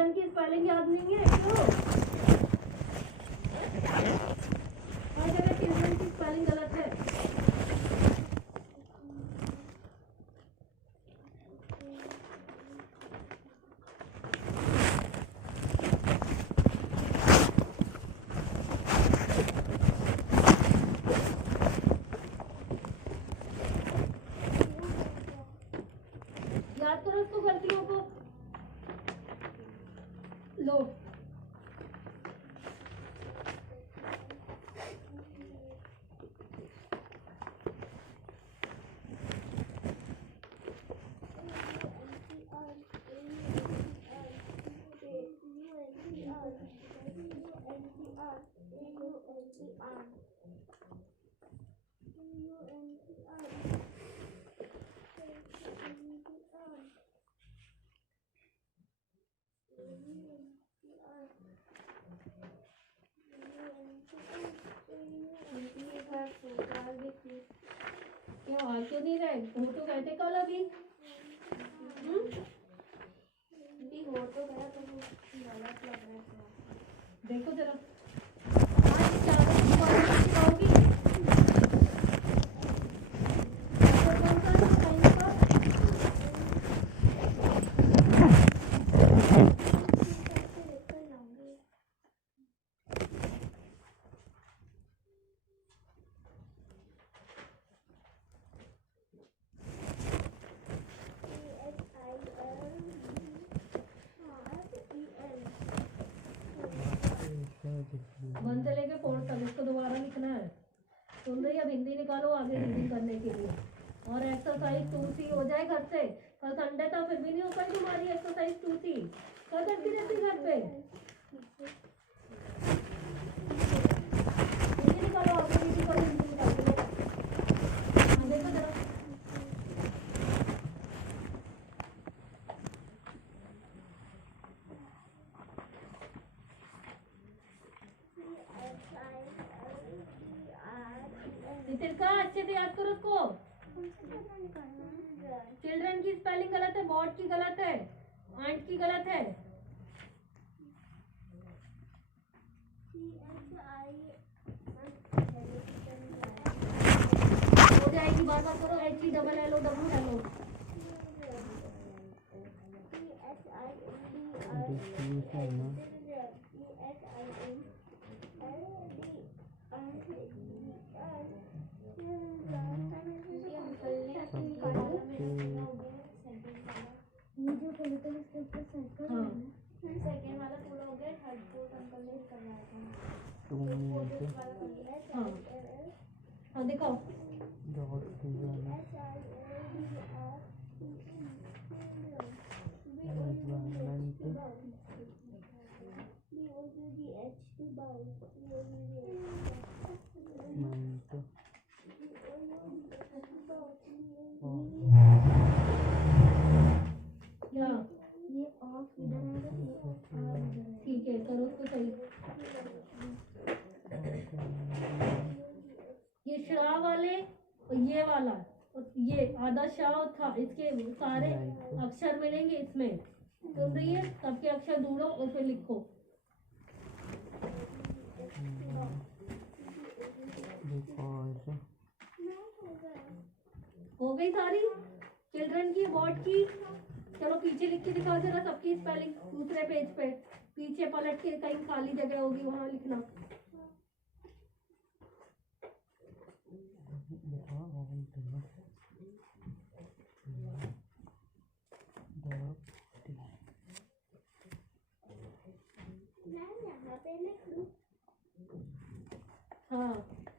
Children की spelling याद नहीं है क्यों? हर जगह चिल्ड्रन की स्पेलिंग गलत है। याद करो उसको, गलतियों को लो। क्या आ क्यों नहीं रहे? हो तो कहते कल अभी हो तो गया तो वो गलत लग रहा है। देखो जरा आज चारों सिखाओगी। वन से लेके 4 तक इसको दोबारा लिखना है। सुन रही? अब हिंदी निकालो आगे रीडिंग करने के लिए। और एक्सरसाइज 2C हो जाए घर से। कल संडे था फिर भी नहीं हो पाई तुम्हारी एक्सरसाइज 2C। कल करती रहती घर पे। हिंदी निकालो आगे रीडिंग करो, हिंदी निकालो। हाँ देखो जरा। तिरका अच्छे से याद करो उसको। चिल्ड्रन की स्पेलिंग गलत है, बॉट की गलत है, आंट की गलत है। हो जाएगी, बार बार करो। HELLOWLO। सेकेंड वाला पूरा हो गया। थर्ड फोर्थ अंकल ने करवाया था। हाँ दिखाओ। ये ऑफ इधर है, ठीक है, करो उसको सही। ये श्रा वाले और ये वाला और ये आधा शाह था, इसके सारे अक्षर मिलेंगे इसमें। सुन रही है? सबके अक्षर ढूंढो और फिर लिखो। हो गई सारी चिल्ड्रन की, बॉट की। चलो पीछे लिख के दिखाओ जरा सबकी स्पेलिंग दूसरे पेज पे। पीछे पलट के कहीं खाली जगह होगी वहां लिखना। हाँ,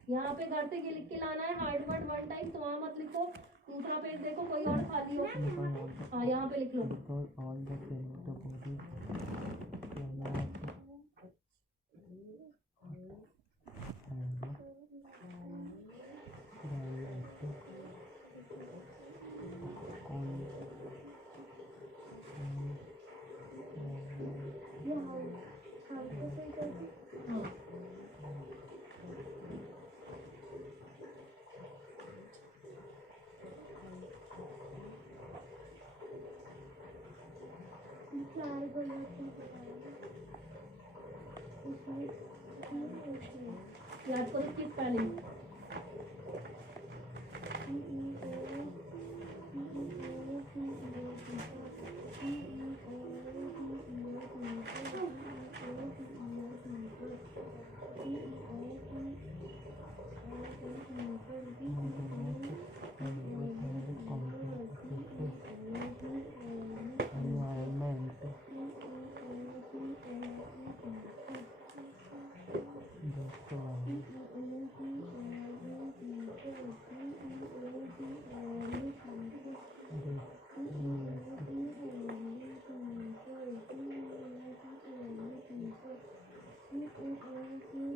यहाँ पे घर से ये लिख के लाना है हार्ड वर्ड 1 टाइम, तो वहाँ मत लिखो। दूसरा पेज देखो कोई और खाली हो। हाँ यहाँ पे लिख लो। चार गलती इसमें याद करो इसकी स्पेलिंग।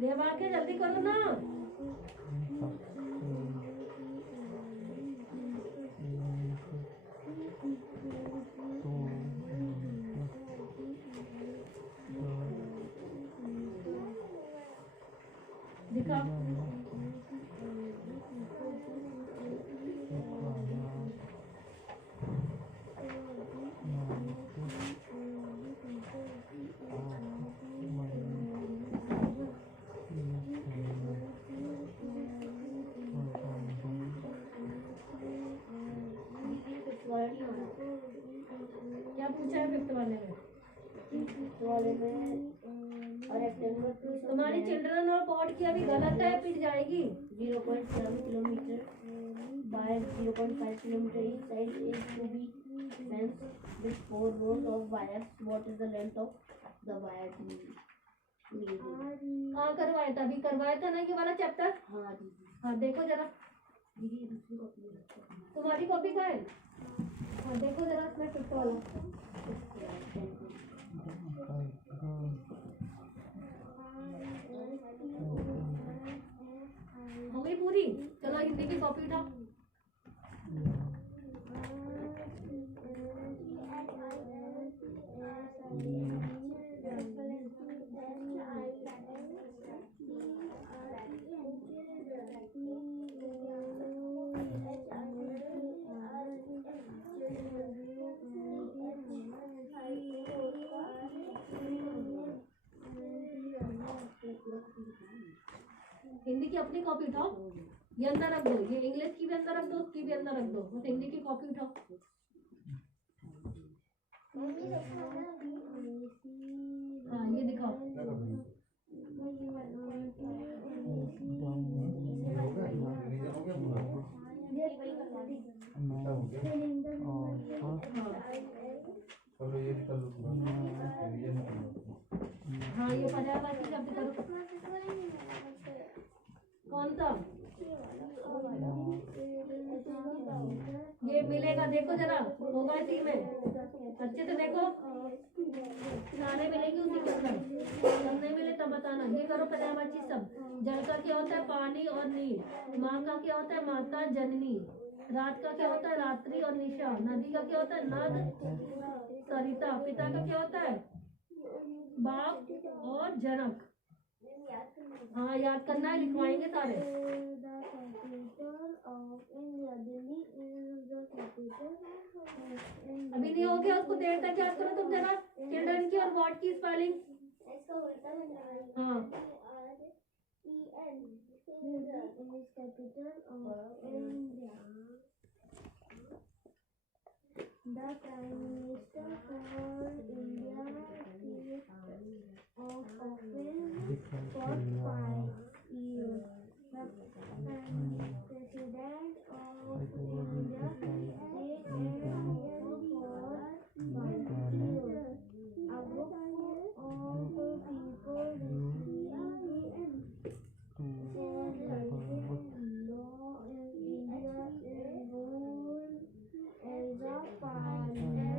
देवा के जल्दी करो ना। दिखा। क्या पूछा है फिफ्थ वाले में? और रेक्टेंगुलर तुम्हारी चिल्ड्रन और पॉट की अभी गलत है, पिट जाएगी। 0.7 kilometer by 0.5 kilometer each side is to be fenced with 4 rows of wires. What is the length of the wire needed? हाँ करवाया था, अभी करवाया था ना ये वाला चैप्टर। हाँ दीदी। हाँ देखो जरा, दीदी दूसरी कॉपी है। तुम्हारी कॉपी का है। हाँ देखो जरा इसमें फिफ्थ वाला। हो गई पूरी? चलो हिंदी की कॉपी उठाओ। हिंदी की अपनी कॉपी उठाओ, ये अंदर रख दो, ये इंग्लिश की भी अंदर रख दो, उसकी भी अंदर रख दो, बस हिंदी की कॉपी उठाओ। हाँ ये दिखाओ। हाँ ये पर्यायवाची शब्द करो। कौन सा? ये मिलेगा, देखो जरा, होगा इसी में, अच्छे से देखो। किनारे मिलेंगे उसी के अंदर, जब नहीं मिले तब बताना। ये करो पर्यायवाची शब्द। जल का क्या होता है? पानी और नीर। माँ का क्या होता है? माता जननी। रात का क्या होता है? रात्रि और निशा। नदी का क्या होता है? नद सरिता। पिता का क्या होता है? बाप और जनक। हाँ याद करना है, लिखवाएंगे सारे। अभी नहीं हो गया, उसको देर तक याद करो तुम जरा। चिल्ड्रन की और वॉट की स्पेलिंग। हाँ The Prime Minister for India seat of office for 5 years. The President of India seat for 1 year. A group of people law in India is ruled as a parliament.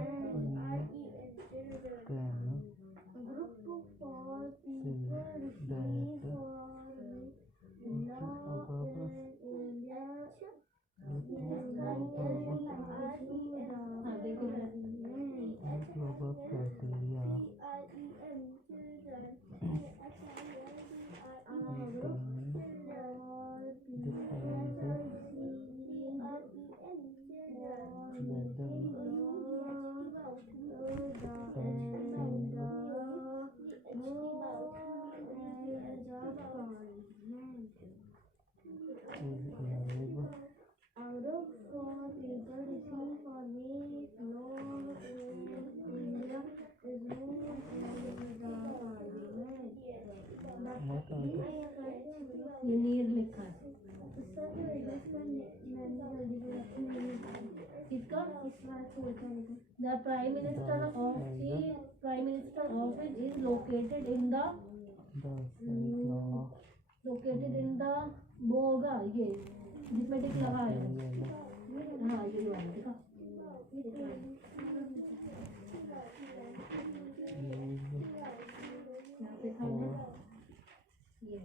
ये नीर लिखा है किसका? The Prime Minister office is located in the वो होगा ये जिसमें टिक लगा है। हाँ ये वाला देखा। यहाँ पे था ना ये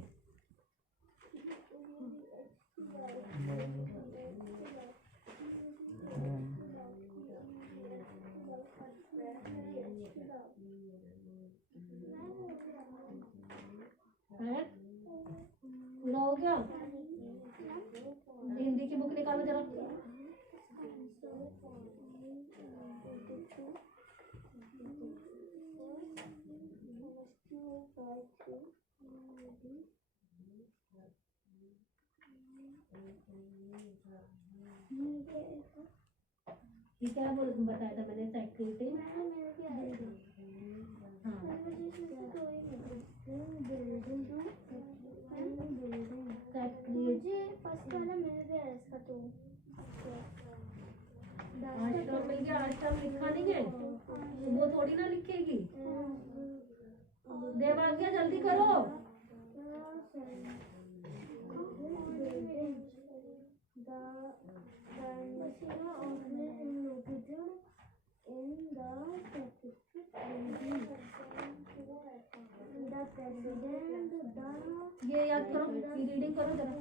है पूरा हो गया। हिंदी की बुक निकालो जरा। ये क्या बताया था मैंने सेक्रेटरी। आश्रम मिल गया। आश्रम लिखा नहीं है वो थोड़ी ना लिखेगी। देवाज्ञा जल्दी करो। ये याद करो, ये रीडिंग करो जरा।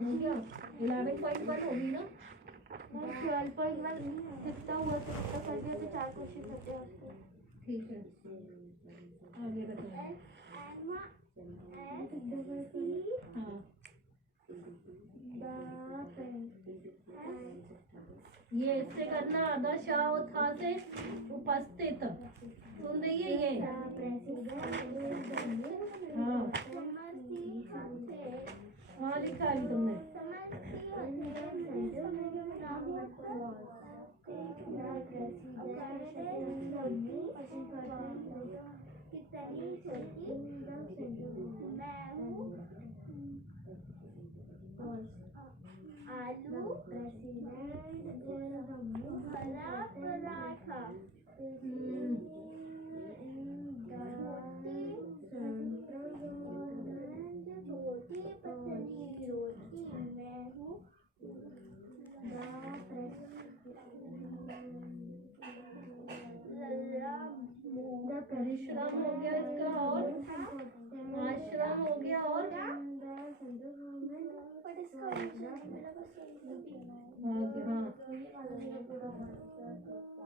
हो गया 11.1 होगी ना। 12.1 कितना हुआ तो कितना कर दिया तो 4 क्वेश्चन करते हैं उसके। ठीक है आगे बताओ। हाँ ये इससे करना आधा शाह और था से उपस्थित सुन रही है ये। हाँ हाँ लिखा है तुमने। आलू हरा पराठा छोटी पतली रोटी मैं हूँ परिश्रम हो गया इसका और आश्रम हो गया और हाँ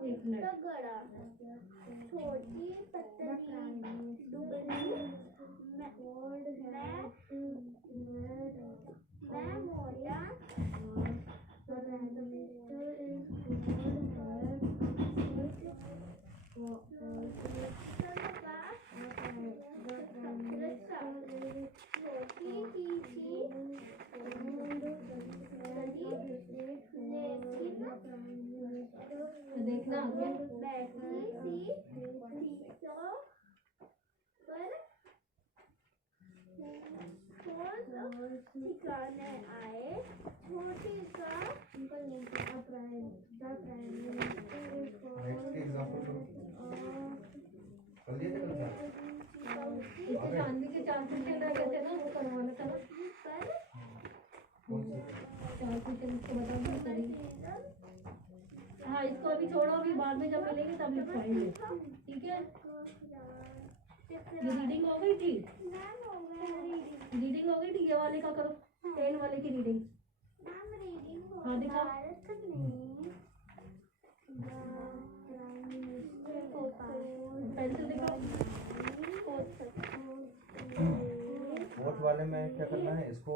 एक मिनट। छोटी पतली डुबली मैं मोटा देखना आगे बैठी सी ठिकाने आए छोटी सा चांदी के 4 क्वेश्चन रह गए थे ना वो करवाना था ना। 4 क्वेश्चन इसको बता दो करेंगे। हाँ इसको अभी छोड़ो, अभी बाद में जब मिलेंगे तब लिखवाएंगे ठीक है। ये रीडिंग हो गई थी। रीडिंग हो गई थी। ये वाले का करो 10 वाले की रीडिंग। हाँ दिखा पेंसिल दिखाओ। वोट वाले में क्या करना है इसको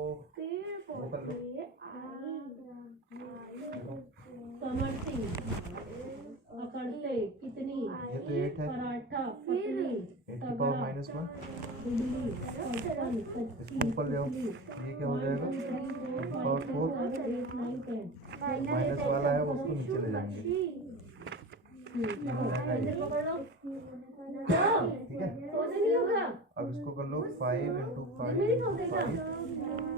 वो कर लो। कमर सिंह दिस वन इडली पटसन कच्ची इसको ऊपर ले आओ, ये क्या हो जाएगा? और 4 8 9 10 माइनस वाला है उसको नीचे ले जाएंगे, ये हो जाएगा ये, पकड़ लो ठीक है। तो से नहीं होगा अब इसको कर लो 5 इंटू 5 मेरी इंटू हो जाएगा 5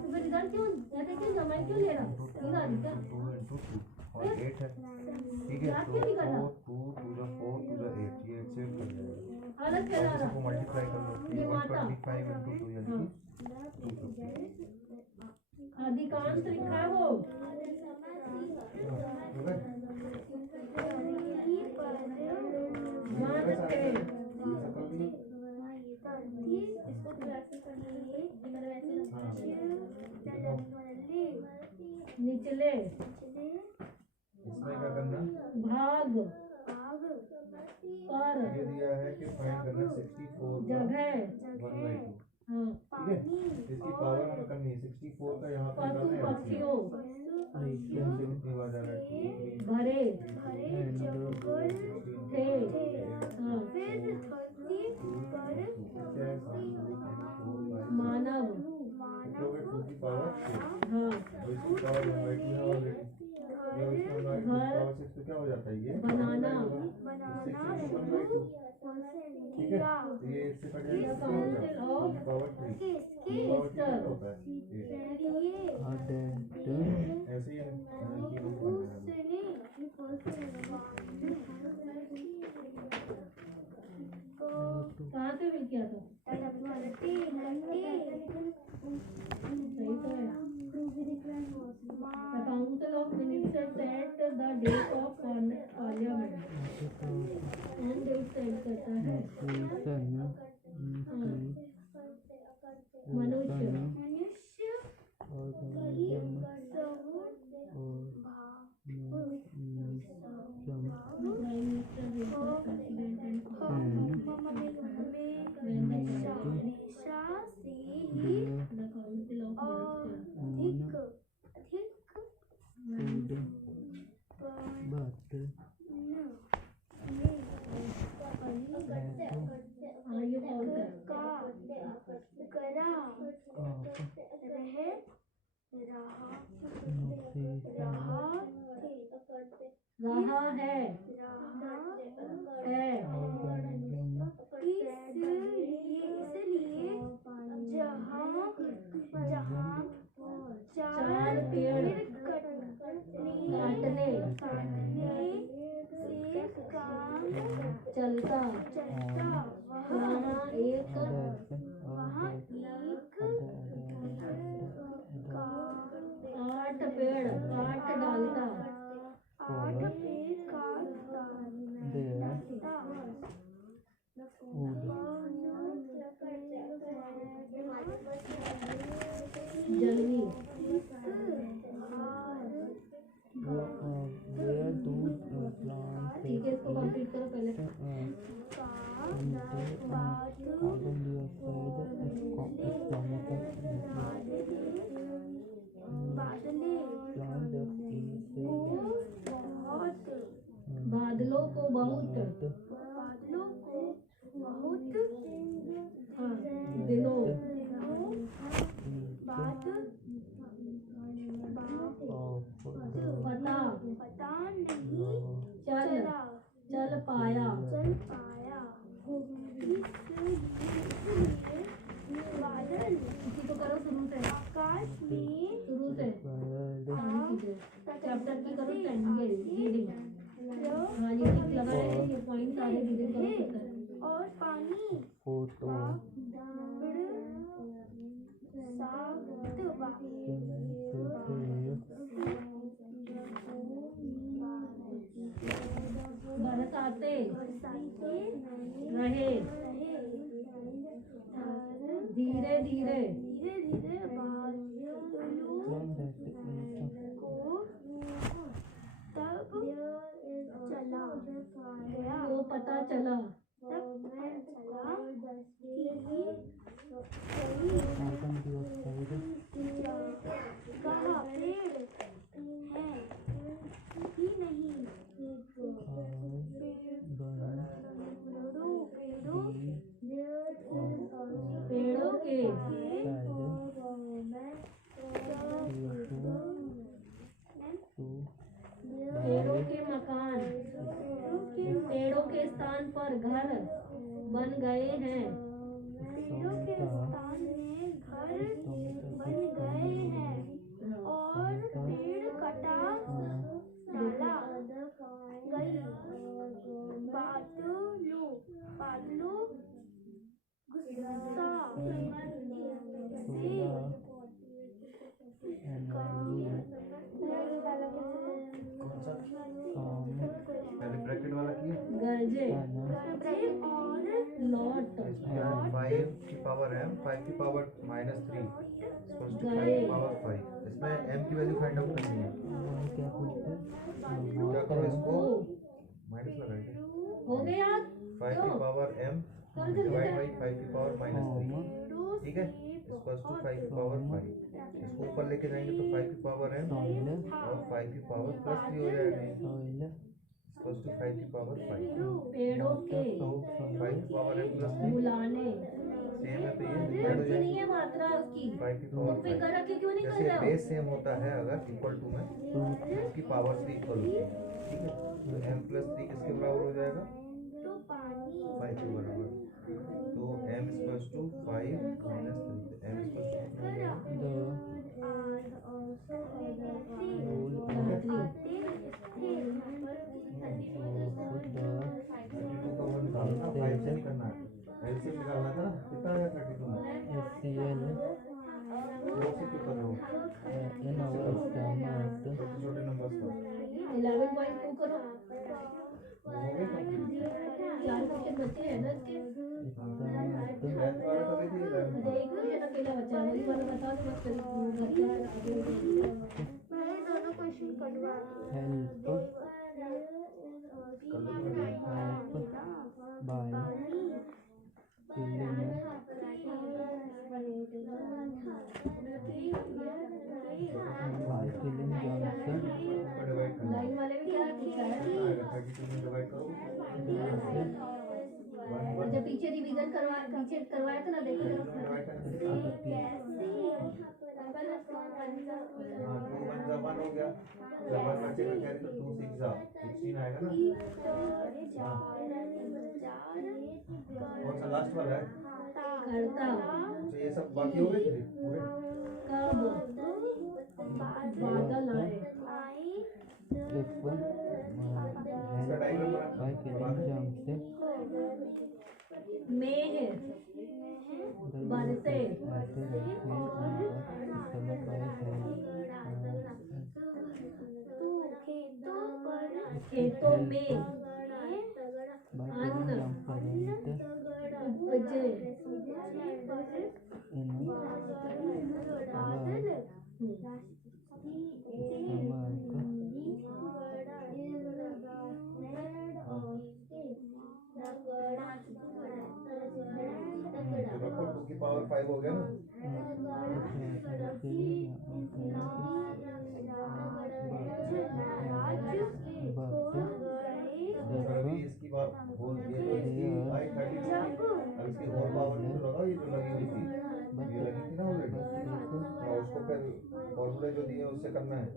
तो फिर इधर क्यों ऐसे क्यों जमाई क्यों ले रहा नहीं आ रही क्या 2 इंटू 2 और 8 है, ठीक है। याद तो क्यों नहीं कर रहा 4 2 2 4 2 8, ये 8 से कट जाएगा। अलग चला अब रहा इसको मल्टीप्लाई कर लो, ये ये माता। 125 इंटू 2 यानी कि 250। अधिकांश लिखा है वो हो गए? मान सकते हैं इसको तो ऐसे करना है मतलब ऐसे निचले इसमें क्या करना, भाग पर ये दिया है कि फाइंड करना 64 का जगह 1/2, हाँ ठीक है। इसकी पावर हमें करनी है 64 का, यहाँ पे पशु लगाना है पक्षियों कितनी बार जा रहा है 2 3 भरे 16 थे हाँ मानव टू की पावर 6 हाँ और इसकी पावर 1/2 है ऑलरेडी, ये उसका 1/2 पावर 6 तो क्या हो जाता है ये बनाना 1/2, ठीक है। तो ये इससे कट जाएगा, काउंसिल ऑफ पावर 3 मिनिस्टर होता है ऐसे ही है, तीनों को करना है। कहाँ से मिल किया था सही तो है The Council of Ministers set the date of Parliament कौन डेट सेट करता है मनुष्य prime minister president and The Council of Ministers हाँ ये कौन सा रहा है चार पेड़ काटने चलता वहाँ एक आठ पेड़ काट डालता जलवी ठीक है इसको कंप्लीट करो पहले बादलों को बहुत हाँ दिनों पता चल पाया इसी को करो शुरू से चैप्टर की करो रीडिंग हाँ ये टिक लगाए ये पॉइंट सारे रीडिंग करो और पानी बरसाते रहे धीरे धीरे को पता चला गए हैं। पेड़ों के स्थान में घर बन गए हैं और पेड़ कटा डाला गई। बादलों गुस्सा पहले ब्रैकेट वाला किया गरजे और लौट 5 की पावर m 5 की पावर -3 इक्वल्स टू 5 की पावर 5। इसमें m की वैल्यू फाइंड आउट करनी है। क्या करो इसको माइनस लगाइए। हो गया 5 की पावर m डिवाइड बाई 5 की पावर -3, ठीक है, इक्वल्स टू 5 की पावर 5। इसको ऊपर लेके जाएंगे तो 5 की पावर m और 5 की पावर +3 हो जाएगा, इक्वल्स टू 5 की पावर 5। पेड़ों के तो 5 की पावर m +3 बुलाने सेम है तो ये ऐड हो ऐसी नहीं जाएगी है मात्रा उसकी। 5 की तुम पावर फिगर 5। रख के क्यों नहीं कर जैसे रहे हो? बेस सेम होता है अगर इक्वल टू में तो उसकी पावर भी इक्वल होती है, ठीक है। तो m +3 किसके बराबर हो जाएगा? 5 के बराबर। तो m इक्वल्स टू 5 - 3, तो m इक्वल्स टू कितना हो जाएगा? करना है एलसीएम निकालना था ना, कितना आया 32 में? छोटे नंबर्स का 11.2 करो। हो गए कंप्लीट। 4 क्वेश्चन बचे हैं ना इसके। मैथ वाला तो देखिए अच्छा, एक क्वेश्चन अकेला बचा है, वही वाला बता दो बस फिर मैंने दोनों क्वेश्चन कटवा डिवाइड करना लाइन वाले में क्या लिखा है? 32 में डिवाइड करो। और जब पीछे रिवीजन करवाया था ना, देखो जरा। डिवाइड करना हाँ 2 1 जा 1 हो गया। जब 1 बचेगा क्या तो 2 6 जा 16 आएगा ना। कौन सा लास्ट वाला है? करता तो ये सब बाकी हो गए थे पूरे। कब बादल आए इसका डायग्राम मेघ बरसे खेतों में अन्न उपजे तो 2 की पावर 5 हो गया ना। अभी इसकी बात बोल ये तो इसकी आई 32 थी। अब इसकी और पावर तो लगाओ, ये जो लगी हुई थी ये लगी थी ना ऑलरेडी, और उसको फिर फॉर्मूले जो दिए उससे करना है।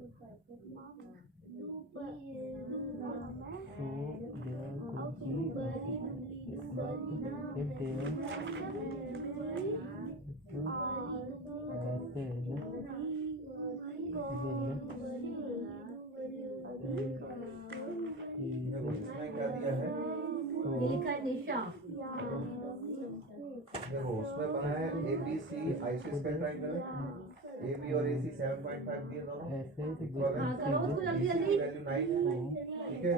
देखो इसमें क्या दिया है, ये लिखा है निशा। देखो उसमें बना है ABC आइसोस्केल ट्रायंगल, AB और AC 7.5 दिए दोनों इक्वल है। हाँ करो उसको जल्दी BC की जल्दी। वैल्यू 9 है, ठीक है।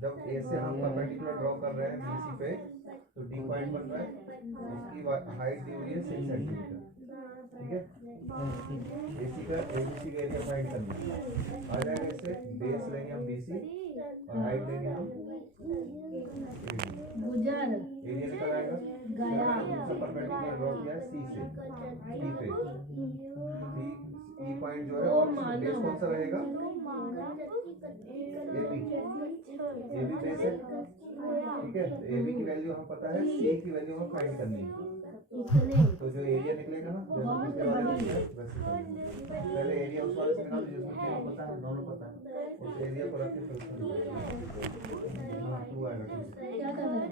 जब A से हम परपेंडिकुलर ड्रॉ कर रहे हैं BC पे तो D पॉइंट बन रहा है, उसकी हाइट दी हुई है 6 सेंटीमीटर, ठीक है। AC का ABC का एरिया फाइंड करना है, आ जाएगा इससे बेस लेंगे हम BC और हाइट लेंगे हम गुजर एरिया निकल आएगा। गया दूसरा परपेंडिकुलर ड्रॉ किया है C से E पे, E पॉइंट जो है और बेस कौन सा रहेगा? AB बेस है, ठीक है। AB की वैल्यू हमें पता है, C की वैल्यू हमें फाइंड करनी है। इतने तो जो एरिया निकलेगा ना जैसे पिछले वाले में है, वैसे करना है। पहले एरिया उस वाले से निकालो जिसमें तीनों पता है, दोनों पता है, उस एरिया को रख के फिर उसको निकालो। हाँ 2 आएगा 2। क्या कर रहे हैं?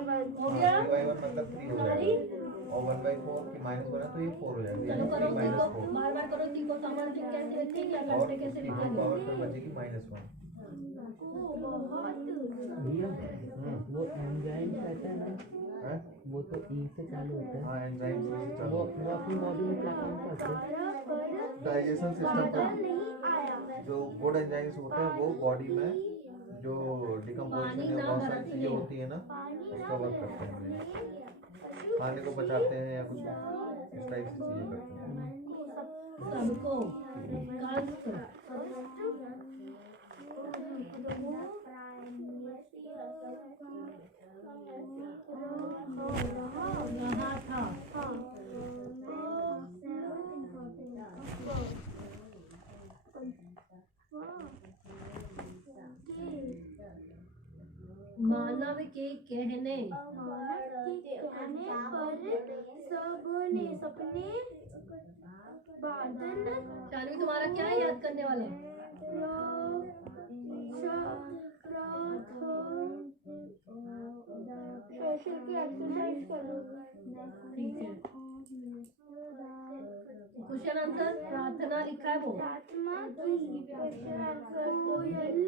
हो गया 3/1 मतलब 3 हो जाएगा और 1/4 की -1 है तो ये 4 हो जाएगा, चलो करो यानी 3 तीको, -4 बार बार करो तीको, सामर्थ्य कैसे लिखते हैं, क्या और करते कैसे 3 लिखते की हैं। पावर पर बचेगी -1। भैया वो एंजाइम कहता है ना, हैं? वो तो ई से चालू होता है। हाँ एंजाइम से वो चालू वो अपनी बॉडी में क्या काम करते हैं? डाइजेशन सिस्टम पर जो गुड एंजाइम्स होते हैं वो बॉडी में जो डिकम्पोजिशन या बहुत सारी चीजें होती है ना उसका वर्क करते हैं, खाने को बचाते हैं या कुछ इस टाइप की चीजें करते हैं। सबको कास्ट रहा था। मानव के कहने शानवी तुम्हारा क्या है याद करने वाला? सोशल की एक्सरसाइज करो। ठीक है, क्वेश्चन आंसर प्रार्थना लिखा है वो। आत्मा की क्वेश्चन आंसर कोयल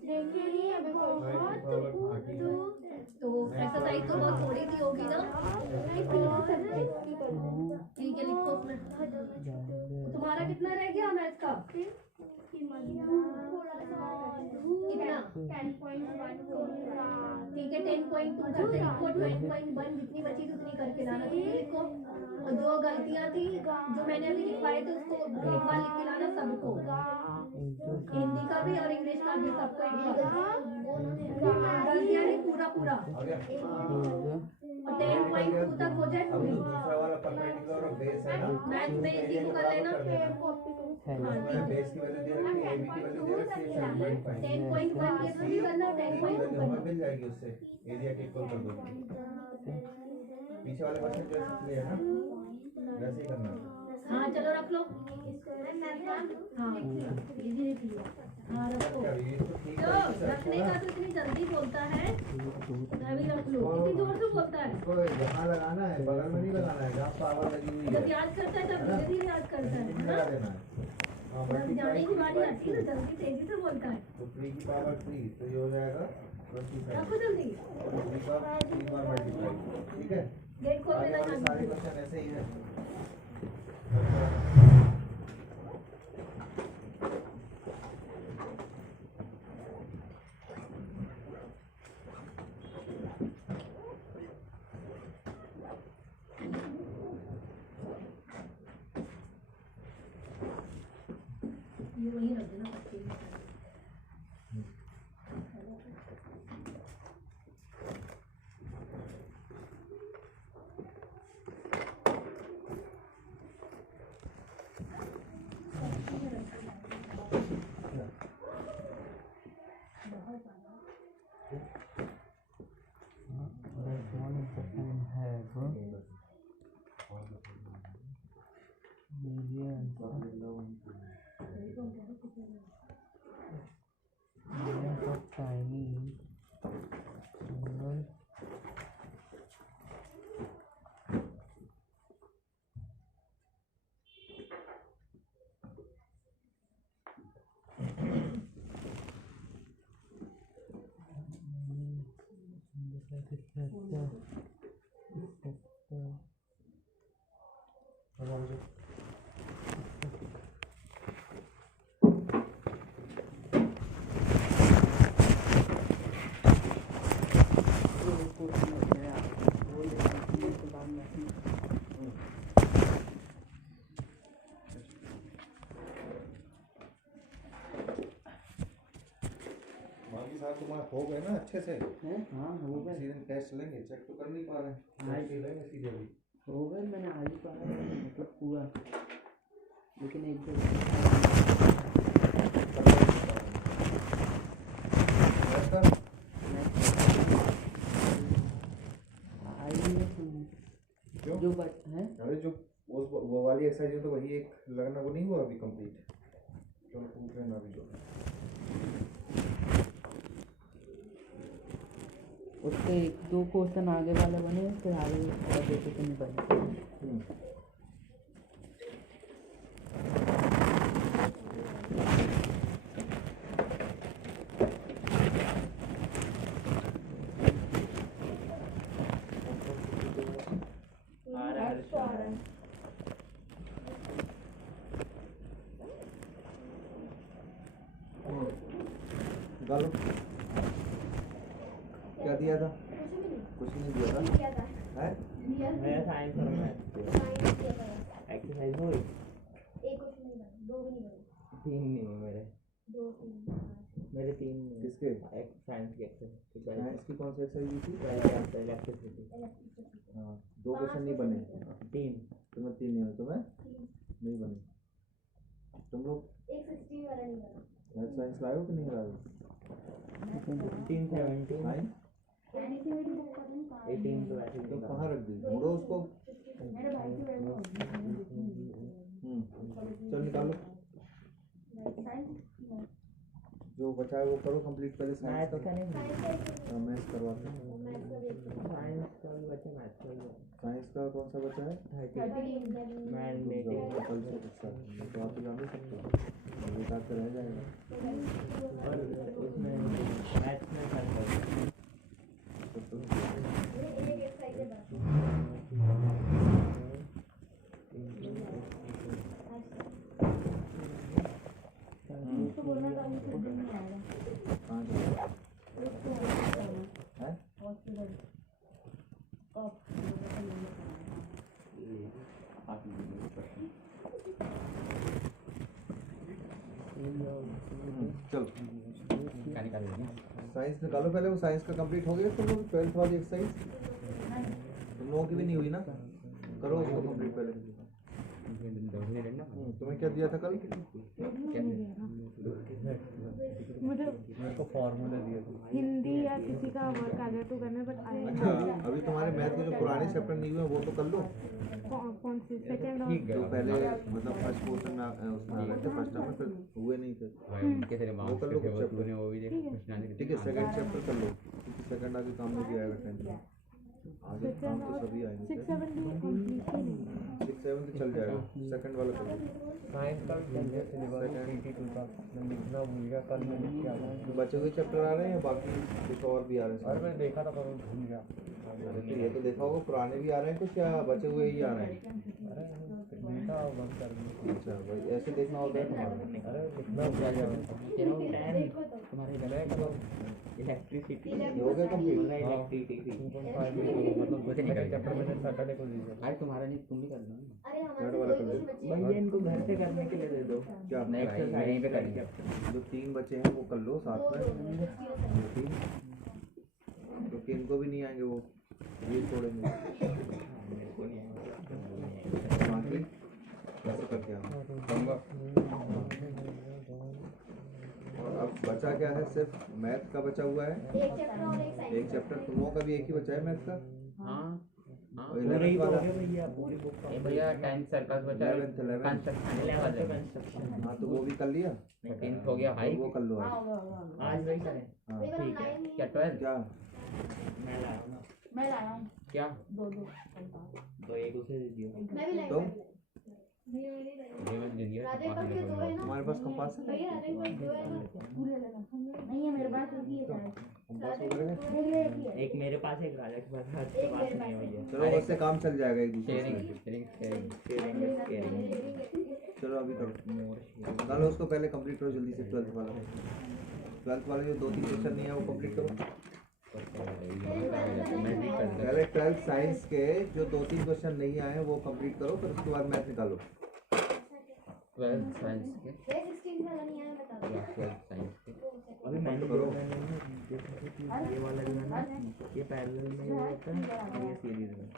देखे नहीं अभी तो एक्सरसाइज तो बहुत थोड़ी सी होगी ना, ठीक है लिखो उसमें। तो तुम्हारा कितना रह गया मैथ का? कितना? ठीक है 10.2 करते लिखो, 10.1 जितनी बची थी उतनी करके लाना, तुम भी लिखो। और जो गलतियां थी जो मैंने अभी लिखवाए थे उसको एक बार लिख के लाना सबको, हिंदी का भी और इंग्लिश का भी, सबको एक बार। गलतियां नहीं, पूरा पूरा। और 10.2 तक हो जाए अभी पूरी। दूसरा वाला परपेंडिकुलर और बेस है ना, मैथ में इसी को कर लेना। उसमें बेस की वैल्यू दे रखी है, AB की वैल्यू दे रखी है 7.5, 10.1 के थ्रू भी करना, की 10.2 वैल्यू करना। हमें मिल जाएगी उससे, एरिया के इक्वल कर दो। पीछे वाले क्वेश्चन जैसे किए है ना वैसे ही करना है। हाँ चलो रख लो। हाँ ये हाँ रखो। क्या ये तो ठीक तो है, रखने का तो इतनी जल्दी बोलता है, मैं भी रख लूँ, इतनी जोर से बोलता है। इसको यहाँ लगाना है, बगल में नहीं लगाना है जहाँ पावर लगी हुई जब है, याद करता है तब धीरे धीरे याद करता है नहीं ना। लगा देना है। जब जाने की बारी आती है ना जल्दी तेजी से बोलता है। तो 3 की पावर 3 तो ये हो जाएगा 25, रखो जल्दी, 3 का 3 बार मल्टीप्लाई, ठीक है। गेट खोल आगे देना वाले सारे शांति से। क्वेश्चन ऐसे ही है। ये वहीं रख देना पत्ती में। तुम्हारा हो गए ना अच्छे से? हाँ हो गए। किसी दिन टेस्ट लेंगे, चेक तो कर नहीं पा रहे हैं, हाँ। टेस्ट लेंगे सीधे भी। हो गए, मैंने आज ही पढ़ा है, मतलब पूरा, लेकिन एक दो क्यों? जो बात है अरे जो वो वाली एक्सरसाइज है तो वही एक लगना वो नहीं हुआ अभी कंप्लीट। चलो पूछ लेना अभी जो उसके 1-2 क्वेश्चन आगे वाले बने, फिर आगे और देखे तो नहीं बने। निकालो। क्या दिया था? कुछ नहीं दिया था। है? मेरा साइंस और मैथ एक्सरसाइज हो गई। 3 नहीं हुए मेरे। मेरे 3 नहीं। किसके? साइंस के एक्सरसाइज। साइंस की कौन सी एक्सरसाइज दी थी? इलेक्ट्रिसिटी। हाँ, 2 क्वेश्चन नहीं बने। 3 तुम्हें 3 नहीं हुए, तुम्हें नहीं बने। तुम लोग हेल्थ साइंस लाए हो कि नहीं लाए हो? 15 17 साइंस 18 तो ऐसे तो कहाँ रख दी? ढूंढो उसको। चल निकालो। जो बचा है वो करो कंप्लीट पहले साइंस मैथ का। का नहीं। मैथ्स करवाते हैं। साइंस का भी बचा, मैथ का भी बचा। साइंस का कौन सा बचा है? 30 मैन मेकिंग। कल से अच्छा तो आप तो जान नहीं सकते, बेकार से रह जाएगा। और उसमें मैथ में कर कहाँ जाएगा? है? चलो साइंस निकालो पहले। वो साइंस का कंप्लीट हो गया तुम लोग? 12th वाली एक्सरसाइज तुम लोगों की भी नहीं हुई ना? करो उसको कंप्लीट पहले। तुम्हें क्या दिया था कल? मेरे को फॉर्मूला दिया था हिंदी या किसी का वर्क आ जाए तो करना, बट आई अच्छा, अभी तुम्हारे मैथ के जो पुराने चैप्टर नहीं हुए वो तो कर लो। कौन सी सेकंड और जो पहले मतलब फर्स्ट पोर्शन में उसमें आ गए थे, फर्स्ट टाइम में फिर हुए नहीं थे, वो कर लो कुछ चैप्टर। ठीक है, सेकंड चैप्टर कर लो क्योंकि सेकंड आगे काम में भी आएगा 10th में। आगे काम तो सभी आएंगे। 6 7 भी कंप्लीट ही नहीं 6 7 तो चल जाएगा। सेकंड वाला कर लो। साइंस का सिलेबस TT2 का मैं लिखना भूल गया, कल मैं लिख के आ जाऊँगा। बचे हुए चैप्टर आ रहे हैं या बाकी कुछ और भी आ रहे हैं? और मैं देखा था पर वो भूल गया। अरे तो ये तो देखा होगा पुराने भी आ रहे हैं कुछ या बचे हुए ही आ रहे हैं? अरे देखा बंद कर दिया। अच्छा भाई, ऐसे देखना होता है तुम्हारा। अरे लिखना भूल गया तुम्हारे गले का इलेक्ट्रिसिटी हो गया कंप्लीट? इलेक्ट्रिसिटी 2.5 मतलब कुछ नहीं चैप्टर मैंने सैटरडे को दिया। अरे तुम्हारा नहीं, तुम भी करना। थर्ड वाला कर दो। भैया इनको घर से करने के लिए दे दो। क्या यहीं पे करेंगे। जो 3 बचे हैं वो कर लो साथ में। ठीक, क्योंकि इनको भी नहीं आएंगे वो, ये छोड़ेंगे। मेरे को नहीं आएगा। बाकी कैसे करके आओ। और अब बचा क्या है? सिर्फ मैथ का बचा हुआ है एक चैप्टर। तुम लोगों का भी एक ही बचा है मैथ का। हाँ और 11th वाला भैया पूरी बुक भैया 10th सर्कस बचा है। 11th construction. हाँ तो वो भी कर लिया। 13th हो गया भाई। तो वो कर लो आज। आज वही करें। हाँ ठीक है। क्या 12? क्या? मैं लाया हूँ ना। मैं लाया हूँ क्या? 2 तो एक उसे दे दियो। तुम तुम्हारे पास कंपास है? नहीं है मेरे पास, रुकी है शायद। कंपास वगैरह है? एक मेरे पास है, एक राजा के पास है, हर्ष के पास नहीं है भैया। चलो उससे काम चल जाएगा एक दूसरे से। शेयरिंग। चलो अभी करो। निकालो उसको पहले, कंप्लीट करो जल्दी से 12th वाला। 12th वाले जो 2-3 क्वेश्चन नहीं है वो कंप्लीट करो पहले। 12th साइंस के जो 2-3 क्वेश्चन नहीं आए वो कंप्लीट करो, फिर उसके बाद मैथ निकालो। 12th साइंस के अभी मैंने करो। ये वाला जो है ना, ये पैरेलल में ये होता है और ये सीरीज में।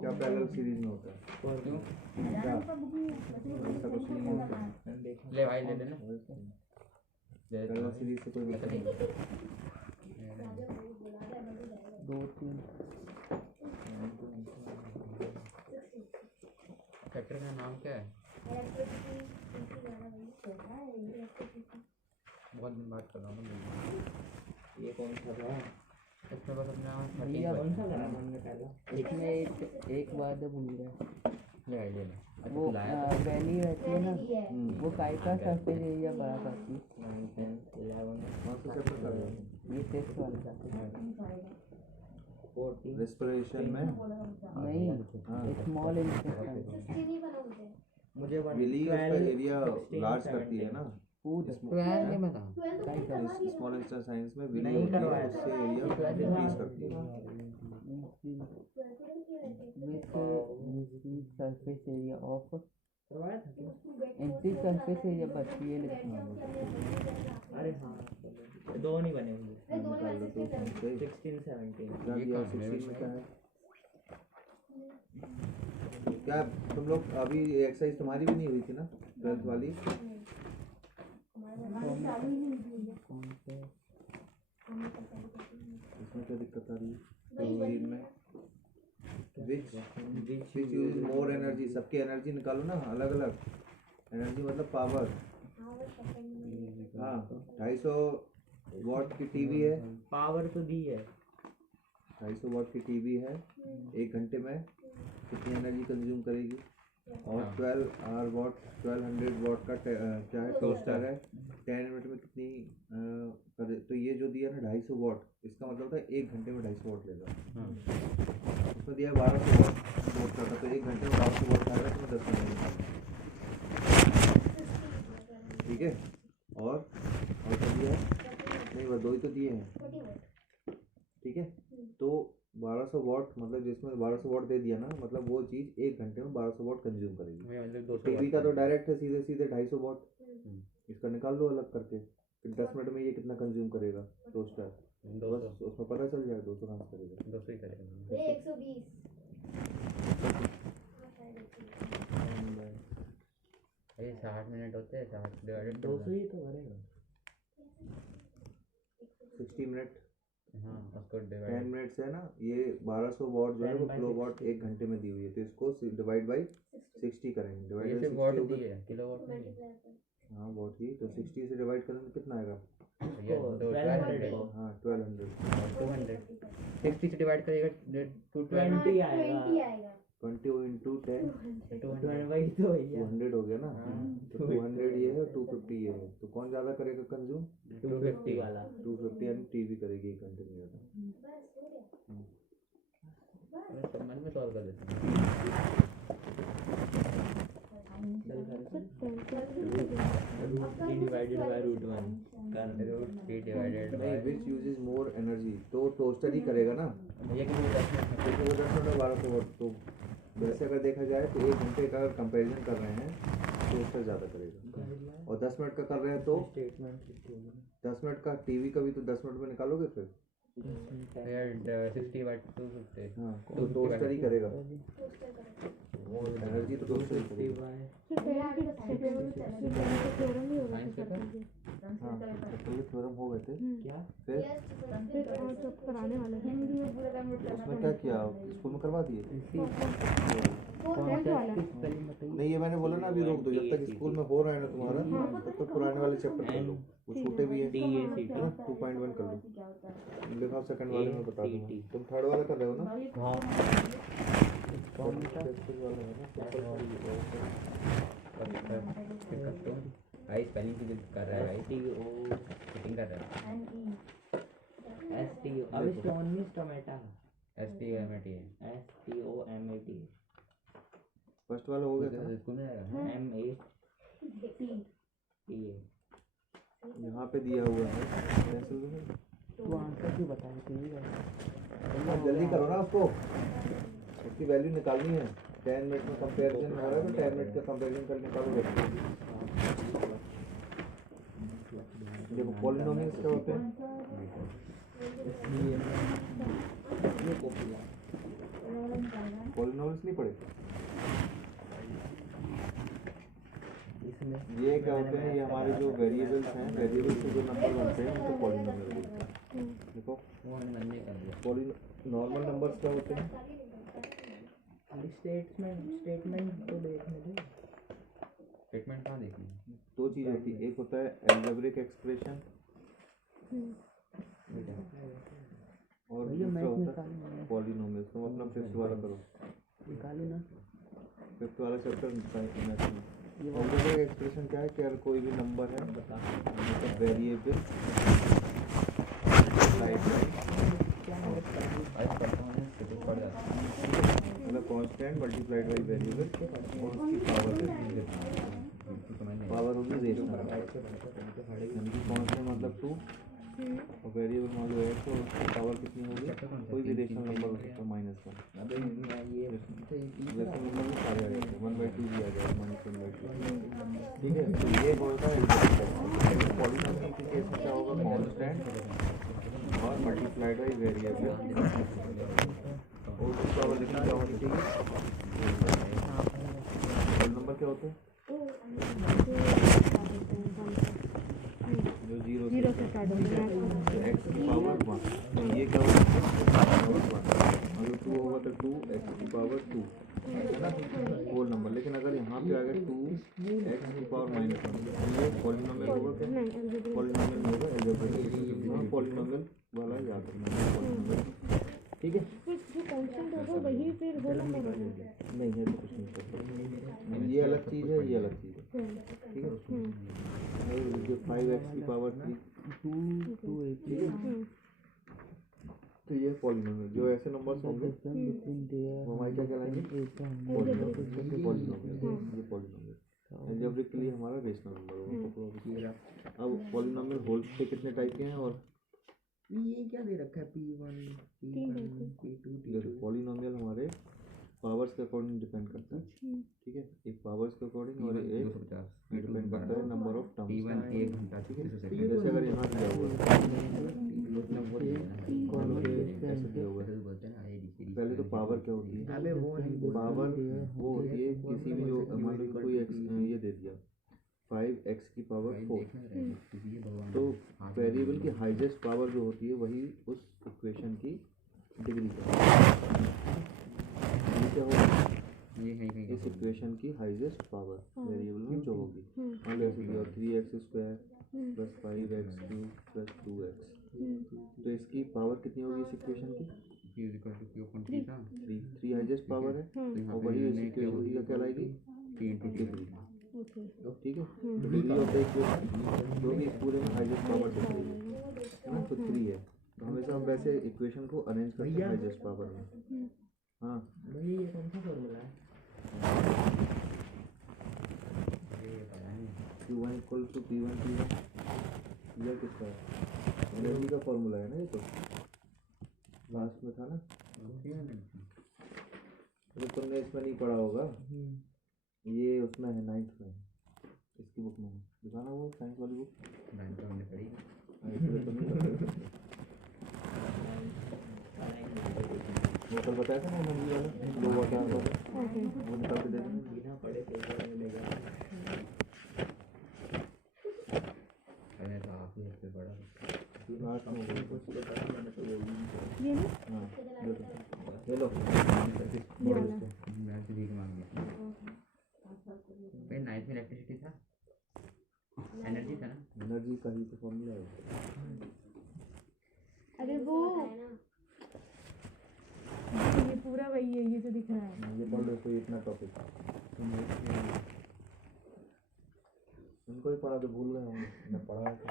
क्या पैरेलल सीरीज में होता है? क्यों? क्या ऐसा कुछ नहीं होता। ले भाई ले लेना। पैरेलल सीरीज से कोई मतलब नहीं। 2-3 चैप्टर का नाम क्या है? बहुत दिन बात कर रहा हूँ। ये कौन सा था? इसमें बस अपना भैया, 13 कौन सा बचना लगा है। हमने पहला? इसमें एक बात भूल गया ले आइडिया नहीं अच्छा वो लाया था वैली रहती है ना, वो काय का सरफेस एरिया बड़ा करती है। 9 10 11 कौन सा चैप्टर कर रहे हो? ये टेस्ट वाला चैप्टर 14 रेस्पिरेशन में नहीं, हाँ स्मॉल इंटेस्टाइन मुझे विली उसका एरिया लार्ज करती है ना पूरा 12 नहीं बता स्मॉल इंटेस्टाइन साइंस में विली नहीं होती है करवाया उससे एरिया इंक्रीज करती है विथ सरफेस एरिया ऑफ करवाया था क्या? इंक्रीज सरफेस एरिया बची है लेकिन अरे हाँ दो नहीं बने होंगे निकाल लो तो कौन से 16 17 क्या दिया 16 में क्या है क्या तुम लोग अभी एक्सरसाइज तुम्हारी भी नहीं हुई थी ना 12th वाली कौन से इसमें क्या दिक्कत आ रही है 16 में which uses more energy सबकी एनर्जी निकालो ना अलग अलग एनर्जी मतलब पावर हाँ 250 वॉट की टीवी है पावर तो दी है 250 वॉट की टीवी है 1 घंटे में कितनी एनर्जी कंज्यूम करेगी और 12 वॉट 1200 वॉट का क्या है टोस्टर है 10 मिनट में कितनी करे तो ये जो दिया ना 250 वॉट इसका मतलब था 1 घंटे में 250 वॉट लेगा उसमें दिया 1200 वॉट टोस्टर का तो 1 घंटे में 1200 वॉट खाएगा तो 10 मिनट में ठीक है और क्या दिया है नहीं बस 2 ही तो दिए हैं ठीक है तो 1200 वॉट मतलब जिसमें 1200 वॉट दे दिया ना मतलब वो चीज़ 1 घंटे में 1200 वॉट कंज्यूम करेगी मतलब टीवी का तो डायरेक्ट है सीधे सीधे 250 वॉट इसका निकाल लो अलग करके फिर 10 मिनट में ये कितना कंज्यूम करेगा टोस्टर बस उसमें पता चल जाए 200 कहाँ से करेगा 200 ही करेगा ये 60 मिनट होते हैं 60 डिवाइडेड 200 ही तो करेगा 60 मिनट हाँ उसको 10 डिवाइड मिनट्स है ना ये 1200 वॉट जो है वो किलो वॉट 1 घंटे में दी हुई है तो इसको डिवाइड बाई 60 करेंगे ये डिवाइड सिर्फ बाई वॉट 60 दी है किलोवाट नहीं है हाँ वॉट ही तो 60 से डिवाइड करेंगे तो कितना आएगा ये 1200 हाँ 1200 200 60 से डिवाइड करेगा 220 आएगा 20 इंटू 10 220 तो भैया 200 हो गया ना तो 200 ये है 250 ये है तो कौन ज़्यादा करेगा कंज्यूम 250 वाला 250 यानी टीवी करेगी 1 घंटे में ज़्यादा मन में सॉल्व कर देते हैं डिवाइडेड बाय √1 √3 डिवाइडेड नहीं by which uses more energy तो टोस्टर ही करेगा ना ये कि 10 मिनट में क्योंकि वो 10 मिनट में 1200 वॉट तो वैसे अगर देखा जाए तो 1 घंटे का कंपैरिजन कर रहे हैं टोस्टर ज़्यादा करेगा और 10 मिनट का कर रहे हैं तो 10 मिनट का टीवी का भी तो 10 मिनट में निकालोगे फिर यार 60 बाय 250 हाँ तो टोस्टर ही करेगा एनर्जी तो टोस्टर ही करेगा साइंस पेपर हाँ तो ये थ्योरम हो गए थे क्या फिर उसमें क्या किया स्कूल में करवा दिए नहीं ये मैंने बोला ना अभी रोक दो जब तक स्कूल में हो रहा है ना तुम्हारा तब तक पुराने वाले चैप्टर कर लो वो छोटे भी है ना 2.1 कर लो लिखा सेकंड वाले में बता दूंगा तुम थर्ड वाला कर रहे हो ना आई स्पेलिंग की कर रहा है भाई चीटिंग कर रहा है STO अब स्टोनिस टोमेटा STOMAT है STOMAT फर्स्ट वाला हो गया था स्कूल में आएगा MATA यहाँ पे दिया हुआ है पेंसिल में तो आंसर क्यों बता रहे थे आप जल्दी करो ना उसको उसकी वैल्यू निकालनी है 10 मिनट में कंपैरिजन हो रहा है तो 10 मिनट का कंपैरिजन कर निकालो देखो पॉलिनोमियल्स क्या होते हैं पॉलिनोमियल्स नहीं पढ़े ये क्या होते हैं ये हमारे जो वेरिएबल्स हैं वेरिएबल्स से जो नंबर बनते हैं उनको पॉलिनोमियल बोलते हैं देखो वो हमने मन नहीं कर दिया नॉर्मल नंबर्स क्या होते हैं स्टेटमेंट तो देखने दो स्टेटमेंट कहाँ देखनी है दो चीज़ होती है एक होता है एल्जेब्रिक एक्सप्रेशन और पॉलिनोमियल्स। तुम अपना फिफ्थ वाला करो, निकाले ना। फिफ्थ वाला चैप्टर एल्जेब्रिक एक्सप्रेशन क्या है कि अगर कोई भी नंबर है मतलब वेरिएबल मतलब कांस्टेंट मल्टीप्लाइड बाई वेरिएबल और उसकी पावर होगी रेशनल, यानी कि कांस्टेंट मतलब 2 और वेरिएबल मान लो है तो उसकी पावर कितनी होगी, कोई भी रेशनल नंबर हो सकता है -1। रेशनल नंबर में सारे आ जाएंगे, 1/2 भी आ जाएगा, -1/2। ठीक है, तो ये होता है पॉलिनोमियल के केस में क्या होगा, कांस्टेंट और मल्टीप्लाइड बाई वेरिएबल और उसकी पावर लेकिन क्या होनी चाहिए, होल नंबर क्या होते हैं जो 0 से स्टार्ट होते हैं, एक्स की पावर 1, ये क्या होगा अगर 2 होगा तो 2 एक्स की पावर 2 है ना, होल नंबर। लेकिन अगर यहाँ पे आ गया 2 एक्स की पावर -1, ये पॉलिनोमियल होगा क्या, पॉलिनोमियल नहीं होगा, एल्जेब्रिक पॉलिनोमियल वाला याद रखना पॉलिनोमियल। ठीक है, जो कांस्टेंट होगा वही फिर होल नंबर होगा। नहीं है तो कुछ नहीं करता, ये अलग चीज़ है, ये अलग चीज़ है। ठीक है, जो 5x की पावर 3 ठीक है, तो ये पॉलिनोमियल जो ऐसे नंबर्स होंगे वो हमारे क्या कहलाएंगे, पॉलिनोमियल। ये पॉलिनोमियल एल्जेब्रिक के लिए हमारा रेशनल नंबर होगा। अब पॉलिनोमियल होल्स के कितने टाइप के हैं, और ये क्या दे रखा है, P1 P2 पॉलिनोमियल हमारे पावर्स के अकॉर्डिंग डिपेंड करता है। ठीक है, एक पावर्स के अकॉर्डिंग और एक डिपेंड करता है नंबर ऑफ टर्म्स। P1 1 घंटा। ठीक है, जैसे अगर यहाँ दिया हुआ है ऐसे दिया हुआ है, पहले तो पावर क्या होती है, अबे वो पावर वो होती है किसी भी जो मान लो कोई ये दे दिया 5x की पावर 4, तो वेरिएबल की हाईएस्ट पावर जो होती है वही उस इक्वेशन की डिग्री क्या होगी, इस इक्वेशन की हाईएस्ट पावर वेरिएबल में जो होगी। मान लो ऐसे दिया 3x² + 5x³ + 2x, तो इसकी पावर कितनी होगी इस इक्वेशन की, 3 हाईएस्ट पावर है और वही इस इक्वेशन की क्या कहलाएगी, डिग्री। ठीक है, डिग्री ऑफ द इक्वेशन जो भी इस पूरे में हाईएस्ट पावर दिख रही है ना, तो 3 है। तो हमेशा हम वैसे इक्वेशन को अरेंज करते हैं हाईएस्ट पावर में। हाँ ये कौन सा फॉर्मूला है, Q1 = P1 यह किसका है, एनर्जी का फॉर्मूला है ना, ये तो लास्ट में था ना, तो तुमने इसमें नहीं पढ़ा होगा, ये उसमें है 9th में, इसकी बुक में है, दिखाना वो साइंस वाली बुक, वो कल बताया था ना एनर्जी वाला, 2 वाट आवर वाला, वो निकाल के दे देना बिना पढ़े पेपर में मिलेगा। मैंने तो आप ही से पढ़ा लास्ट में मैंने तो वो ये ना हाँ ले लो मैं भी मांग गया भाई, 9th में इलेक्ट्रिसिटी था, एनर्जी था ना, एनर्जी का ही तो फॉर्मूला है। अरे वो ये पूरा वही है, ये जो दिख रहा है ये पढ़ लो, कोई इतना टॉपिक उनको ही पढ़ा तो भूल गए हम, मैं पढ़ा था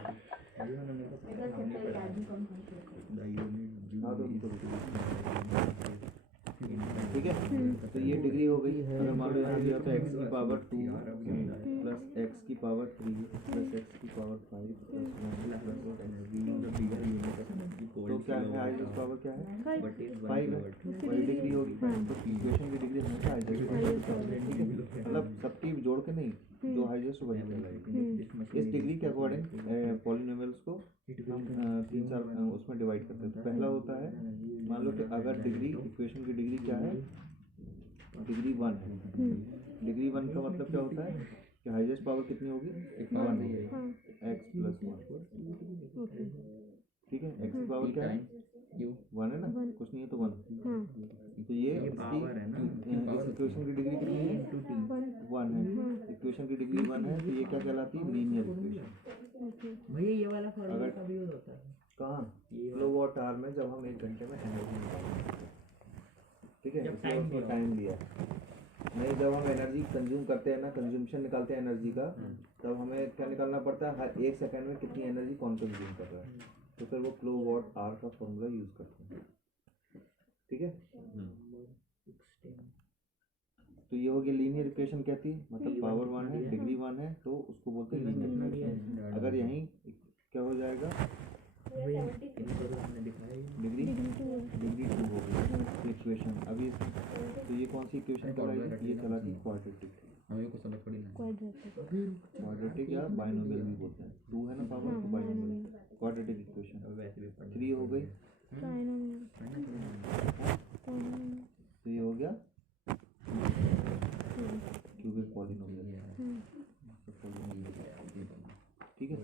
ठीक है। तो ये डिग्री हो गई। अगर मान लो यहाँ दिया तो x की पावर 2 प्लस x की पावर 3 प्लस x की पावर 5 प्लस 1 तो क्या है, हाईएस्ट पावर क्या है 5 है, वही डिग्री होगी। तो इक्वेशन की डिग्री हमेशा हाईएस्ट है, मतलब सबकी जोड़ के नहीं, जो हाईएस्ट वही है। इस डिग्री के अकॉर्डिंग पॉलिनोमियल्स को हम 3-4 उसमें डिवाइड करते हैं। तो पहला होता है, मान लो कि अगर डिग्री, इक्वेशन की डिग्री क्या है, डिग्री 1 है। डिग्री 1 का मतलब क्या होता है कि हाईएस्ट पावर कितनी होगी 1 है, x प्लस 1 ठीक है। x की पावर क्या है 1 है ना, कुछ नहीं है तो 1। तो ये इसकी इस इक्वेशन की डिग्री कितनी है 1 है। इक्वेशन की डिग्री 1 है तो ये क्या कहलाती है लीनियर इक्वेशन। भैया ये वाला फॉर्मूला का भी यूज होता है कहाँ, किलोवाट आवर में, जब हम 1 घंटे में एनर्जी निकालते हैं ठीक है, जब इसमें time उसमें दिया टाइम दिया है। नहीं, जब हम एनर्जी कंज्यूम करते हैं ना, कंज्यूमशन निकालते हैं एनर्जी का, तब हमें क्या निकालना पड़ता है, हर 1 सेकंड में कितनी एनर्जी कौन कंज्यूम कर रहा है, तो फिर वो किलो वॉट आवर का फॉर्मूला यूज करते हैं। ठीक है, तो ये हो गया लीनियर इक्वेशन। कहती है मतलब पावर 1 है, डिग्री 1 है, तो उसको बोलते हैं लीनियर इक्वेशन। अगर यहीं क्या हो जाएगा, डिग्री 2 हो गई इक्वेशन। अभी तो ये कौन सी इक्वेशन कहलाएगी, ये कहलाती है क्वाड्रेटिक। हमें को समझ पड़ी ना। क्वाड्रेटिक या बाइनोमियल भी बोलते हैं। 2 है ना पावर, तो बाइनोमियल क्वाड्रेटिक इक्वेशन। वैसे भी पढ़ 3 हो गई, तो ये हो गया क्यूबिक पॉलिनोमियल। ठीक है,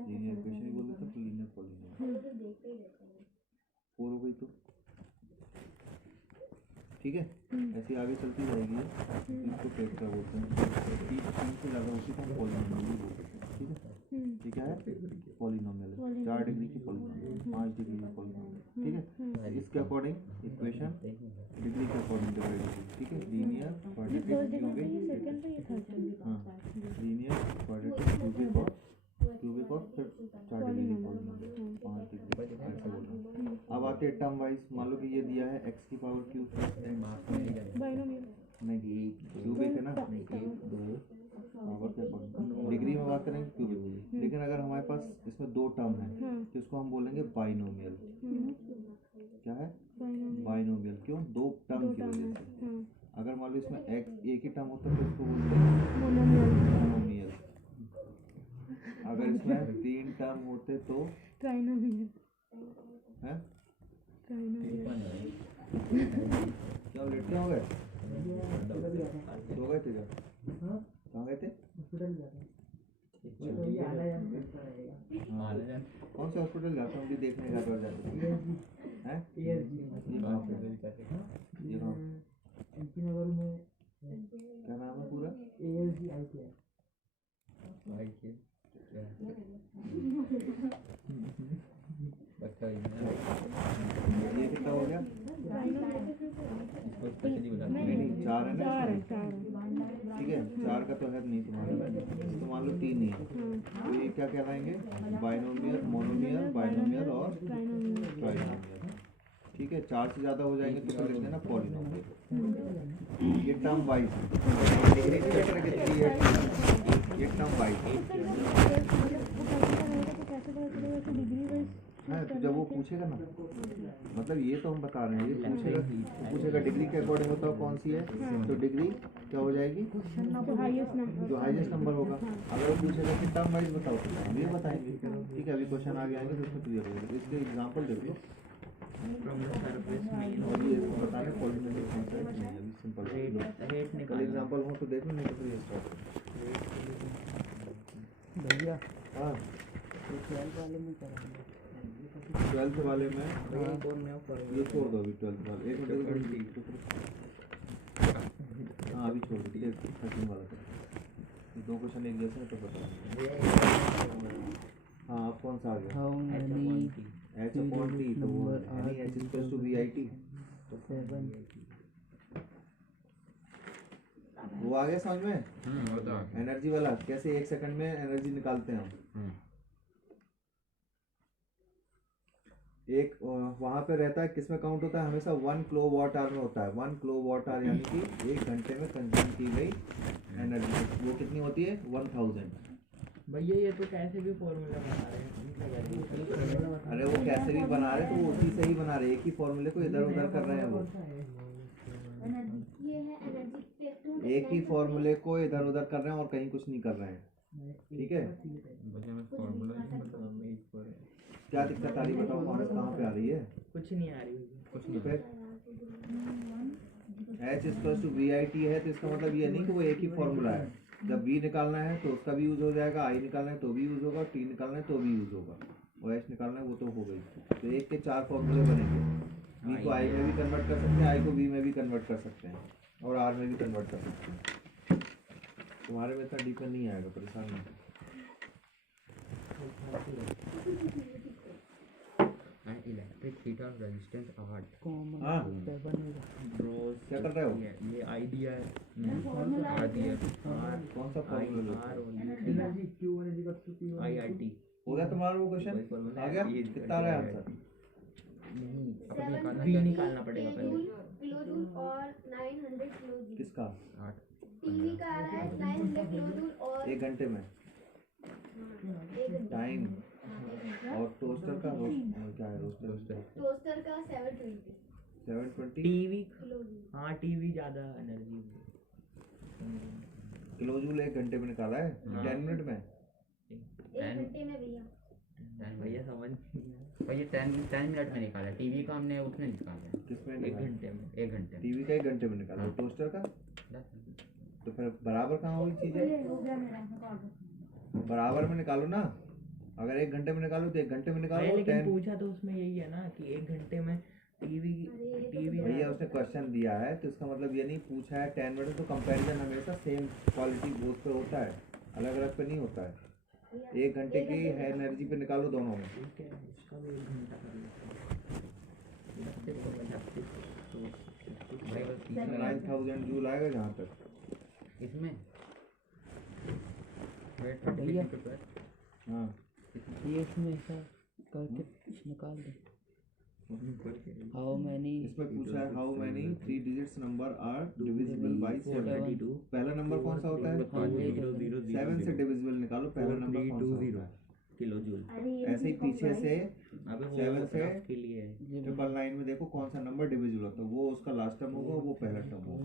लीनियर इक्वेशन ही बोल देते हैं, लीनियर पॉलिनोमियल। 4 हो गई तो ठीक है, ऐसे आगे चलती जाएगी। इसको क्या बोलते हैं, 3 से ज़्यादा होती तो हम पॉलिनोमियल बोलते हैं। ठीक है, ये क्या है, पॉलिनोमियल है। 4 डिग्री की पॉलिनोमियल, 5 डिग्री की पॉलिनोमियल। ठीक है, इसके अकॉर्डिंग इक्वेशन डिग्री के अकॉर्डिंग डिवाइड होगी। ठीक है, लीनियर क्वाड्रेटिक क्यूबिक, हाँ लीनियर क्वाड्रेटिक क्यूबिक और फिर 4 डिग्री की पॉलिनोमियल, 5 डिग्री ऐसे बोल रहा हूँ। अब आते हैं टर्म वाइज। मान लो कि ये दिया है x की पावर क्यूब, नहीं क्यूबिक है ना, 1 2 पावर के अकॉर्डिंग डिग्री में बात करेंगे क्यूबिक। लेकिन अगर हमारे पास इसमें 2 टर्म है तो इसको हम बोलेंगे बाइनोमियल। क्या है, बाइनोमियल। क्यों, 2 टर्म की वजह से। अगर मान लो इसमें एक ही टर्म होता है तो इसको बोलते हैं मोनोमियल। अगर इसमें 3 टर्म होते तो है क्या लेट क्या हो गए, सो गए थे क्या, कहाँ गए थे, कौन से हॉस्पिटल जाते हैं, हम भी देखने का कर जाते हैं। ये नगर में क्या नाम है पूरा, ये कितना हो गया, नहीं 4 है ना, 4 ठीक है, 4 का तो है नहीं तुम्हारे में, तो मान लो 3 ही है, तो ये क्या कहलाएंगे, बाइनोमियल, मोनोमियल, बाइनोमियल और ट्राइनोमियल। ठीक है, 4 से ज़्यादा हो जाएंगे तो लिख देना पॉलिनोमियल। ये टर्म वाइज ये टर्म वाइज है। तो जब वो पूछेगा ना, मतलब ये तो हम बता रहे हैं, ये पूछेगा डिग्री के अकॉर्डिंग बताओ कौन सी है, तो डिग्री क्या हो जाएगी, जो हाईएस्ट नंबर होगा। अगर वो पूछेगा कि टर्म वाइज बताओ तो हम ये बताएंगे। ठीक है, अभी क्वेश्चन आगे आएंगे तो उसमें क्लियर हो जाएगा। इसके एग्जाम्पल देख लो, और ये बताने पॉलिनोमियल कौन सा है, नहीं अभी सिंपल कल एग्जाम्पल हो तो देख लो, नहीं तो फिर ये स्टॉप भैया। हाँ 12th वाले में ये छोड़ दो अभी, 12th वाले एक मिनट। हाँ अभी छोड़ दो, 13 वाला ये 2 क्वेश्चन एक जैसे तो बताओ। हाँ अब कौन सा आ गया, H upon T, तो वो यानी H equals to VIT, वो आ गया समझ में। एनर्जी वाला कैसे 1 सेकंड में एनर्जी निकालते हैं हम। एक वहाँ पे रहता है, किसमें काउंट होता है, हमेशा 1 किलो वॉट आवर में होता है। 1 किलो वॉट आवर यानी कि 1 घंटे में कंज्यूम की गई एनर्जी वो कितनी होती है, 1000। भैया ये तो कैसे भी फॉर्मूला बना रहे हैं, अरे वो कैसे भी बना रहे तो वो उसी से ही बना रहे, एक ही फॉर्मूले को इधर उधर कर रहे हैं वो, एक ही फॉर्मूले को इधर उधर कर रहे हैं और कहीं कुछ नहीं कर रहे हैं। ठीक है, क्या दिक्कत आ रही है बताओ, कहाँ पे आ रही है, कुछ नहीं आ रही, कुछ नहीं। फिर H इक्वल्स टू VIT है तो इसका मतलब ये नहीं कि वो एक ही फॉर्मूला है। जब V निकालना है तो उसका भी यूज हो जाएगा, I निकालना है तो भी यूज होगा, T निकालना है तो भी यूज होगा, और H निकालना है वो तो हो गई। तो एक के 4 फॉर्मूले बनेंगे। V को I में भी कन्वर्ट कर सकते हैं, I को V में भी कन्वर्ट कर सकते हैं, और R में भी कन्वर्ट कर सकते हैं। तुम्हारे में इतना डीप नहीं आएगा, परेशान नहीं। इलेक्ट्रिक थीटा रेजिस्टेंस 8 कॉमन हाँ। बनेगा। ड्रॉस क्या कर रहे हो? ये आई दिया है आर दिया है कौन सा आई फॉर्मूला आर लो? एनर्जी क्यू एनर्जी का टू आई आर टी हो गया तुम्हारा वो क्वेश्चन? वही formula आ है, गया? ये कितना आ रहा है आंसर? नहीं अपने 720 निकालना भी निकालना पड़ेगा पहले किलोजूल और 900 किलोजूल। किसका? 8 टीवी का आ रहा है 900 किलोजूल और 1 घंटे में एक घंटे। टाइम हाँ, एक घंटे। और टोस्टर का क्या है रोस्टर? टोस्टर का 720 720 टीवी किलोजूल। हाँ टीवी ज़्यादा एनर्जी किलोजूल 1 घंटे में निकाला है। हाँ। 10 मिनट में। एक घंटे में भैया। भैया समझ भैया 10 मिनट में निकाला टीवी का हमने उसमें निकाला है किसमें 1 निकाला? घंटे में 1 घंटे में टीवी का 1 घंटे में निकाला। हाँ। टोस्टर का बस। तो फिर बराबर कहाँ हुई चीजें? बराबर में निकालो ना। अगर 1 घंटे में निकालो तो 1 घंटे में निकालो। लेकिन 10 पूछा तो उसमें यही है ना कि 1 घंटे में टीवी टीवी भैया उसने क्वेश्चन दिया है तो इसका मतलब ये नहीं पूछा है 10 मिनट। तो कंपैरिजन हमेशा सेम क्वालिटी बोथ पे होता है, अलग अलग पे नहीं होता है। 1 घंटे की है एनर्जी पे निकालो दोनों में। ठीक है इसका भी 1 घंटा कर लेते 9000 जूल आएगा जहाँ तक। इसमें भैया। हाँ ये उसमें ऐसा करके निकाल दे। हाउ मैनी इसमें पूछा है how many 3 digits number are divisible by 7। पहला नंबर कौन सा होता है? 7 से डिविजिबल निकालो। पहला नंबर कौन सा होता है? किलो जूल ऐसे ही पीछे से अबे 7 से के लिए है 999 में देखो कौन सा नंबर डिविजिबल होता है। वो उसका लास्ट टर्म होगा, वो पहला टर्म होगा।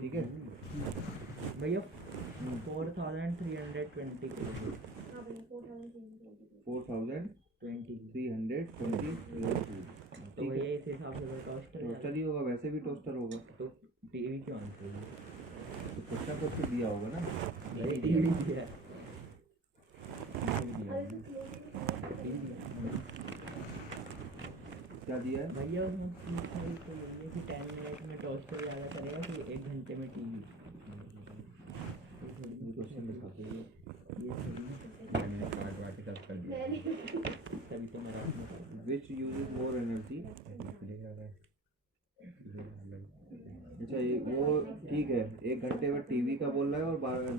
ठीक है। भैया 4320 किलो जूल हाँ भैया 4320। 4320 तो भैया इस हिसाब से टोस्टर टोस्टर ही होगा, वैसे भी टोस्टर होगा। तो टीवी क्यों आंसर है तो क्वेश्चन कुछ दिया होगा ना। यही टीवी दिया है क्या दिया है? भैया उसमें पूछा ही तो यही है कि 10 मिनट में टोस्टर ज़्यादा करेगा कि 1 घंटे में टीवी ये क्वेश्चन दिखाते हैं। मैंने काट वाट सब कर दिया तभी तो मेरा विच यूजेस मोर एनर्जी? अच्छा ये वो ठीक है। 1 घंटे में टीवी का बोल रहा है और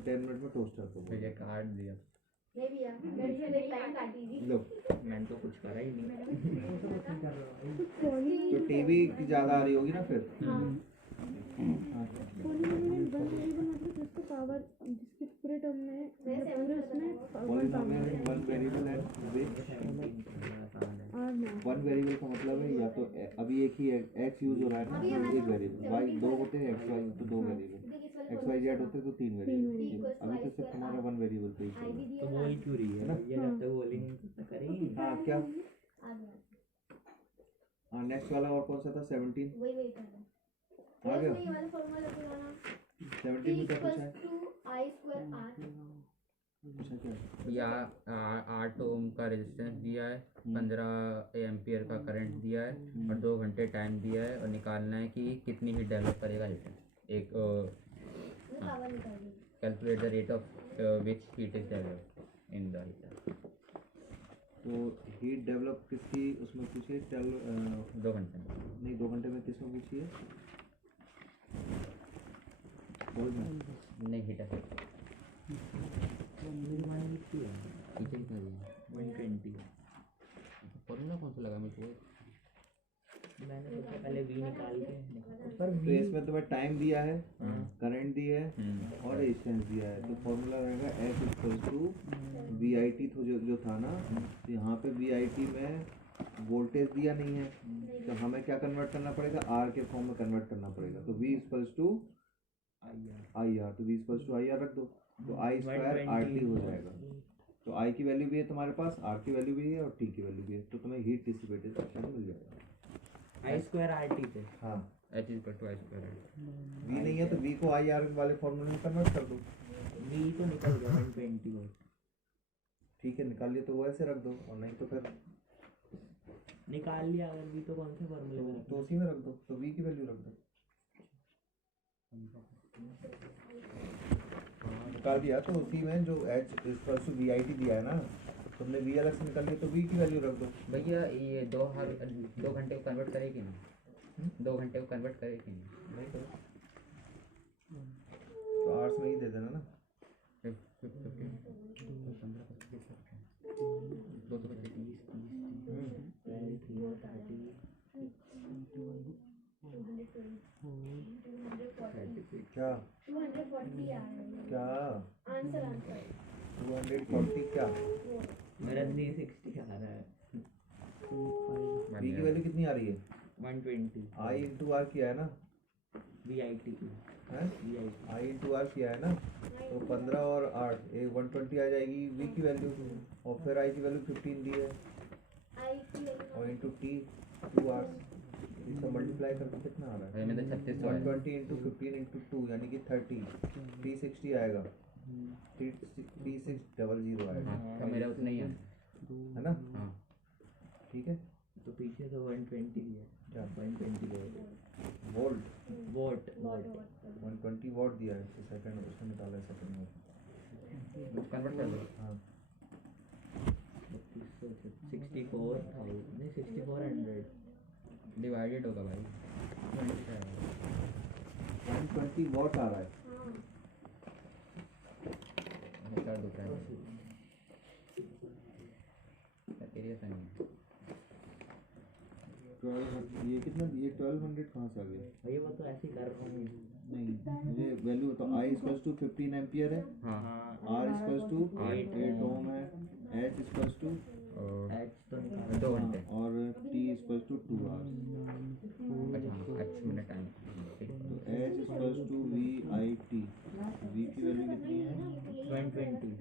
10 मिनट में टोस्टर को बोल रहा भैया काट दिया नहीं भैया मेरे से एक लाइन काटी थी। है। लो मैंने तो कुछ करा ही नहीं तो टीवी की ज्यादा आ रही होगी ना फिर। हाँ। पॉलीनोमियल वन वेरिएबल है विच वन वेरिएबल का मतलब है या तो अभी एक ही एक्स यूज हो रहा है ना, एक वेरिएबल। वाई 2 होते हैं, एक्स वाई तो 2 वेरिएबल, एक्स वाई जेड होते तो 3 वेरिएबल। अभी तो सिर्फ तुम्हारा 1 वेरिएबल पे ही चल रहा है। तो वो ही क्यों रही है भैया जब तक बोलेंगे तब तक करेंगे हाँ क्या? हाँ नेक्स्ट वाला और कौन सा था? 17 वही वही करना आ गया। ये वाला फॉर्मूला लगाना 17 में क्या पूछा है? I square R पूछा क्या है? या 8 ओम का रेजिस्टेंस दिया है 15 एम्पियर का करंट दिया है और 2 घंटे टाइम दिया है और निकालना है कि कितनी हीट डेवलप करेगा हीटर एक पावर निकालिए। Calculate the rate of which heat is develop in the heater. तो हीट डेवलप किसकी उसमें पूछिए? 2 घंटे में नहीं 2 घंटे में किसमें पूछिए? बोल में। नहीं हीटर नीचे कितना दिया 120 फॉर्मूला कौन सा लगा मुझे? मैंने सोचा पहले वी निकाल के पर तो इसमें तुम्हें टाइम दिया है, हाँ। करंट दिया है और रेजिस्टेंस दिया है। तो फॉर्मूला रहेगा F equals to V I T. तो जो था ना, तो यहाँ पे वी आई टी में वोल्टेज दिया नहीं है तो हमें क्या कन्वर्ट करना पड़ेगा? आर के फॉर्म में कन्वर्ट करना पड़ेगा। तो V equals to I R. तो V equals to I R रख दो तो आई स्क्वायर आर टी हो जाएगा। तो आई की वैल्यू भी है तुम्हारे पास, आर की वैल्यू भी है और टी की वैल्यू भी है। तो तुम्हें हीट डिसिपेटेड मिल जाएगा आई स्क्वायर आर टी पे। हाँ H is equal to I square V नहीं है तो वी को आई आर वाले फॉर्मूले में कन्वर्ट कर दो। वी तो निकल गया 120 वोल्ट। ठीक है निकाल लिया तो वो ऐसे रख दो और नहीं तो फिर निकाल लिया अगर वी तो कौन से फॉर्मूले में तो उसी में रख दो। तो वी की वैल्यू रख दो। निकाल दिया तो उसी में जो H equals to V I T दिया है ना, तुमने वी अलग से निकाल लिया तो वी की वैल्यू रख दो। भैया ये 2 घंटे को कन्वर्ट करेगी नहीं, 2 घंटे को कन्वर्ट करेगी नहीं। नहीं करो तो आवर्स में ही दे देना ना। 220 क्या 240 आ रहा है क्या आंसर 240 क्या मेरा 360 आ रहा है। वी की वैल्यू कितनी आ रही है? 120 आई इंटू आर किया है ना, VIT है आई इंटू आर किया है ना, तो 15 और 8 एक 120 आ जाएगी वी की वैल्यू, और फिर आई की वैल्यू 15 दी है आई की और इंटू टी 2 आवर्स, इसको मल्टीप्लाई करके कितना आ रहा है? भाई मैं तो 36 वाला 120 इंटू 15 इंटू 2 यानी कि 30, 360 आएगा, 3600 आएगा, हाँ तो मेरा उतना ही है। है ना? हाँ ठीक है। तो पीछे तो 120 है, क्या 120 है वोल्ट, वोट 120 वॉट दिया है, तो सेकंड उसको निकाला है सेकंड में। कन्वर्ट कर दो। हाँ 6400 डिवाइडेड होगा भाई, 120 वॉट आ रहा है। कर दो क्या तेरी ऐसा नहीं है। 12 ये कितना, ये 1200 कहाँ से आ गया? भैया वो तो ऐसे ही कर रहा हूँ। नहीं मुझे वैल्यू तो आई इक्वल्स टू 15 एम्पियर है, हाँ आर इक्वल्स टू 8 ओम है, एच इक्वल्स टू और एच तो निकाल 2 घंटे। और टी इक्वल्स टू 2 आवर्स। अच्छा हाँ अच्छा मैंने टाइम तो H equals to V I T, V की वैल्यू कितनी है? 120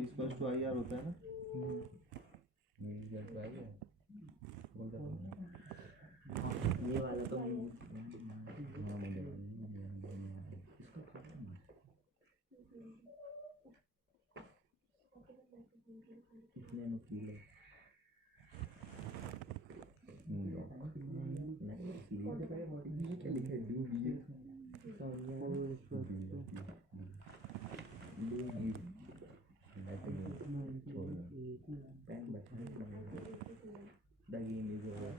इक्वल्स टू आई आर होता है ना। ये वाला तो कितने नुकीले The game is over.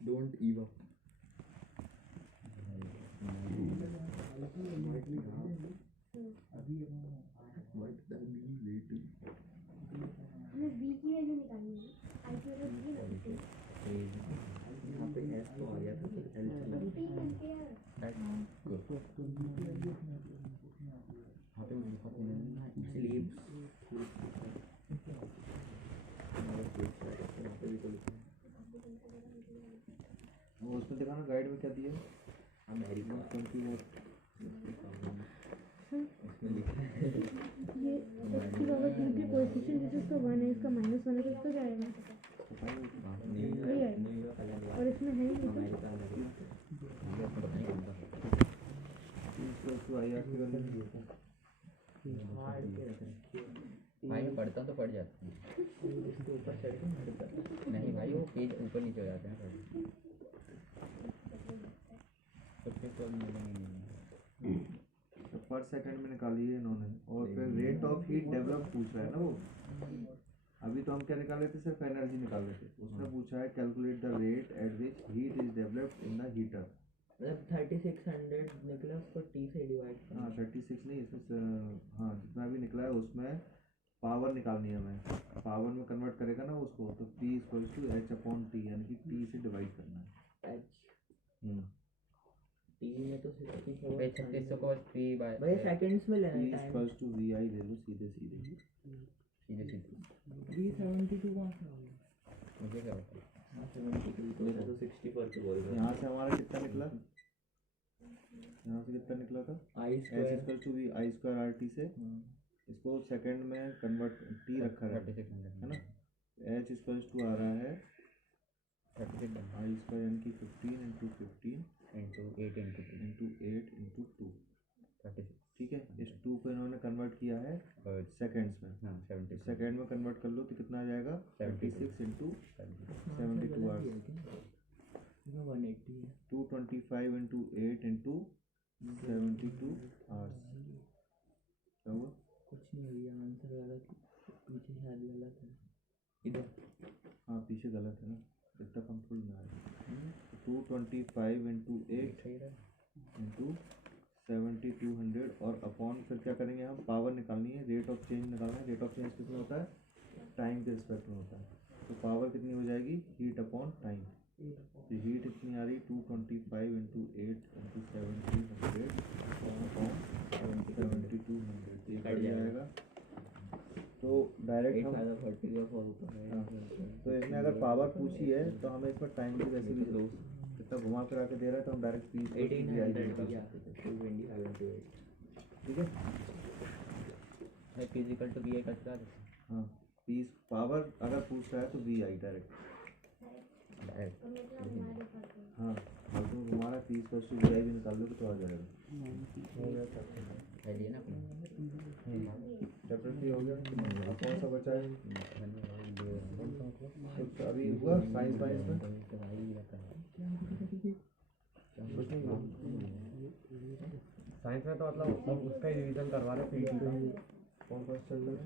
Don't give up. What the bee waiting? हमें बी की वैल्यू निकालनी है आई की वैल्यू थी ना यहाँ पे S तो आ गया था तो L चला 15 एम्पियर इसलिए वो उसमें देखा ना गाइड में क्या दिया है? America 20 what. इसमें लिखा है ये इसकी पावर 3 के कोएफिशिएंट जिस इसका 1 है इसका -1 है तो इसका क्या आएगा और इसमें है ही नहीं अमेरिका इक्वल्स टू आई आर की वैल्यू नहीं होता। भाई मैं पढ़ता हूँ तो पढ़ जाता हूँ। इसके ऊपर चढ़ के मारता नहीं भाई वो पेज ऊपर नीचे हो जाते हैं सबके तो मिलेंगे। तो पर सेकंड में निकाली है इन्होंने, और फिर रेट ऑफ हीट डेवलप पूछ रहा है ना वो। अभी तो हम क्या निकाल रहे थे, सिर्फ एनर्जी निकाल रहे थे। उसने पूछा है calculate the rate at which heat is developed in the heater. मतलब 3600 निकला उसको T से डिवाइड हाँ 36 नहीं, इसमें हाँ जितना भी निकला है उसमें पावर निकालनी है हमें। पावर में कन्वर्ट करेगा ना उसको, तो P equals to H upon T, यानी कि T से डिवाइड करना है। H हम्म T में तो 64 भाई 3600 को 3 बाय भाई सेकंड्स में P लेना टाइम इक्वल्स टू वी आई ले लो सीधे सीधे। सीधे सीधे 372 कहाँ से आ गया? मुझे क्या पता। हाँ 72 तो मेरा तो 64 के बोल रहा यहाँ से हमारा कितना निकला, यहाँ से कितना निकला था? I H square equal to V I square R T से इसको सेकंड में कन्वर्ट टी रखा है 3600 है ना। एच इक्वल्स टू आ रहा है 36 आई स्क्वायर यानी कि 15 into 15 into 8 into 2 into 8 into 2। 36। ठीक है, इस 2 को इन्होंने कन्वर्ट किया है सेकेंड्स में। हाँ 70 सेकेंड में कन्वर्ट कर लो तो कितना आ जाएगा 36 इंटू 72 आवर्स, 180 है 225 इंटू 8 इंटू 72 आवर्स। क्या हुआ? कुछ नहीं भैया आंसर गलत पीछे शायद गलत है इधर। हाँ पीछे गलत है ना, इतना कम थोड़ी ना है। 225 इंटू 8 इंटू 7200 और अपॉन फिर क्या करेंगे हम, पावर निकालनी है, रेट ऑफ चेंज निकालना है। रेट ऑफ चेंज कितना होता है, टाइम के रिस्पेक्ट में होता है। तो पावर कितनी हो जाएगी, हीट अपॉन टाइम। तो हीट इतनी आ रही 225 इंटू 8 इंटू 7200 अपॉन 7200, ये कट जाएगा। तो डायरेक्ट हम हाँ, तो इसमें अगर पावर पूछी है तो हमें इसमें टाइम की वैसे भी कितना घुमा फिरा के दे रहा है, तो हम डायरेक्ट पीस ठीक है। फिजिकल टू बी कट कर। हाँ पीस पावर अगर पूछ रहा है तो वी आई डायरेक्ट। हाँ और तुम हमारा पीस फर्स्ट वी आई भी निकाल लो तो आ जाएगा। आइडिया ना चैप्टर 3 हो गया। अब कौन सा बचा है? तो अभी हुआ साइंस वाइंस में साइंस में तो मतलब अब उसका ही रिवीजन करवा रहे पीटी का। कौन सा चल रहा है?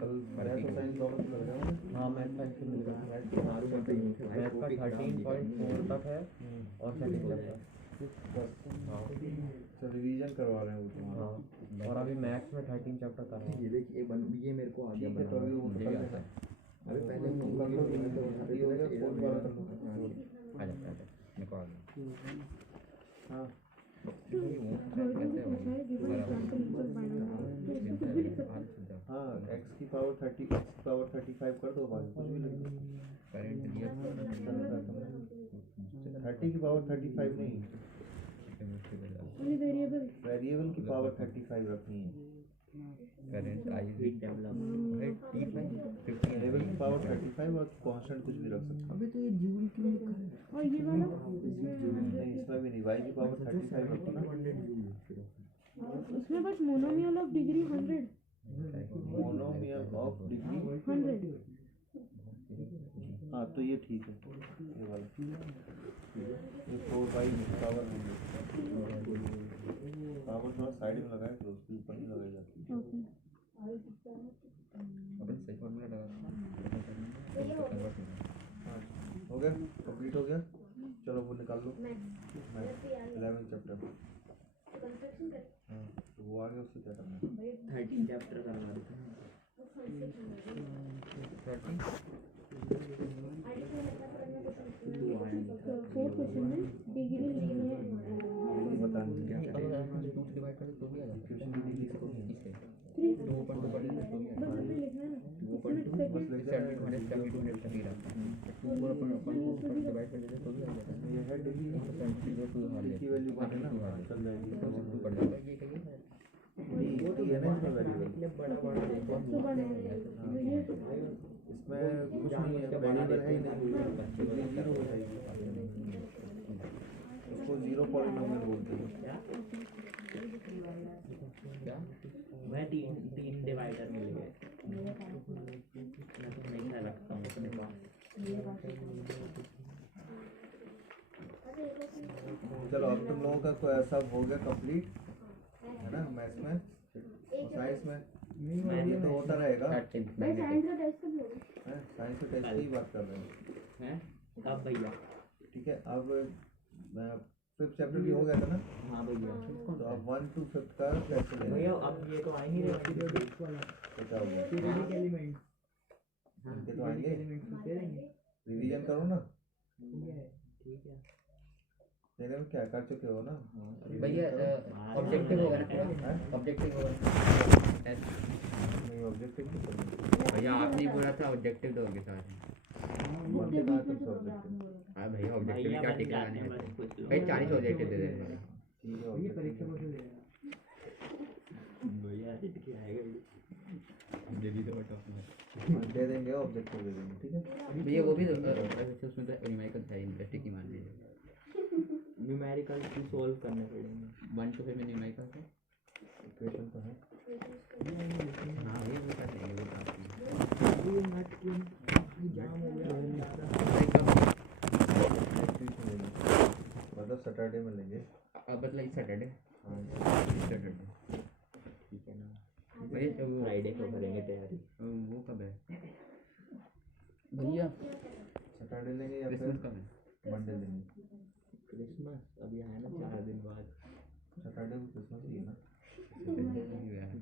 कल मैथ और साइंस दोनों से लग रहा है। हाँ मैथ साइंस से मिल रहा है। मैथ का 13.4 तक है और सेकंड चैप्टर। तो रिवीजन करवा रहे हैं वो तुम्हारा। हाँ और अभी मैथ्स में 13 चैप्टर कर रहे हैं। ये देखिए ये मेरे को आ गया ठीक है, तो अभी वो मुझे कर भी लेना। आता है। अरे पहले तुम कर लो, ये हो गया, फोर्थ वाला कर लो। आ जाता है मेरे को आ गया। हाँ हाँ x की पावर 30 x की पावर 35 कर दो भाई, कुछ भी लिख दो। करंट दिया 30 की पावर 35 नहीं, वेरिएबल की पावर 35 रखनी है। Current I heat develop variable की पावर 35 और कांस्टेंट कुछ भी रख सकते हो। अबे तो ये जूल क्यों लिखा है? और ये वाला नहीं इसमें भी नहीं, y की पावर 35 रखो ना। इसमें बस monomial of degree 100 monomial of degree 100। हाँ तो ये ठीक है, ये वाला ये 4/, पावर पावर थोड़ा साइड में लगाए तो उसके ऊपर नहीं लगाई जाती। अपन सही फॉर्मूला लगा हाँ हो गया, कंप्लीट हो गया। चलो वो निकाल लो 11 चैप्टर। हाँ तो वो आगे उससे क्या करना है? 13 चैप्टर करवा देते हैं। फोर्थ क्वेश्चन में डिग्री लिखनी है। बता नहीं क्या अगर आप 2 से डिवाइड करें तो भी आ जाता क्वेश्चन की डिग्री इसको नहीं है। है। 2 पर 2 कर देंगे तो भी आ बस जाता इतना लिखना है ना। है। 2 पर 2 सेकंड लिख देना है। 7200 तक ही रहता है। 2 पर अपन 2 पर डिवाइड कर देते तो भी आ जाता है। ये है डिग्री 72 हार की वैल्यू बढ़े ना चल जाएगी। तो पड़ जाता है। ये कहिए डी है ना इसमें वेरिएबल, बड़ा बड़ा तो बनेगा इसमें कुछ नहीं है, वेरिएबल है ही नहीं, डिग्री 0 हो जाएगी। उसको 0 पॉलिनोमियल बोलते हैं। क्या वह तीन डिवाइडर मिल गए। नहीं था लगता अपने पास। चलो अब तुम लोगों का सब हो गया कंप्लीट है ना, मैथ्स में और साइंस में ये तो होता रहेगा। भाई साइंस का टेस्ट कब लोगे? साइंस के टेस्ट की बात कर रहे हैं। हैं कब भैया? ठीक है, अब 5th चैप्टर भी हो गया था ना, हाँ भैया। तो अब 1 to 5th का कैसे लेना भैया अब ये तो आ ही नहीं रहे। तो क्या हो गया, पीरियडिक एलिमेंट ये तो आएंगे, दे देंगे। रिवीजन करो ना। ठीक है। मेरे में क्या कर चुके हो ना। भैया ऑब्जेक्टिव होगा ना पूरा, ऑब्जेक्टिव होगा नहीं ऑब्जेक्टिव तो करना भैया आपने बोला था ऑब्जेक्टिव दोगे साथ में। है ऑब्जेक्टिव। हाँ भैया ऑब्जेक्टिव भैया क्या बन टिक जाते हैं लगाने बस कुछ लोग। भाई 40 ऑब्जेक्टिव दे देंगे। ठीक है ये objective परीक्षा करो। को दे देगा। भैया इनके आएगा। दे दी तो टॉप में दे देंगे, ऑब्जेक्टिव दे देंगे। ठीक है भैया वो भी उसमें तो न्यूमेरिकल है ही, इंटरेस्टिंग ही मान लीजिए। न्यूमेरिकल की सॉल्व करने पड़ेंगे 1 to 5 में न्यूमेरिकल से इक्वेशन तो है हाँ ये भी कर लेंगे वो काफी ये नट क्यों जाम हो गया मतलब सैटरडे में लेंगे। अब मतलब सैटरडे सैटरडे ठीक है ना भाई तो वो फ्राइडे को करेंगे तैयारी वो कब है भैया सैटरडे लेंगे या फिर क्रिसमस कब है मंडे लेंगे। क्रिसमस अभी है ना 4 दिन बाद सैटरडे को क्रिसमस ही है ना।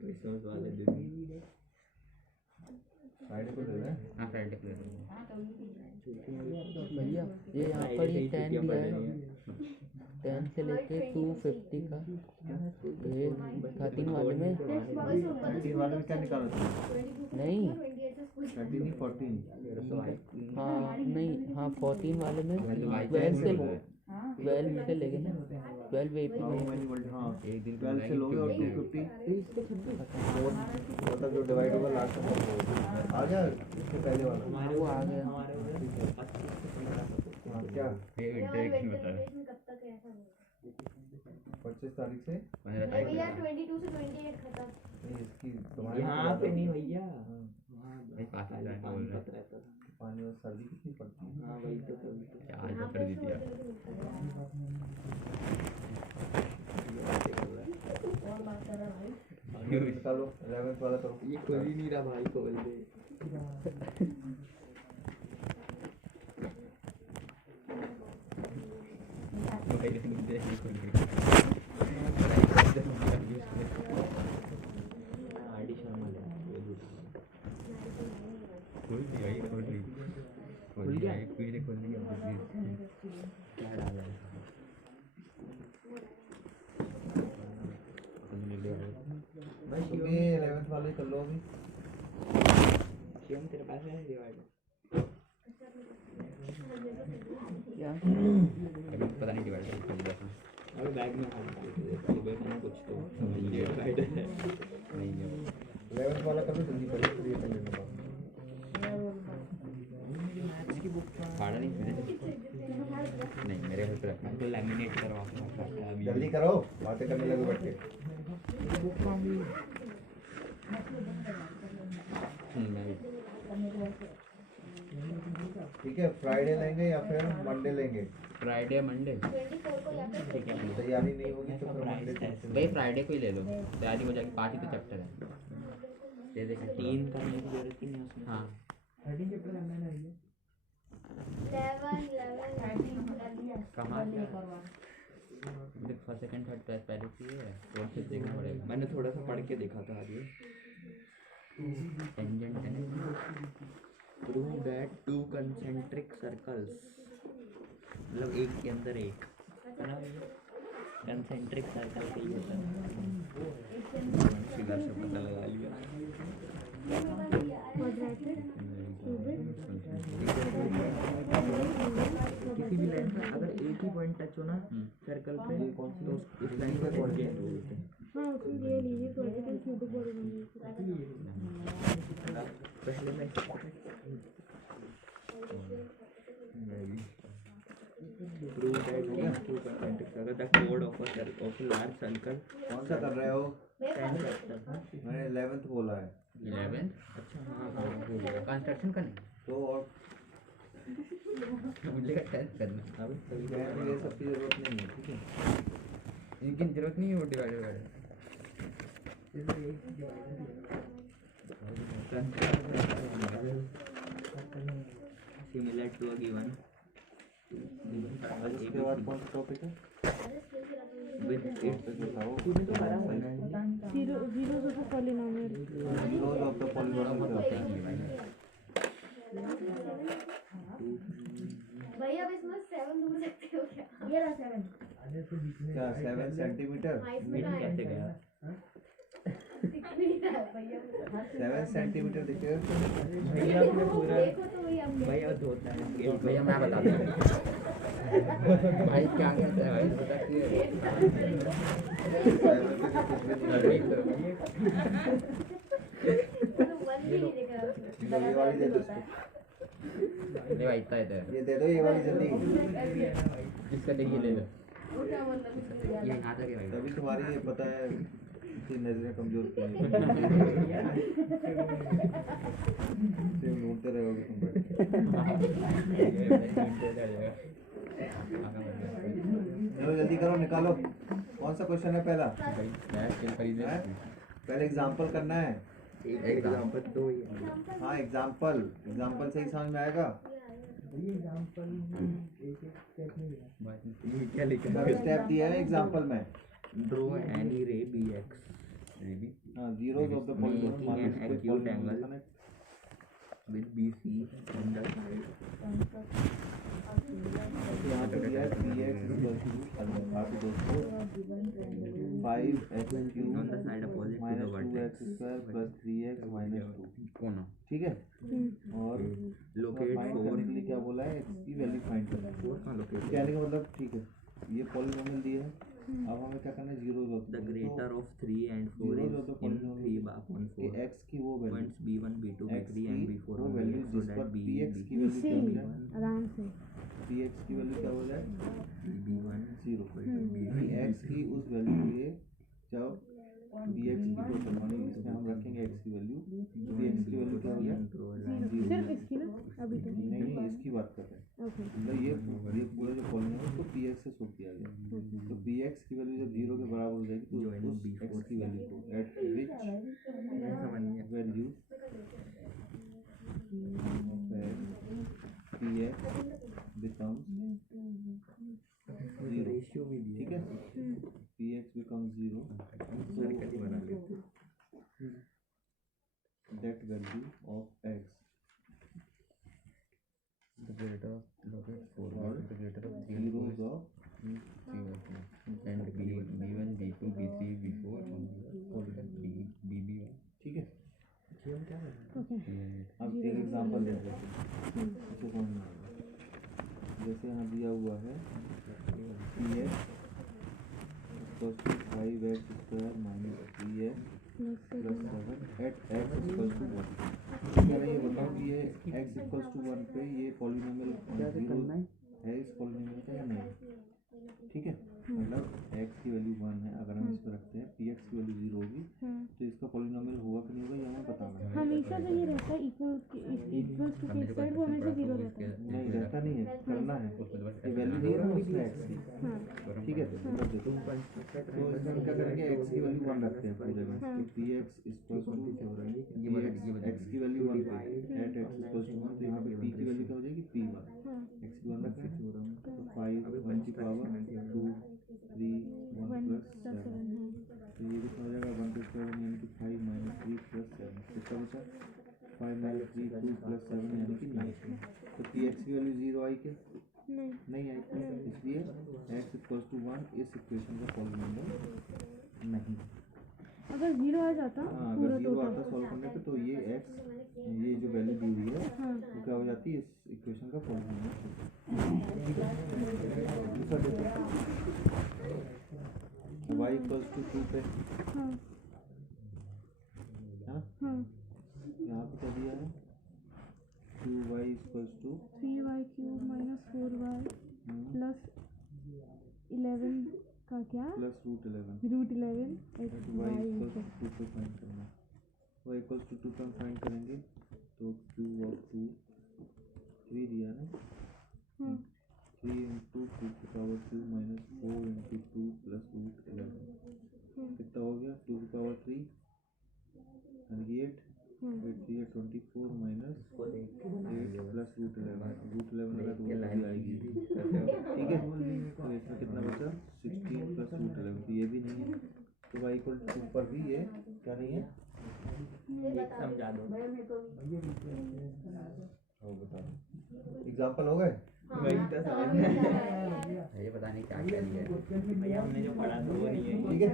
क्रिसमस वाले दिन फ्राइडे को ले लें। हाँ फ्राइडे को ले लेंगे भैया ये यहाँ पर ये 10 दिया है 10 से लेके 250 का ये 13 वाले में वाले में क्या निकाला था? नहीं 13 नहीं 14। हाँ नहीं हाँ 14 वाले में 12 से लेके ना 12 AP में हाँ एक दिन 12 से लोगे और 250 मतलब जो डिवाइड होगा लास्ट में आ गया इससे पहले वाला। वो आ गया हाँ क्या ये डायरेक्शन बता रहा है 25 तारीख से 15 तारीख भैया को 22 से 28 खत्म नहीं इसकी तुम्हारी यहाँ पे नहीं भैया भाई पाकिस्तान बोल रहा है रहता था पानी और सर्दी कितनी पड़ती है। हाँ वही तो तभी तो क्या आज कर दी दिया निकालो 11th वाला करो। ये खोल ही नहीं रहा भाई खोल दे भाई देख ये खोल के आरडी शर्मा ले खोल दिया ये खोल दिया ये पीछे खोल दिया क्या डाला है भाई तुम ये 11th वाले कर लो अभी। शिवम तेरे पास है डिवाइडर क्या अभी पता नहीं डिवाइड कर दिया था अबे बैग में हाथ डाल के देखो सुबह खाना कुछ तो समझ लिया डिवाइडर है नहीं है 11th वाला कभी जल्दी पड़ी फिर ये कर लेना बाद में। इसकी बुक फाड़ा नहीं मैंने नहीं मेरे घर पे रखा है तो लैमिनेट करवा के रखा है अभी जल्दी करो बातें करने लगे बैठ के। बुक मांगी मैं भी ठीक है फ्राइडे लेंगे या फिर मंडे लेंगे। फ्राइडे मंडे 24 को या फिर ठीक है तैयारी नहीं होगी तो फिर मंडे भाई फ्राइडे को ही ले लो तैयारी हो जाएगी 5 ही तो चैप्टर है ये देखें 3 करने की जरूरत ही नहीं उसमें हाँ 11 कहाँ देख फर्स्ट सेकंड थर्ड क्लास पहले की है फोर्थ से देखना पड़ेगा मैंने थोड़ा सा पढ़ के देखा था आज ये टेंजेंट है प्रूव दैट 2 कंसेंट्रिक सर्कल्स मतलब एक के अंदर एक है ना कंसेंट्रिक सर्कल का ही होता है सीधा से पता लगा लिया किसी भी लाइन में अगर एक ही पॉइंट टच हो ना सर्कल पे तो उस लाइन को टेंजेंट बोलते हैं पहले मैं prove that two concentric circle the chord of a large circle कौन सा कर रहे हो? 10 chapter मैंने 11th बोला है 11 अच्छा हाँ हाँ कंस्ट्रक्शन का नहीं तो और मुझे का टेस्ट करना अब सभी कहने में ये सब की जरूरत नहीं है ठीक है। इनकी जरूरत नहीं है वो डिवाइड वगैरह similar to a given उसके बाद कौन सा टॉपिक है? with its बताओ तूने तो पढ़ा होगा ना zeros of the polynomial होता है। भैया अब इसमें 7 ढूंढ सकते हो क्या ये रहा 7 क्या 7 सेंटीमीटर? हाँ इसमें मिल कैसे गया दिख नहीं रहा है भैया 7 सेंटीमीटर दिखेगा भैया अपने पूरा देखो तो भैया भैया धोता है भैया मैं बता दूँ भाई क्या कहता है भाई बता कि तो 1 भी नहीं दिख रहा उसमें ये वाली दे दो इसको। ये भाई इतना इधर ये दे दो ये वाली जल्दी। इसका देखिए ले लो ये यहाँ तक है तभी तुम्हारी ये पता है कि नजरें कमजोर क्यों हैं। सिर्फ ढूंढते रहोगे तुम बैठ चलो जल्दी करो निकालो कौन सा क्वेश्चन है पहला हैं? पहले एग्जाम्पल करना है एक एग्जाम्पल दो ही है। हाँ एग्जाम्पल से ही समझ में आएगा ये क्या लिखा सब स्टेप दिया है एग्जाम्पल में ड्रॉ एनी रे बी एक्स हाँ zeros of the making an acute angle with BC on the side. यहाँ पे दिया है 3x आप दोस्तों 5x cube On the side opposite to the minus vertex. 2x square plus 3x minus 2 कौन ठीक है और Locate फाइंड 4. करने के लिए क्या बोला है x की वैल्यू फाइंड करना है Locate कहने का मतलब ठीक है ये पॉलिनोमियल दिए है अब हमें क्या करना है zeros of the greater of 3 and 4 Zeros is of the in polynomial 3 upon कि 4. x की वो value Points B1, B2, x B3 and की B4 वो on वैल्यू the जिस so पर that B, px B, की वैल्यू क्या हो जाए आराम से px की वैल्यू क्या हो जाए B1 जीरो B3. x की उस वैल्यू के जब bx की टोटल मानी इसमें हम रखेंगे x की वैल्यू bx की वैल्यू क्या हो जाए सिर्फ इसकी ना अभी तो नहीं इसकी बात कर रहे हैं ओके मतलब ये पूरा जो पॉलिनोमियल है उसको px से सोल्व किया गया तो px की वैल्यू जब जीरो के बराबर हो जाएगी तो जो है उस B4 x की वैल्यू को eight which value px becomes zero ratio भी दिया ठीक है px becomes zero सर्कल ही बना लेते that value of x the greater locate 4 the greater of 3 zeros of and B1 B2 B3 B4 and BB1 ठीक है ये हम क्या कर रहे ओके अब एक एग्जांपल दे देते हैं इसे समझ में आएगा जैसे यहाँ दिया हुआ है px equals to 5x square minus 3x plus 7 at x equals to 1 कह रहे ये बताओ कि ये x equals to 1 पे ये पॉलिनोमियल जीरो है इस पॉलिनोमियल का या नहीं ठीक है मतलब x की वैल्यू 1 है अगर हम इस पे रखते हैं px की वैल्यू 0 होगी तो इसका पॉलिनोमियल होगा कि नहीं होगा ये हमें बताना है हमेशा जो ये रहता है इक्वल्स टू के साइड वो हमेशा जीरो रहता है नहीं रहता नहीं है करना है ये वैल्यू नहीं है ना उसमें x की ठीक है तो इसमें हम क्या करेंगे x की वैल्यू 1 रखते हैं पूरे में कि px इक्वल्स टू x की वैल्यू 1 पे एट x इक्वल्स टू 1 तो यहाँ पे p की वैल्यू क्या हो जाएगी p1 x की 1 रखें तो 5 1 की पावर 2 3 1 प्लस 7 तो ये कितना हो जाएगा 1 प्लस 7 यानी कि 5 माइनस 3 प्लस 7 कितना बचा 5 माइनस 3 2 प्लस 7 यानी कि 9 तो px की वैल्यू 0 आई के नहीं आई इसलिए x इक्वल्स टू 1 इस इक्वेशन का पॉलिनोमियल नहीं अगर जीरो आ जाता हाँ अगर जीरो आता सॉल्व करने पे तो ये x ये जो वैल्यू दी हुई है वो क्या हो जाती है इस इक्वेशन का पॉलिनोमियल दूसरा देखो y इक्वल्स टू 2 पे हाँ है ना यहाँ पे क्या दिया है 2y equals to 3y cube minus 4y plus 11 का क्या plus root 11 x y y equals to 2 पे फाइंड करना y इक्वल्स टू 2 पे फाइंड करेंगे तो क्यूब ऑफ 2 3 दिया ना 3 इंटू 2 की power 2 minus 4 into 2 plus root 11 कितना हो गया 2 की पावर 3 यानी कि 8 24 माइनस 8 प्लस रूट 11 अगर तो वैल्यू आएगी ठीक है तो इसमें कितना बचा 16 प्लस रूट 11 तो ये भी नहीं है तो y इक्वल टू पर भी ये क्या नहीं है समझा दो एग्जाम्पल हो गए वही तो समझ में ये पता नहीं क्या क्या दिया है भैया हमने जो पढ़ा था वो नहीं है ठीक है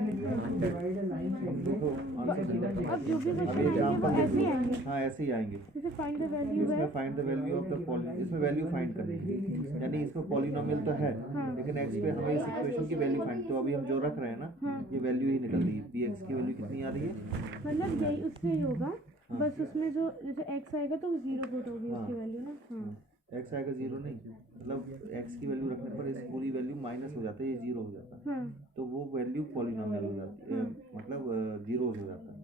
देखो आंसर सीधा अब जो भी अभी क्वेश्चन आएंगे वो एग्जाम्पल ऐसे ही आएंगे हाँ ऐसे ही आएंगे जैसे फाइंड द वैल्यू है इसमें find the value of the इसमें वैल्यू फाइंड करनी है यानी इसमें पॉलिनोमियल तो है लेकिन x पे हमें इस इक्वेशन की वैल्यू फाइंड तो अभी हम जो रख रहे हैं ना ये वैल्यू ही निकल रही है px की वैल्यू कितनी आ रही है मतलब यही उससे ही होगा बस उसमें जो जैसे x आएगा तो 0 पुट होगी उसकी वैल्यू ना हाँ एक्स आएगा जीरो नहीं, मतलब एक्स की वैल्यू रखने पर इस पूरी वैल्यू माइनस हो जाता है, ये जीरो हो जाता है, तो वो वैल्यू पॉलिनोमियल हो जाती है, मतलब जीरोज हो जाता है।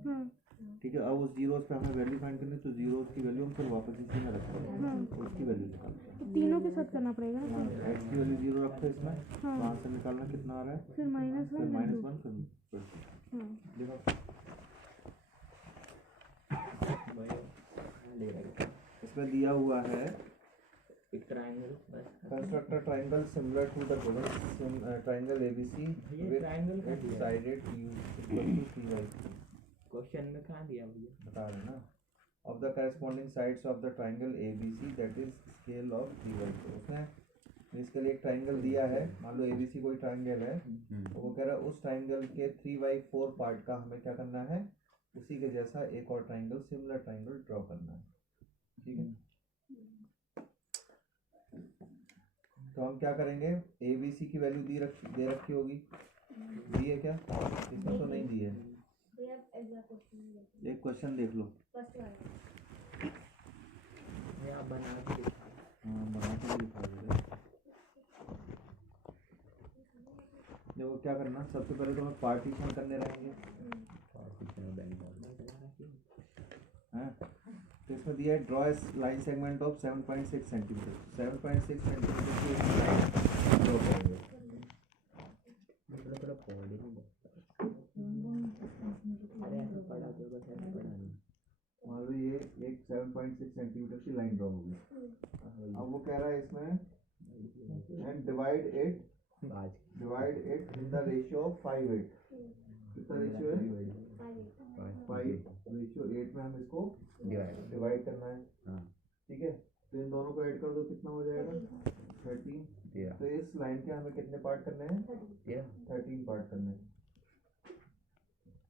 ठीक है, अब उस जीरोज पे हमें वैल्यू फाइंड करनी है, तो जीरोज की वैल्यू हम फिर वापस इसी में रखते हैं, तो उसकी वैल्यू निकालते हैं। तो तीनों के साथ करना पड़ेगा ना? हाँ, एक्स की वैल्यू जीरो रखते हैं इसमें, वहाँ से निकालना कितना आ रहा है, फिर माइनस फिर वन माइनस वन, फिर देखो इसमें दिया हुआ है एक ट्रायंगल बस construct a triangle similar to the given triangle ABC ये triangle का विद दिया है। Sided U equal to 3/3 question में कहाँ दिया भैया? बता रहे ना, of the corresponding sides of the triangle ABC that is scale of 3/4। उसने इसके लिए एक ट्रायंगल दिया है, मान लो ABC कोई ट्रायंगल है, तो वो कह रहा है उस ट्रायंगल के 3/4 पार्ट का हमें क्या करना है, उसी के जैसा एक और ट्रायंगल सिमिलर ट्रायंगल ड्रॉ करना है। ठीक है, तो हम क्या करेंगे, ABC की वैल्यू दे रखी होगी, दी है क्या, इसमें तो नहीं दी है, एक क्वेश्चन देख लो। ये आप बना के दिखा। हाँ, बना के दिखा दे। देखो क्या करना, सबसे पहले तो हमें पार्टीशन करने रहेंगे, हैं, तो इसमें दिया है draw line segment of 7.6 centimetre, 7.6 centimetre की एक लाइन ड्रॉ करेंगे। थोड़ा पॉडी में अरे ऐसा पढ़ा तो बस ऐसा पढ़ा नहीं। मान लो ये एक 7.6 सेंटीमीटर की लाइन ड्रॉ होगी। अब वो कह रहा है इसमें and divide it in the ratio of 5:8। कितना रेशियो है, 5:8 में हम इसको डिवाइड करना है। ठीक है, तो इन दोनों को ऐड कर दो, कितना हो जाएगा 13। तो इस लाइन के हमें कितने पार्ट करने हैं, 13 पार्ट करने हैं।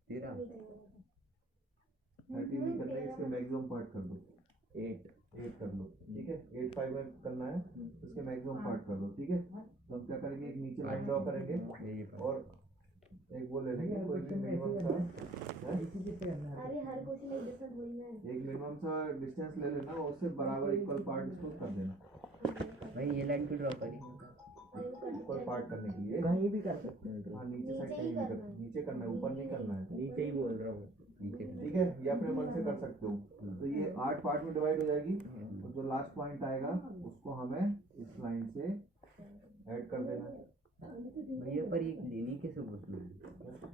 13 नहीं करना है, इसके मैक्सिमम पार्ट कर दो, 8 कर लो। ठीक है, 8 5 में करना है, इसके मैक्सिमम पार्ट कर दो। ठीक है, तो हम क्या करेंगे, एक नीचे लाइन ड्रॉ करेंगे और एक वो ले लेंगे कोई भी मिनिमम सा, अरे हर क्वेश्चन एक डिफरेंट होई है। एक मिनिमम सा डिस्टेंस ले लेना और उससे बराबर इक्वल पार्ट इसको कर देना। भाई ये लाइन क्यों ड्रॉ करी? इक्वल पार्ट करने के लिए कहीं भी कर सकते हैं। हाँ, नीचे साइड कहीं भी कर, नीचे करना है, ऊपर नहीं करना है। नीचे ही बोल रहा हूँ। ठीक है, ये अपने मन से कर सकते हो। तो ये 8 पार्ट में डिवाइड हो जाएगी, और जो लास्ट पॉइंट आएगा उसको हमें इस लाइन से ऐड कर देना है। भैया पर ये लेनी कैसे उसमें,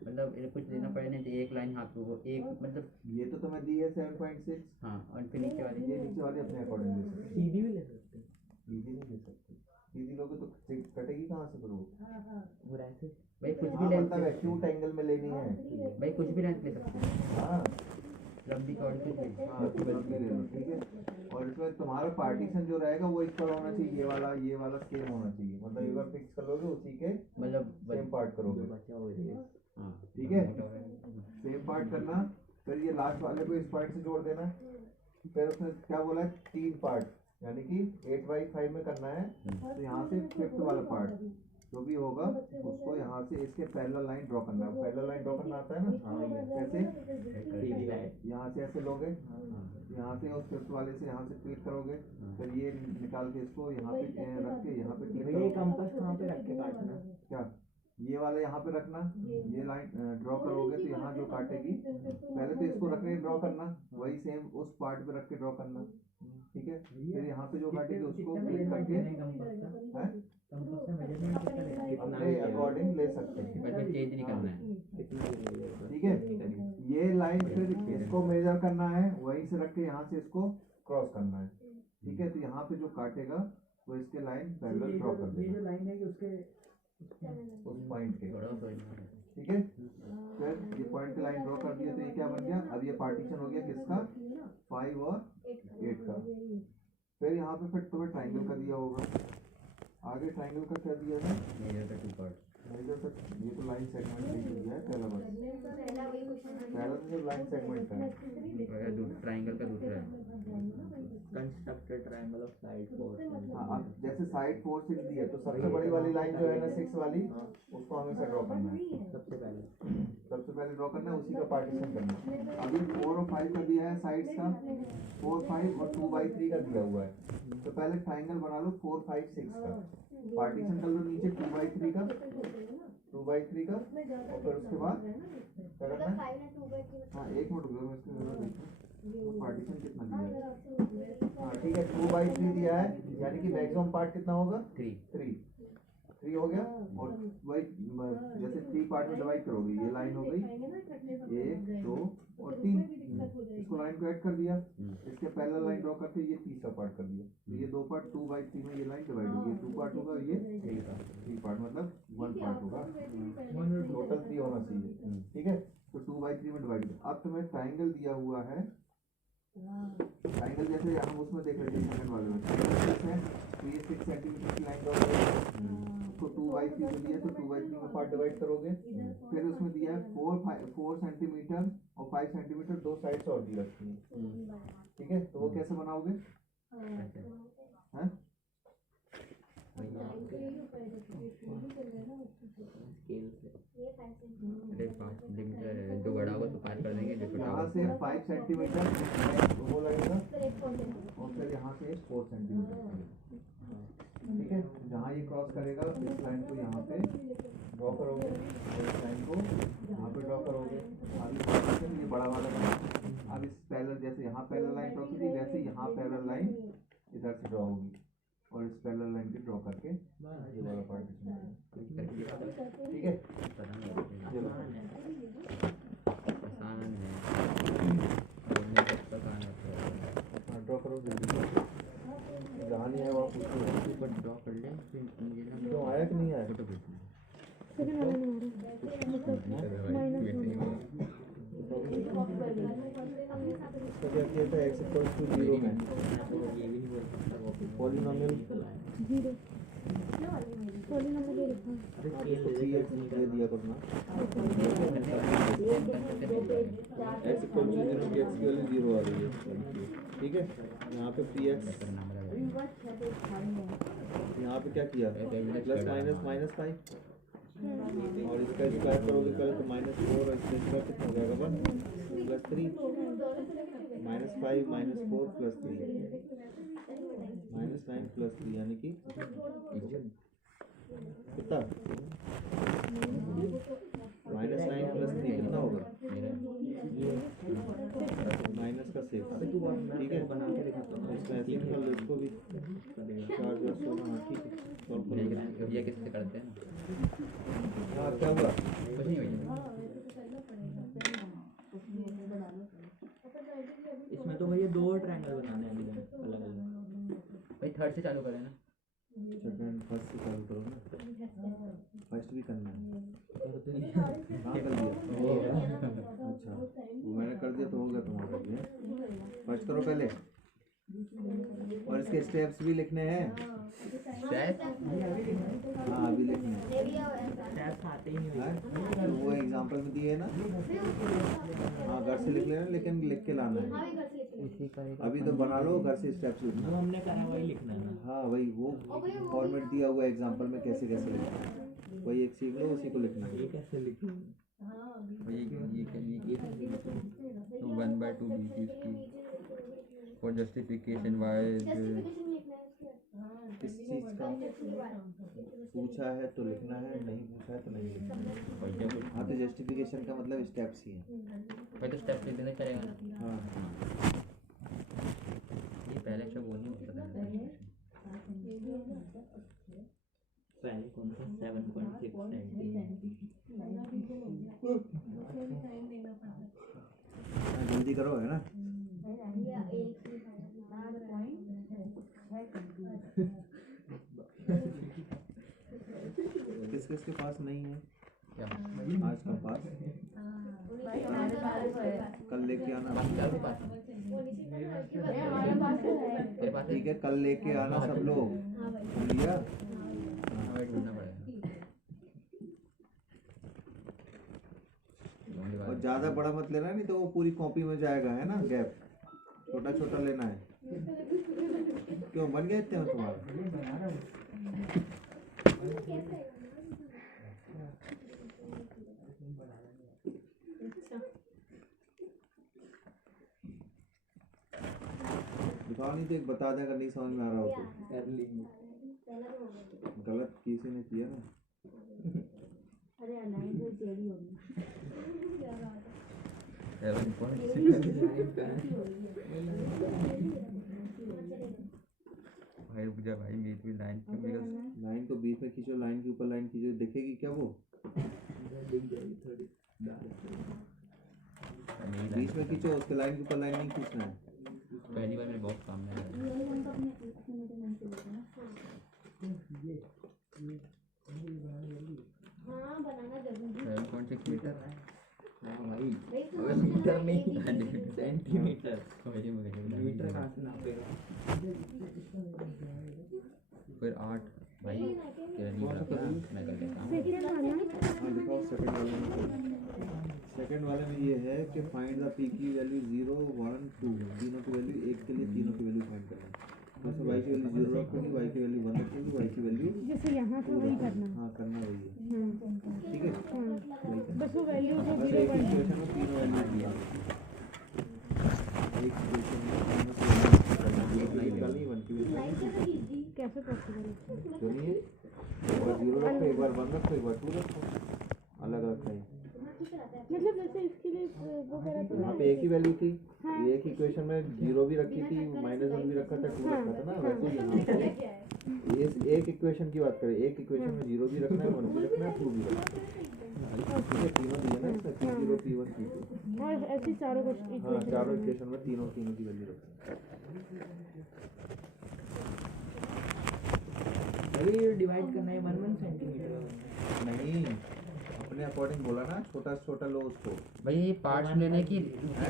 मतलब ये कुछ देना पड़े नहीं तो एक लाइन हाथ वो एक मतलब। ये तो तुम्हें दी है 7.6। हाँ, और फिर नीचे वाली ये नीचे वाले अपने अकॉर्डिंग ले सकते सीधी भी ले सकते हैं। सीधी नहीं ले सकते, सीधी लोगे तो कटेगी कहाँ से फिर वो। और ऐसे भाई कुछ भी हाँ, लेंथ मतलब एक्यूट एंगल में लेनी है। भाई कुछ भी लेंथ ले सकते हैं, हाँ लंबी चौड़ी कुछ भी। हाँ, तो लंबी ले लो। ठीक है, और इसमें तुम्हारा पार्टीशन जो रहेगा वो इक्वल होना चाहिए, ये वाला सेम होना चाहिए, मतलब एक बार फिक्स कर लोगे उसी के मतलब सेम पार्ट करोगे। बचा हो रही है। हाँ ठीक है, सेम पार्ट करना, फिर ये लास्ट वाले को इस पॉइंट से जोड़ देना। फिर उसने क्या बोला है, 3 पार्ट, यानी कि 8/5 में करना है, तो यहाँ से 5th वाला पार्ट जो भी होगा उसको यहाँ से इसके पैरेलल लाइन ड्रॉ करना है। पैरेलल लाइन ड्रॉ करना आता है ना, कैसे, सीधी लाइन। यहाँ से ऐसे लोगे, यहाँ से उस 5th वाले से यहाँ से क्लिक करोगे, फिर ये निकाल के इसको यहाँ पे रख के यहाँ पे क्लिक भैया ये कंपास कहाँ पे रख के काटना? क्या, ये वाला यहाँ पे रखना, ये लाइन ड्रॉ करोगे तो यहाँ जो काटेगी, पहले तो इसको रख के ड्रॉ करना, वही सेम उस पार्ट पे रख के ड्रॉ करना। ठीक है, फिर यहाँ पे जो काटेगी उसको क्लिक करके अपने अकॉर्डिंग ले सकते हैं। बस चेंज नहीं करना है। ठीक है, ये लाइन फिर इसको मेजर करना है, वहीं से रख के यहाँ से इसको क्रॉस करना है। ठीक है, तो यहाँ पे जो काटेगा वो इसके लाइन पैरेलल ड्रॉ कर देगा लाइन है कि उसके उस पॉइंट के। ठीक है, फिर ये पॉइंट पे लाइन ड्रॉ कर दिया, तो ये क्या बन गया, अब ये पार्टीशन हो गया किसका, 5 और 8 का। फिर यहाँ पे फिर तुम्हें ट्राइंगल का दिया होगा, आगे ट्राइंगल का क्या दिया है, मेजर का 2 पार्ट। मेजर का, ये तो लाइन सेगमेंट दे दिया है पहला, बस पहला तो लाइन सेगमेंट है। ट्राइंगल का दूसरा है। Construct triangle of side four. हाँ, अब जैसे साइड 4 6 दी है तो सबसे बड़ी वाली लाइन जो है ना 6 वाली, उसको हमेशा ड्रॉ करना है। सबसे पहले ड्रॉ करना है, उसी का पार्टीशन करना है। अभी 4 और 5 का दिया है साइड्स का, 4 5 और 2/3 का दिया हुआ है। तो पहले ट्राइंगल बना लो 4 5 6 का, पार्टीशन कर लो नीचे 2/3 का, 2/3 का, और फिर उसके बाद क्या करना है। हाँ, एक मिनट रुको, मैं इसको जरा देखूं पार्टीशन कितना दिया है। हाँ ठीक है, 2/3 दिया है, यानी कि मैक्सिमम पार्ट कितना होगा 3 हो गया। और वही जैसे 3 पार्ट में डिवाइड करोगे, ये लाइन हो गई 1 2 और 3, इसको लाइन को ऐड कर दिया, इसके पहला लाइन ड्रॉ करके ये तीसरा पार्ट कर दिया। तो ये 2 पार्ट 2/3 में ये लाइन डिवाइड होगी, 2 पार्ट होगा, ये 3 पार्ट मतलब 1 पार्ट होगा, टोटल 3 होना चाहिए। ठीक है, तो 2/3 में डिवाइड। अब तुम्हें ट्राइंगल दिया हुआ है, ट्राइंगल जैसे हम उसमें देख लेते हैं सेकंड वाले में, तो ये 6 सेंटीमीटर की लाइन ड्रॉ करोगे, तो 2/3 में दिया तो 2/3 में पार्ट डिवाइड करोगे। फिर उसमें दिया है 4 सेंटीमीटर और 5 सेंटीमीटर दो साइड से और दी रखी है। ठीक है, तो वो कैसे बनाओगे हैं? जो बड़ा होगा तो पार कर देंगे, जो छोटा यहाँ से 5 सेंटीमीटर वो लगेगा, और फिर यहाँ से 4 सेंटीमीटर। ठीक है, जहाँ ये क्रॉस करेगा इस लाइन को यहाँ पे ड्रॉ करोगे और इस लाइन को यहाँ पे ड्रॉ करोगे। अब ये बड़ा वाला बना। अब इस पैरेलल, जैसे यहाँ पैरेलल लाइन ड्रॉ की थी, वैसे यहाँ पैरेलल लाइन इधर से ड्रॉ होगी, और इस पैरेलल लाइन की ड्रॉ करके ये वाला पार्टीशन। ठीक है, ड्रॉ करो जल्दी, जहाँ नहीं है वहाँ पूछो, ड्रॉ कर लें। क्यों आया कि नहीं आया। इसका क्या किया था, x = 0 में पॉलिनोमियल इसको 3x दे दिया करना, x = 0 की x की वैल्यू 0 आ रही है। ठीक है, यहाँ पे 3x, यहाँ पे क्या किया प्लस माइनस 5, और इसका स्क्वायर करोगे कल तो -4, और इसका स्क्वायर कितना हो जाएगा 1 + 3, -5 -4 + 3 -9 + 3, यानी कि कितना -9 + 3 कितना होगा माइनस का 6। ठीक है, इसमें ऐसे कर लो, इसको भी 4 + 16। हाँ ठीक है, सॉल्व कर लो। ये किससे करते हैं? हाँ क्या हुआ, कुछ नहीं हुई। इसमें तो भैया 2 ट्रायंगल बनाने हैं अभी अलग अलग। भाई थर्ड से चालू करें ना। सेकंड फर्स्ट से चालू करो ना, फर्स्ट भी करना है। हाँ कर दिया, अच्छा वो मैंने कर दिया तो हो गया तुम्हारा भी। फर्स्ट करो पहले, और इसके स्टेप्स भी लिखने हैं। हाँ अभी लिखने हैं, स्टेप्स आते ही नहीं हैं? तो वो एग्जाम्पल में दिए है ना, हाँ घर से लिख लेना, लेकिन लिख के लाना है। अभी तो बना लो, घर से स्टेप्स लिखना। जो हमने करा वही लिखना है ना। हाँ वही, वो फॉर्मेट दिया हुआ एग्जाम्पल में कैसे कैसे लिखना है, वही एक सीख लो, उसी को लिखना है। ये कैसे लिखना है? ये 1/2 BC की फॉर जस्टिफिकेशन वाई किस चीज़ का पूछा है तो लिखना है, नहीं पूछा है तो नहीं लिखना है। हाँ तो जस्टिफिकेशन का मतलब स्टेप्स ही है। भाई तो स्टेप लिख देना चलेगा ना। हाँ ये पहले अक्षर वो नहीं होता था। पहले कौन सा 7.6 जल्दी करो, है ना। किस किस के पास नहीं है आज का पास, कल लेके आना। ठीक है, कल लेके आना सब लोग, लिया। ढूंढना पड़ेगा। और ज़्यादा बड़ा मत लेना, नहीं तो वो पूरी कॉपी में जाएगा, है ना। गैप छोटा छोटा लेना है। क्यों बन गए इतने में तुम्हारा? दिखाओ नहीं तो एक बता दे, अगर नहीं समझ में आ रहा हो तो। कर लेंगे। गलत किसी ने किया ना। अरे अलाइन कोई टेढ़ी होगी। 7.6 भाई रुक जा भाई, बीच में लाइन क्यों बिगड़। लाइन को बीच में खींचो, लाइन के ऊपर लाइन खींचो, दिखेगी क्या वो? दिख जाएगी थोड़ी बीच में खींचो, उसके लाइन के ऊपर लाइन नहीं खींचना है। पहली बार मेरे बहुत सामने आया। हाँ बनाना जरूरी 7.6 मीटर। हाँ भाई, भाई तो अबे मीटर नहीं सेंटीमीटर। वही मुझे मीटर कहाँ से नापेगा? फिर 8 भाई तेरा नहीं बता, मैं कर लेता हूँ। हाँ दिखाओ सेकंड वाले में। सेकंड वाले में ये है कि फाइंड द पी की वैल्यू 0 1 2, तीनों की वैल्यू एक के लिए तीनों की वैल्यू फाइंड करना है। जैसे y की वैल्यू 0 रखोगी, y की वैल्यू 1 रखोगी, y की वैल्यू जैसे यहाँ था वही करना। हाँ करना वही है। हाँ ठीक है, हाँ, बस वो वैल्यू जो बस एक इक्वेशन में तीनों वैल्यू दिया। एक इक्वेशन में तीनों की वैल्यू निकालनी, 1 की वैल्यू कैसे पॉसिबल है? क्यों नहीं है? एक बार 0 रखो, एक बार 1 रखो, एक बार 2 रखो, अलग अलग कहीं। मतलब जैसे इसके लिए वो कह रहा था यहाँ पे एक ही वैल्यू थी, एक इक्वेशन में 0 भी रखी थी, -1 भी रखा था, 2 रखा था ना। वैसे ही यहाँ पे इस एक इक्वेशन की बात करें, एक इक्वेशन में 0 भी रखना है, 1 भी रखना है, 2 भी रखना है। ठीक है, तीनों दिए ना इसमें, P0 P1 P2। और ऐसे चारों को हाँ चारों इक्वेशन में तीनों की वैल्यू रखना है। अरे ये डिवाइड करना है 1 सेंटीमीटर। नहीं, अपने अकॉर्डिंग बोला ना, छोटा से छोटा लो उसको। भाई ये पार्ट्स लेने की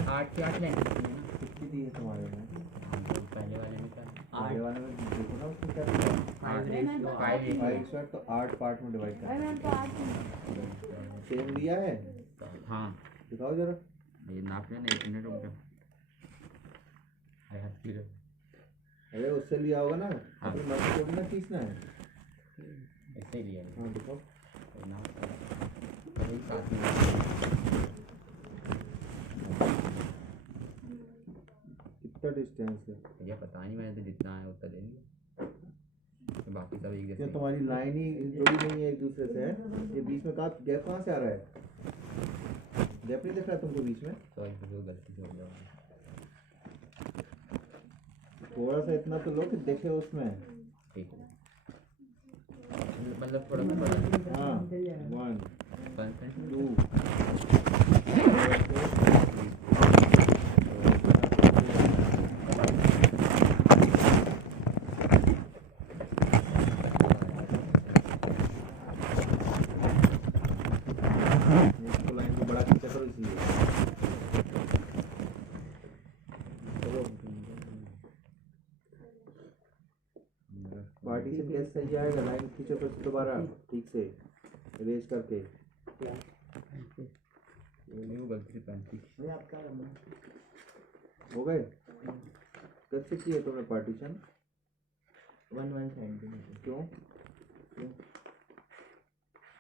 8 के 8 लाइन है ना। कितनी दी है तुम्हारे में? पहले वाले में क्या आगे वाले में देखो ना उसको क्या दिया है। 5 स्क्वायर तो 8 पार्ट में डिवाइड कर सेम दिया है। हाँ दिखाओ जरा। ये नाप लेना, 1 मिनट रुक जाओ। हाय हाथ फिर अरे उससे लिया होगा ना, अपनी मर्जी को भी ना खींचना है। ऐसे ही लिया है। हाँ दिखाओ। और नाप वही साथ में कितना डिस्टेंस है? मुझे पता नहीं, मैंने तो जितना आया उतना ले लिया, तो बाकी सब एक क्या जैसे। तुम्हारी लाइन ही जुड़ी नहीं है एक दूसरे से? ये बीच में कहाँ गैप कहाँ से आ रहा है? गैप नहीं दिख रहा तुमको बीच में? तो जो गलती से हो गया। थोड़ा सा इतना तो लो कि देखे उसमें। ठीक है, मतलब थोड़ा बड़ा। हाँ 1 परसेंट 2 इसको लाइन को बड़ा खींचा करो इसलिए। चलो पार्टीशन कैसे सही आएगा? लाइन खींचो तो दोबारा ठीक से इरेज करके। वो गलती से 35 हो गए? कैसे किए तुमने पार्टीशन? 1 सेंटीमीटर। क्यों?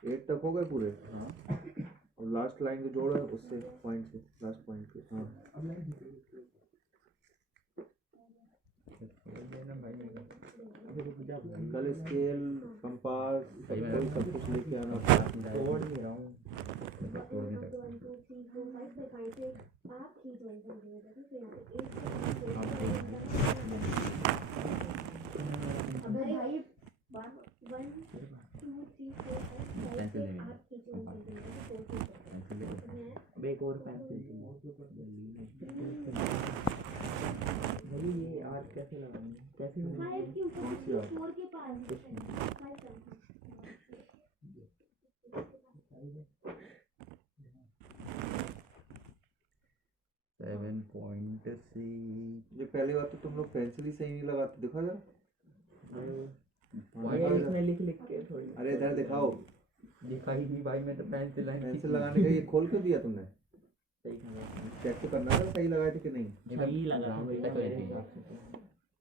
8 तक हो गए पूरे? हाँ और लास्ट लाइन को जोड़ो उससे, पॉइंट से, लास्ट पॉइंट से। हाँ कल स्केल कंपास सब कुछ लेके आना। तोड़ नहीं रहा हूँ। तोड़ नहीं सकता। अबे भाई 1 2 3 4 5 पेंसिल 6 लेनी 8 है। अब एक और पेंसिल चाहिए। ये आर्ट कैसे लगाएंगे? कैसे लगाएंगे? 5 के ऊपर 4 के पास 7.3 ये पहली बात तो तुम लोग पेंसिल ही सही नहीं लगाते, दिखा जरा। ये इसमें लिख लिख के थोड़ी। अरे इधर दिखाओ। दिखाई नहीं भाई, मैं तो पेंसिल लाइन पेंसिल लगाने का ये खोल क्यों दिया तुमने? सही लगा। चेक तो करना था सही लगाए थे कि नहीं। सही लगा राउंड भैया का तो मेरे ऐसे ही। हिसाब से तो।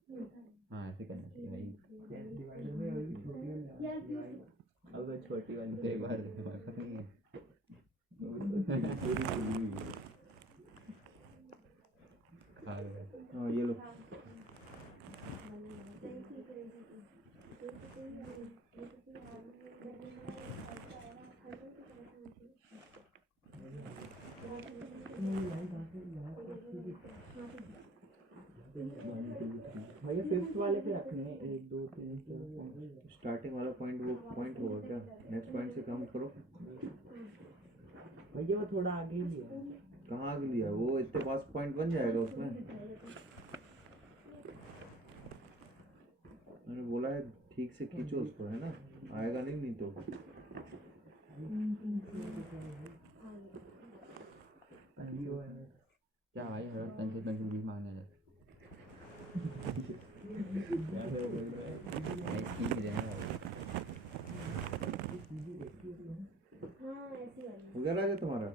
हाँ ऐसे करना चाहिए भाई। अब वो छोटी वाली एक बार तुम्हारे पास नहीं है। खा गया। हाँ ये लो। भैया फिफ्थ वाले पे रखने हैं 1 2 3 4 5। स्टार्टिंग वाला पॉइंट वो पॉइंट होगा क्या? नेक्स्ट पॉइंट से काउंट करो। भैया वो थोड़ा आगे ही लिया। कहाँ आगे लिया? वो इतने पास पॉइंट बन जाएगा उसमें। मैंने बोला है ठीक से खींचो उसको, है ना? आएगा नहीं तो। क्या भाई हर पेंसिल पेंसिल भी मारने लगे। भाई ठीक है ना। हो गया राजा तुम्हारा?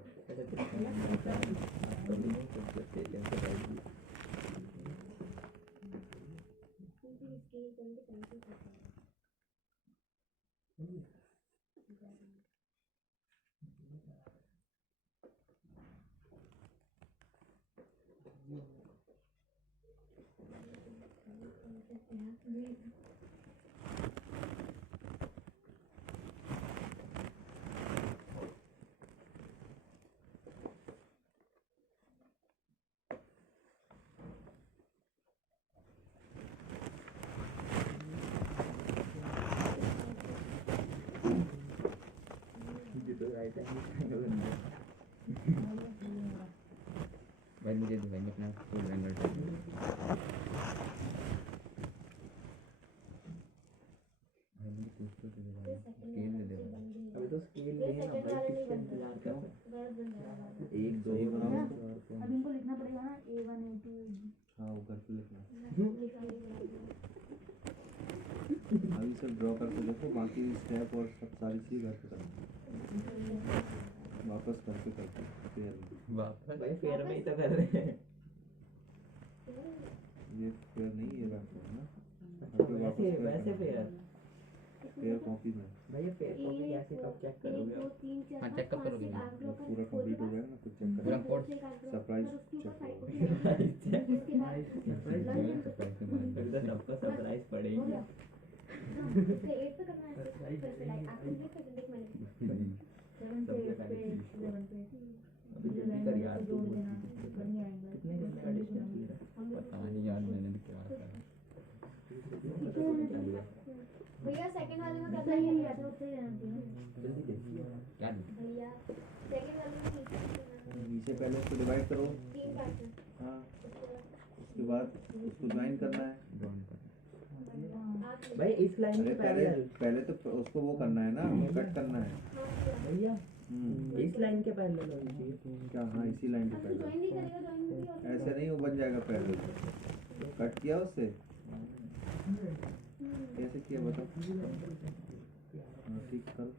भाई मुझे दो भाई, मैं अपना फुल रंग भाई मुझे कुछ तो दे दे भाई, स्केल दे दे भाई। अभी तो स्केल नहीं है ना भाई, किसका इंतजार कर रहे हैं? 1 2 सही बनाओ। 3 4 5। अब इनको लिखना पड़ेगा ना A1 A2 हाँ वो घर पे लिखना। अभी सब ड्रॉ करके देखो, बाकी स्टेप और सब सारी चीज़ घर पे करना। वापस करके करते फेयर में। वापस भाई फेयर में ही तो कर रहे हैं। ये फेयर नहीं, ये रफ है ना? यहाँ पे वापस वैसे फेयर वैसे करना। फेयर। फेयर कॉपी में भैया फेयर कॉपी कैसे कब चेक करोगे आप? हाँ चेक कब करोगे? वो पूरा कंप्लीट हो जाएगा ना, फिर चेक पूरा करेंगे। कोर्स सरप्राइज चेक करोगे। फिर तो सबको सरप्राइज पड़ेगी। अभी जल्दी कर यार तू। कितने दिन का डिस्टेंस ले रहा है? पता नहीं यार मैंने क्या करा। भैया सेकंड वाले में करना है या तो उसे जल्दी देखिए। क्या भैया सेकंड वाले में नीचे नीचे पहले उसको डिवाइड करो। 3 पार्ट में हाँ उसके बाद उसको ज्वाइन करना है। ड्रॉइंग कर भाई इस लाइन अरे के पहले पैरेलल। पहले तो उसको वो करना है ना, कट करना है। भैया इस लाइन के पैरेलल होनी चाहिए। क्या? हाँ इसी लाइन पे पहले। ज्वाइन नहीं करेगा ज्वाइन नहीं होता ऐसे नहीं वो बन जाएगा पहले। कट किया उससे? कैसे किया बताओ? हाँ ठीक करो।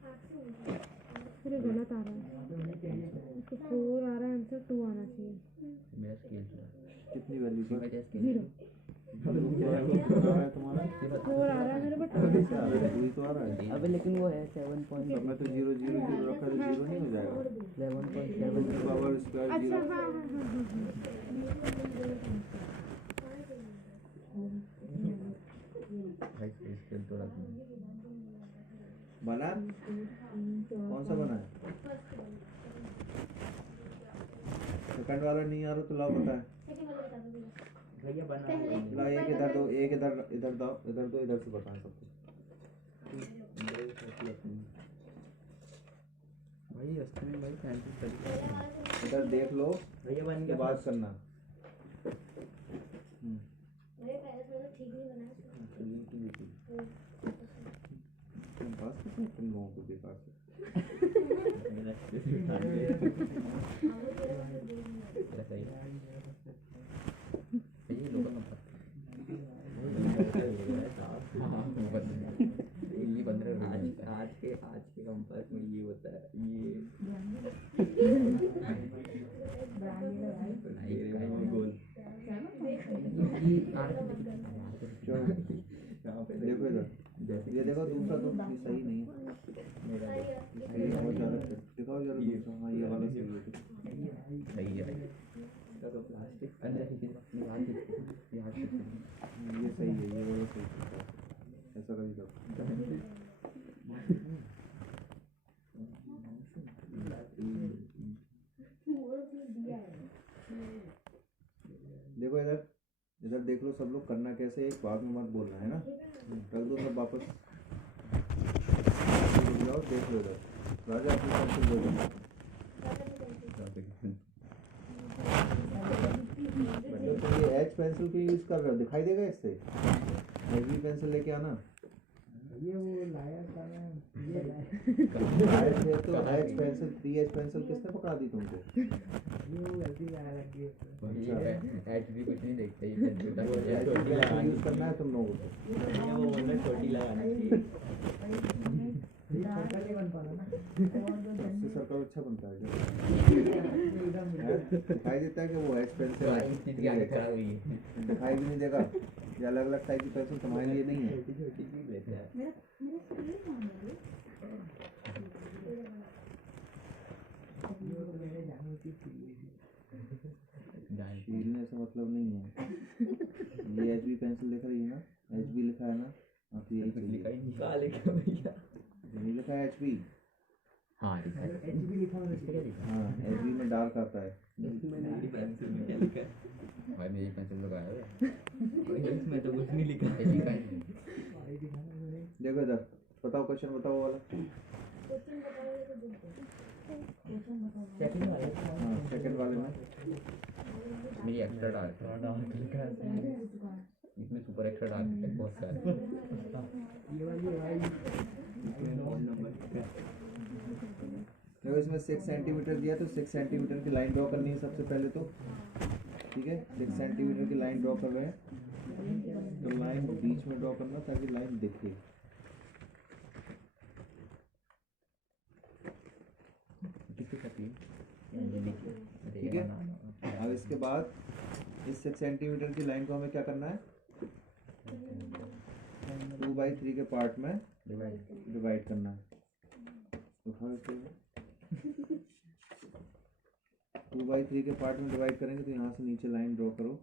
फिर ये गलत आ रहा है। इसको 4 आ रहा है, आंसर 2 आना चाहिए। मेरा स्केल कितनी वैल्यू पर? मेरा स्केल 0 तुम्हारा 4 आ रहा है मेरे को। कैसे आ रहा है? वही तो आ रहा है। अबे लेकिन वो है 7.7 सब में तो 0 0 0 रखा तो 0 नहीं हो जाएगा। 11.7 पावर स्क्वायर अच्छा 0। हाँ भाई स्केल थोड़ा बना? कौन सा बना है? सेकंड वाला नहीं आ रहा तो लाओ बताए। सेकंड वाले बता दो भैया भैया बना ला एक इधर दो, एक इधर इधर दो, इधर दो, इधर से बताएं सबको। भाई रास्ते में भाई पेंसिल तरीका इधर देख लो, भैया बन उसके गया। बाद करना। मेरे पहले से ठीक नहीं बना तुम पास कितने तुम लोगों को बेकार से। मेरा स्पेस उठा के। सही ये लोगों का ये 15 आज के कंपास में ये होता है ये गोल। ये देखो इधर, ये देखो दूसरा तो ये सही नहीं है, ये बहुत ज़्यादा दिखाओ जरा दूसरा। हाँ ये वाला सही है, सही है भाई। इसका तो प्लास्टिक अंदर खींच लो, ये हाथ खींच लो, ये हाथ खींच लो। ये सही है, ये वाला सही है। ऐसा कभी करो। देखो इधर, इधर देख लो सब लोग, करना कैसे है, एक बाद में मत बोलना है ना, रख दो सब वापस, जाओ देख लो इधर। राजा अपनी पेंसिल दे दो। तो ये एच पेंसिल क्यों यूज कर रहे हो, दिखाई देगा इससे, हैवी पेंसिल लेके आना। ये वो लाया था मैं, ये लाए थे तो एच पेंसिल, 3H पेंसिल किसने पकड़ा दी तुमको? ये वो गलती लाया लगी है। एच भी कुछ नहीं देखता, ये पेंसिल यूज करना है तुम लोगों को। वो बोला छोटी लगाना चाहिए। सर्कल नहीं बन पा रहा ना। इससे सर्कल अच्छा बनता है क्या? दिखाई देता है कि वो एच पेंसिल है, खराब हुई है। दिखाई भी नहीं देगा। ये अलग अलग टाइप की पेंसिल तुम्हारे लिए नहीं है। छोटी छोटी चीज लेते हैं। छीलने से मतलब नहीं है। ये एच बी पेंसिल दिख रही है ना, एच बी लिखा है ना, आप यही चाहिए। कहाँ लिखा भैया? नहीं लिखा है एच बी? हाँ लिखा है। एच भी लिखा हुआ है। हाँ एच बी में डार्क आता है। मेरी पेंसिल में क्या लिखा है? भाई मेरी पेंसिल तो गायब है। इसमें तो कुछ नहीं लिखा है। लिखा है नहीं। देखो इधर, बताओ क्वेश्चन बताओ वो वाला। सेकंड वाले हाँ सेकंड वाले में मेरी एक्स्ट्रा डार्क है, लिखा है। इसमें सुपर एक्स्ट्रा डार्क है बहुत सारे। ये वाली भाई देखो इसमें 6 सेंटीमीटर दिया, तो 6 सेंटीमीटर की लाइन ड्रॉ करनी है सबसे पहले तो, ठीक है। 6 सेंटीमीटर की लाइन ड्रॉ कर रहे हैं, तो लाइन बीच में ड्रॉ करना ताकि लाइन दिखे। ठीक है। अब इसके बाद इस 6 सेंटीमीटर की लाइन को हमें क्या करना है, 2/3 के पार्ट में डिवाइड करना है। तो 2/3 के पार्ट में डिवाइड करेंगे, तो यहाँ से नीचे लाइन ड्रॉ करो।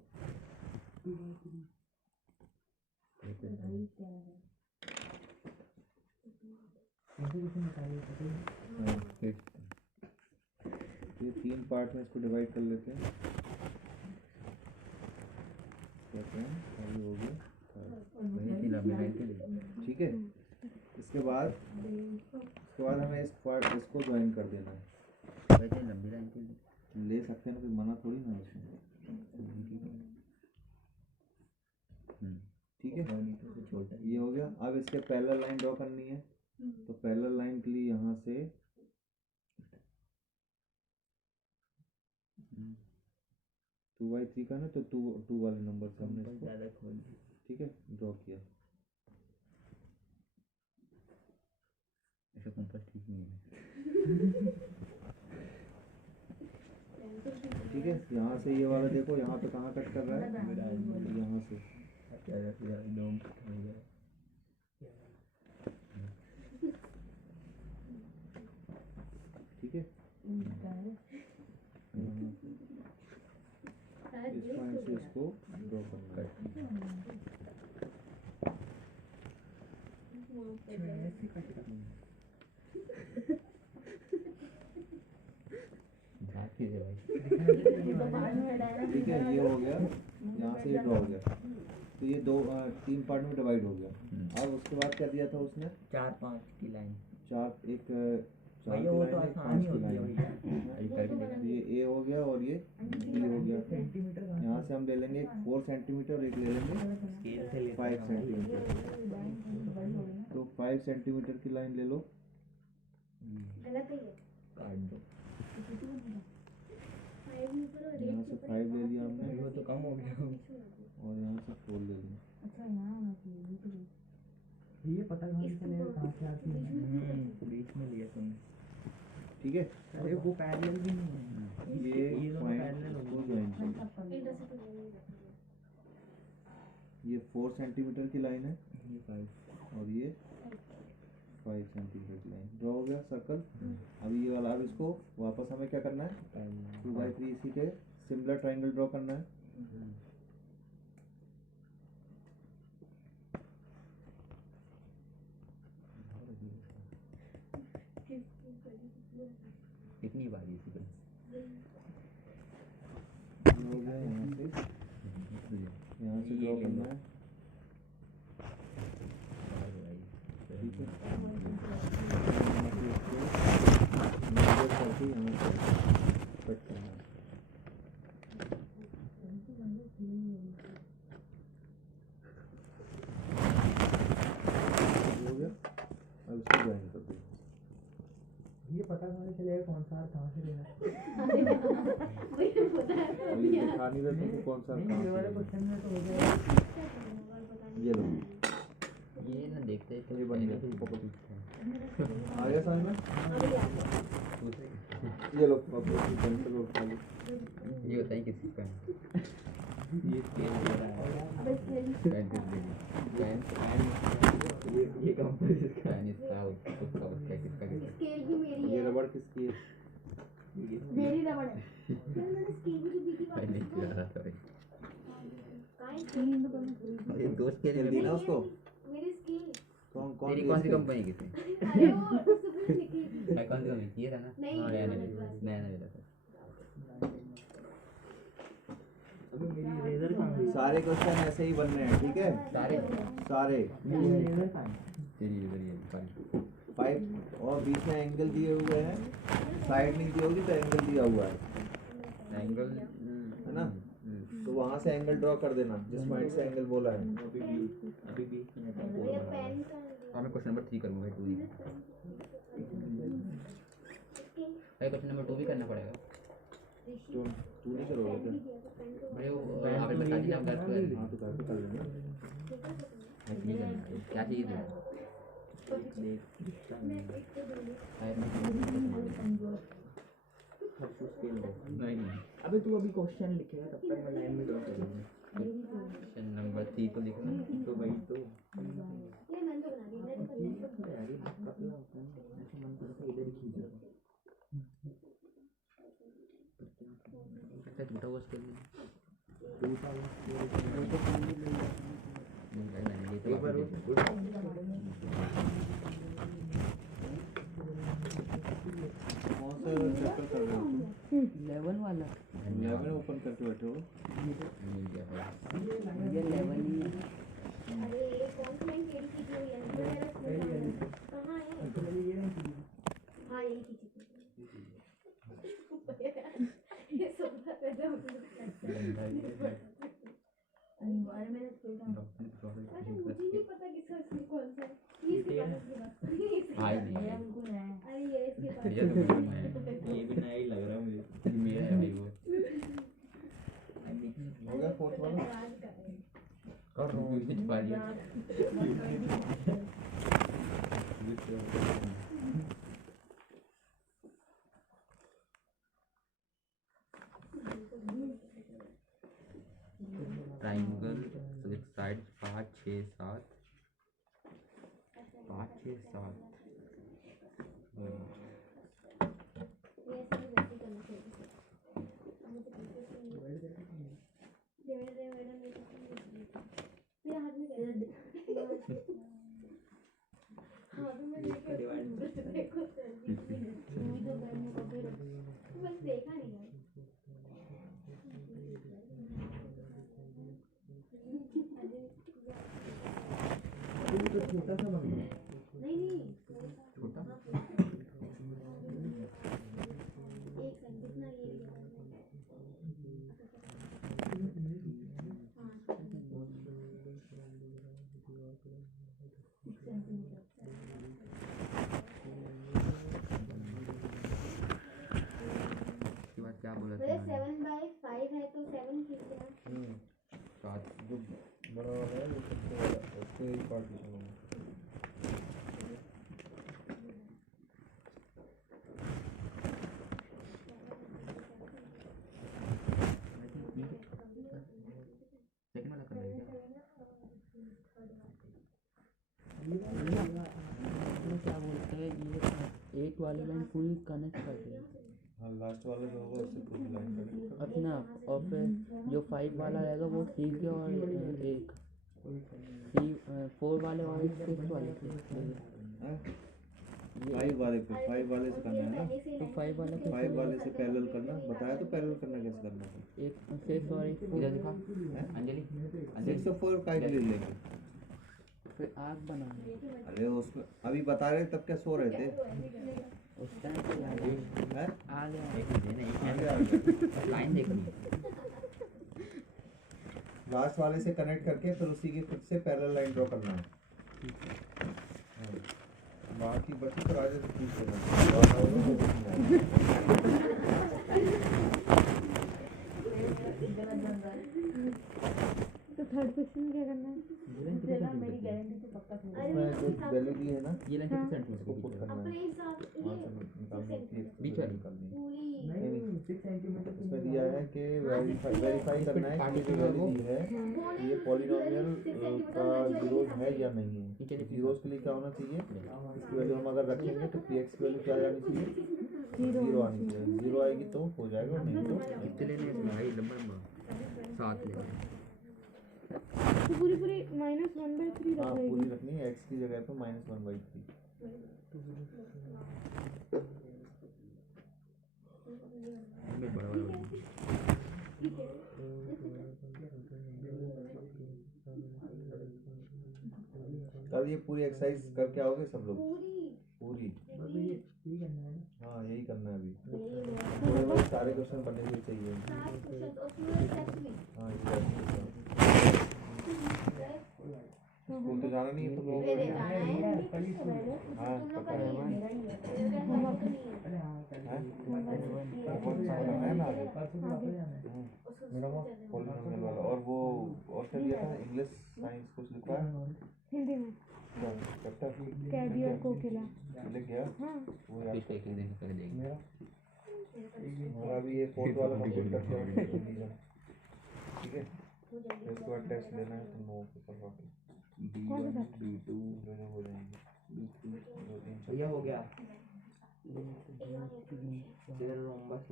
ये 3 पार्ट में इसको डिवाइड कर लेते हैं। सेकंड हो गया, ठीक है। इसके बाद हमें इस पार्ट इसको ज्वाइन कर देना है। लंबी लाइन ले सकते हैं ना, कोई मना थोड़ी ना है इसमें, ठीक है। ये हो गया। अब इसके पैरेलल लाइन ड्रॉ करनी है, तो पैरेलल लाइन के लिए यहाँ से 2/3 का ना, तो 2 वाले नंबर से हमने इसको, ठीक है, ड्रॉ किया। ऐसा कंपास ठीक नहीं है। ठीक है। यहाँ से ये वाला देखो, यहाँ पे कहाँ कट कर रहा है, यहाँ से। ठीक है। इस पॉइंट से इसको ड्रॉ करना है। ठीक है, ये हो गया, यहाँ से ये ड्रॉ हो गया, तो ये 3 पार्ट में डिवाइड हो गया। अब उसके बाद क्या दिया था उसने, 4-5 की लाइन। 4 भैया वो तो आसान ही होती है भैया। ये ए हो गया और ये बी हो गया। यहाँ से हम ले लेंगे एक 4 सेंटीमीटर और एक ले लेंगे स्केल से लेते 5 सेंटीमीटर। तो 5 सेंटीमीटर की लाइन ले लो, काट दो। यहाँ से 5 ले लिया हमने, वो तो कम हो गया। और यहाँ से 4 ले लिया। ये पता नहीं चलेगा कहाँ से आती है। बीच में लिया तुमने। ठीक है। अरे वो पैरेलल भी नहीं है। ये पॉइंट इसको ज्वाइन करो। ये 4 सेंटीमीटर की लाइन है, ये 5 और ये 5 सेंटीग्रेड लाइन ड्रॉ हो गया सर्कल। अभी ये वाला, अब इसको वापस हमें क्या करना है, 2/3 इसी के सिमिलर ट्राइंगल ड्रॉ करना है। कितनी बारी इसी पे हो गया यहाँ से ड्रॉ करना है, ठीक है। मेजर करके यहाँ से कट करना है। हो गया, अब इसको ज्वाइन कर दो। ये पता कहाँ चलेगा कौन सा कहाँ से लेना है? ये दिखा नहीं रहे तुमको कौन सा कहाँ से लेना है। क्वेश्चन में तो हो जाएगा। ये लो, ये ना देखते ये बन गया। आ गया समझ में? ये लो अब पेंसिल उठा लो। ये बताइए किसकी पेन ये स्केल दे रहा है। पेन किस देगी ये कंपनी इसका पेन इसका उसका उसका किसका किसका स्केल भी मेरी ये है, रबड़ किसकी है? मेरी रबड़ है। मैंने स्केल भी तो दी थी पेन नहीं किया रहा था भाई वापस। ये दोस्त के खेल दी ना उसको? मेरी स्केल कौन तेरी दी कौन सी इसकी? कंपनी की थी अरे वो उससे कुछ निकली थी। मैं कौन सी कंपनी की था ना नहीं, हाँ, नहीं, नया नहीं, नया नया था अभी मेरी इरेजर कहाँ है? सारे क्वेश्चन ऐसे ही बनने हैं, ठीक है? सारे सारे मेरी इरेजर कहाँ है? तेरी इधर ही है 5 और बीच में एंगल दिए हुए हैं, साइड नहीं दी होगी तो एंगल दिया हुआ है एंगल ना? तो वहां से एंगल ड्रॉ कर देना जिस पॉइंट से एंगल बोला है। अभी 20 मिनट में ये पेन का मैं क्वेश्चन नंबर 3 करूँगा 2 ही क्वेश्चन नंबर 2 भी करना पड़ेगा तू नहीं करोगे क्या? भाई वो आपने बता दिया आप घर पे हाँ तो कर लेना। नहीं करना है। क्या चाहिए तुझे स्केल दो। नहीं अबे तू अभी क्वेश्चन लिखेगा तब तक मैं लाइन में ड्रॉ कर लूँगा। क्वेश्चन नंबर 3 को लिखना तो वही तो ये मैंने तो बना दिया, मैंने तो कर लिया। यार ये पतला होता है ना, ऐसे मन करता है इधर ही खींच लो। क्या टूटा हुआ स्केल में टूटा हुआ scale है। नहीं भाई मैंने एक बार वो कौन सा चैप्टर कर रहे हो तुम? 11 वाला 11 ओपन करके बैठे हो? मिल गया भाई ये 11 ही है। अरे ये कौन सी लाइन टेढ़ी खींची हुई है? मेरा स्कूल कहाँ है? हाँ यही खींची थी। ये सब पैदा हो गया। अनिवार्य मेरा स्कूल का। अरे मुझे नहीं पता किसका स्कूल कौन सा है। ये इसके पास इसके पास। आई नहीं है अरे ये इसके पास। ये तो बिल्कुल नया है ये भी नया ही लग रहा है मुझे। ये मेरा है भाई वो हो गया फोर्थ वाला? राज का है। और भी छुपा दिया ट्राइंगल विद साइड्स 5 6 7 5 6 7 ये ऐसे ही वैसे करना चाहिए। मुझे पीछे से नहीं। दे मैडम ये सब मेरे हाथ में कैसे हाथ में लेके देखो मूवी तो करने को फिर बस देखा नहीं यार। अभी तो छोटा सा बन गया। नहीं नहीं छोटा एक सेकंड कितना ये उसके बाद क्या बोला था मेरे मैंने? 7/5 है तो 7 खींचना। 7 जो बड़ा वाला है वो सबसे बड़ा, उसको एक पार्टीशन होगा। सेकंड वाला कर रहे हैं क्या? इसमें क्या बोलते हैं ये 8 वाली लाइन पूरी कनेक्ट कर दे हाँ लास्ट वाला जो होगा उससे पूरी लाइन कनेक्ट कर अपने आप, और फिर जो 5 वाला रहेगा वो सीखे और एक 4 वाले और एक 6 वाले हाँ 5 वाले पे 5 वाले से करना है ना, तो 5 वाला 5 वाले से पैरेलल करना बताया, तो पैरेलल करना कैसे करना है। एक 6 और एक 4 इधर दिखा अंजलि 604 का ले लेंगे। फिर आग बनाना अरे उसमें अभी बता रहे तब क्या सो रहे थे उस टाइम पे हैं? आ गया एक मिनट ना, आगे आ गए। लाइन देखनी लास्ट वाले से कनेक्ट करके फिर उसी के खुद से पैरेलल लाइन ड्रॉ करना है। हाँ। बाकी बची तो राजा से पूछ तो थर्ड क्वेश्चन क्या करना है? मेरी गारंटी तो पक्का इसमें जो वैल्यू दी है ना ये लाइन कितने सेंटीमीटर उसको की पुट है? करना है, वहाँ से निकालनी है, बीच वाली? नहीं इसमें दिया है कि वेरीफाई करना है कि जो वैल्यू दी है ये पॉलिनोमियल का जीरोज है या नहीं है। जीरोज के लिए क्या होना चाहिए, इसकी वैल्यू हम अगर रखेंगे तो पी एक्स की वैल्यू क्या आनी चाहिए, 0 आनी चाहिए। 0 आएगी तो हो जाएगा, नहीं तो कितने लेने हैं इसमें? हाइट नंबर 7 लेने हैं। तो पूरी -1/3 हाँ रखेगी। पूरी रखनी है, एक्स की जगह पे -1/3। हमें बड़ा वाला अब ये पूरी एक्सरसाइज करके आओगे सब लोग पूरी? हाँ यही करना है अभी, थोड़े बहुत सारे क्वेश्चन बनने के चाहिए। हाँ स्कूल तो जाना नहीं है तुम लोगों को? हाँ पता है है ना आगे पॉलिनोमियल वाला, और वो और क्या दिया था, इंग्लिश साइंस कुछ लिखा है हिंदी में क्या चैप्टर कैडी और कोकिला। लिख गया हाँ वो याद एक दिन कर देंगे। हमारा भी ये 4th वाला कंप्लीट करके आओ रिवीजन, ठीक है। इसके बाद टेस्ट लेना है तुम लोगों को करवा के, B1 B2 जो हो जाएंगे भैया हो गया।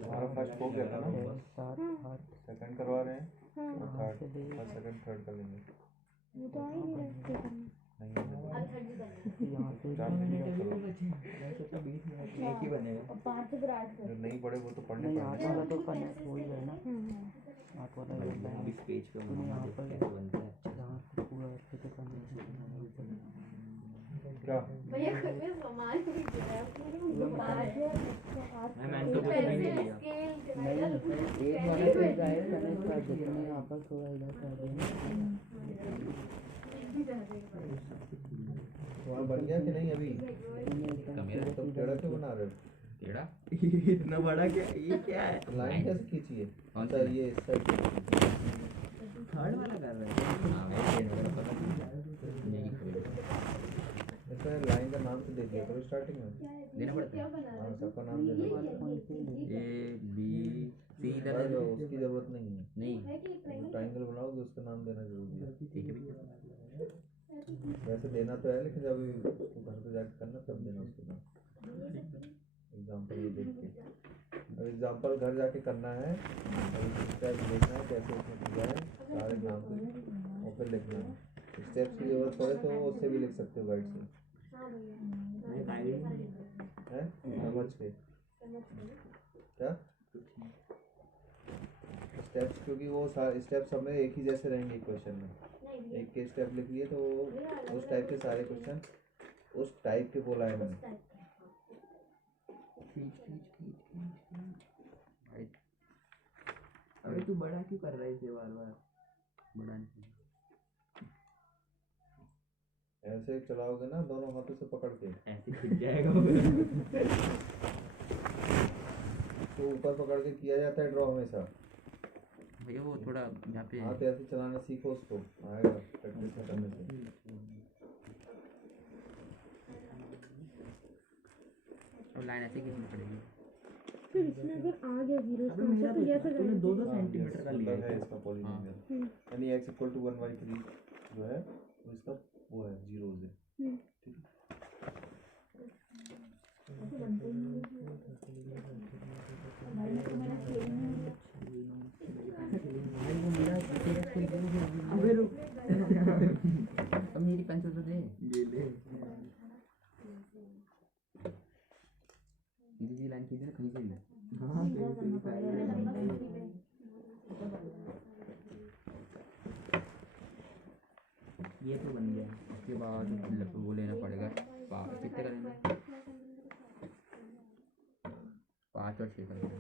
हमारा फर्स्ट हो गया था ना, 7 8 सेकंड करवा रहे हैं और थर्ड फर्स्ट सेकंड थर्ड कर लेंगे। वो तो आ ही नहीं रहा क्या करना। नहीं है यहाँ पे चार मिनट का करो, एक ही बनेगा। जो नहीं पढ़े वो तो पढ़ने नहीं पड़ेंगे। 8 वाला तो कनेक्ट हो ही गया ना, 8 वाला जो बैंक इस पेज पे तूने यहाँ पर कैसे बनता है। जहाँ से पूरा अच्छे से कनेक्ट क्या मैंने तो कुछ भी नहीं लिया। नहीं 8 वाला तो जाएगा कनेक्ट कर दे, तूने यहाँ पर थोड़ा इधर कर दिया। वहाँ बन गया कि नहीं अभी? तूने एकदम मेरा तुम टेढ़ा क्यों बना रहे हो? टेढ़ा इतना बड़ा क्या ये क्या है? लाइन कैसे खींची है? कौन सी सर ये इस साइड थर्ड वाला कर रहे हैं। हाँ मैं ट्रेन वगैरह पता नहीं खरीद इसमें लाइन का नाम तो दे दिया करो स्टार्टिंग में। देना पड़ता है। हाँ सबका नाम दे दो, A B C इधर पर है उसकी जरूरत नहीं है। नहीं ट्राइंगल बनाओगे उसका नाम देना जरूरी है। ठीक है भैया। वैसे देना तो है लेकिन जब उसको घर पे जाके करना तब देना उसको नाम। एग्जाम्पल ये देख के, अब एग्जाम्पल घर जाके करना है, स्टेप देखना है कैसे उसमें किया है सारे नाम से, और फिर लिखना है। स्टेप्स की जरूरत पड़े तो उससे भी लिख सकते हो गाइड से, है समझ के क्या स्टेप्स, क्योंकि वो स्टेप्स हमें एक ही जैसे रहेंगे क्वेश्चन में। एक के स्टेप लिख लिए तो उस टाइप के सारे क्वेश्चन उस टाइप के बोला है मैंने। अबे तू बड़ा क्यों कर रहा है इसे बार बार? बड़ा नहीं ऐसे चलाओगे ना दोनों हाथों से पकड़ के ऐसे खिंच जाएगा। तो ऊपर पकड़ के किया जाता है ड्रॉ हमेशा। भैया वो थोड़ा यहाँ पे हाथ ऐसे चलाना सीखो, उसको आएगा प्रैक्टिस करने से। और लाइन ऐसे खींचनी पड़ेगी। फिर इसमें अगर आ गया 0 इसका मतलब तो जैसा तूने 2-2 हाँ, सेंटीमीटर का लिया है इसका पॉलिनोमियल, यानी x = 1/3 जो है वो इसका वो है 0 है। पेंसिल तो दे। ये ले सीधी लाइन खींच ना कहीं से भी। हाँ ये तो बन गया। उसके बाद वो लेना पड़ेगा कितने करेंगे 5 और 6 करेंगे।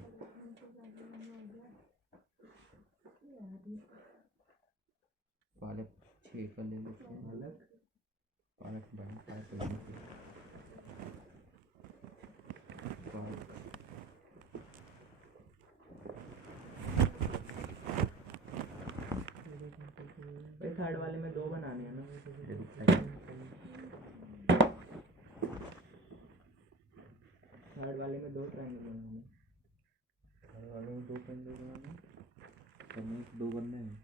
पालक 6 का ले लेते हैं। पालक बन 5 कर लेंगे। थर्ड वाले में 2 बनाने हैं ना। थर्ड वाले में 2 ट्रायंगल बनाने हैं। हर वाले में 2 ट्रायंगल बनाने हैं। 2 बनने हैं।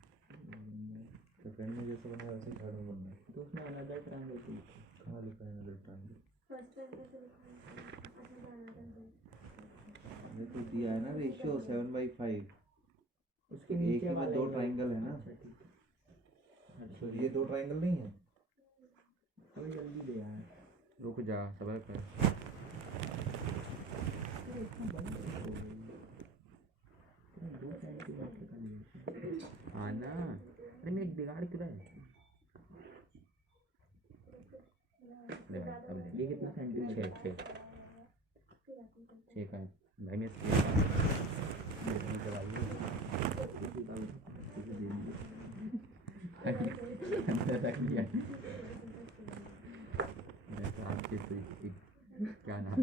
सेकंड में जैसे बना वैसे थर्ड में बनना है। तो उसमें अनदर ट्रायंगल को कहाँ लिखा है अनदर ट्रायंगल? ये तो दिया है ना रेशियो 7/5। उसके एक नीचे ही में वाला 2 ट्रायंगल है ना। अच्छा ठीक है। तो ये 2 ट्रायंगल नहीं है। तो जल्दी दे यार। रुक जा सबर कर। दो सेंटीमीटर का लिया। हाँ ना अरे मेरे बिगाड़ क्यों रहा है। ले भाई अब ले। ये कितना सेंटीमीटर? 6 का है भाई। मैं 6 का मेरे में दवाई अंदर रख लिया। मैं तो आपके क्या नाम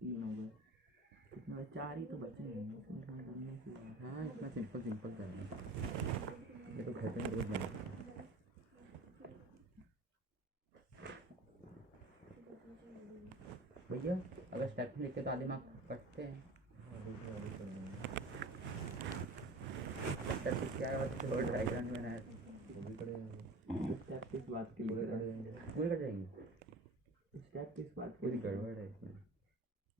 तीन हो गए। कितना 4 ही तो बचे हैं इसमें कहाँ करने की बात। हाँ इतना सिंपल करना है। ये तो घर पे रोज बना भैया अगर स्टेप लिखे तो आधे मार्क्स कटते हैं। स्टेप क्या है और डायग्राम बनाया स्टेप किस बात के लिए? पूरे कट जाएंगे। स्टेप किस बात के कुछ लिए? गड़बड़ है इसमें।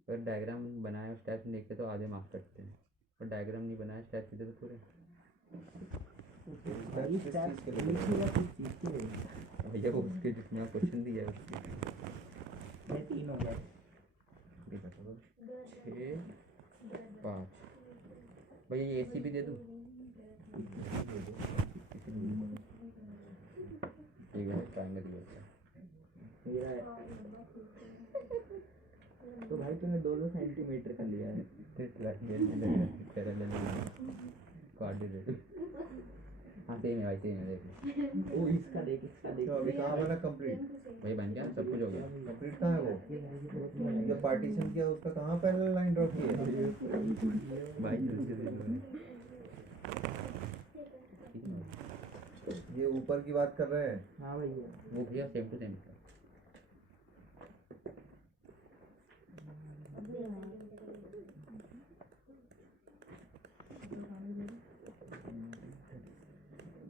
अगर डायग्राम बनाया स्टेप लिखे तो आधे मार्क्स कटते हैं और डायग्राम नहीं बनाया स्टेप सीधे तो पूरे। स्टेप लिखिएगा किस चीज़ के लिए? भैया वो उसके जितना क्वेश्चन दिया है उसके। ये 3 हो गए। 6 5 भैया ये AC भी दे दूँ। ठीक है ट्रायंगल दिया मेरा है। तो भाई तूने 2-2 सेंटीमीटर का लिया है। हाँ सेम है भाई सेम है देख। ओ इसका देख तो अभी कहाँ बना कंप्लीट? भाई बन गया सब कुछ हो गया। कंप्लीट कहाँ है वो? जो पार्टीशन किया उसका कहाँ पैरेलल लाइन ड्रॉ की है? भाई जल्दी दे दो। ये ऊपर की बात कर रहे हैं। हाँ भैया वो भैया सेम टू सेम।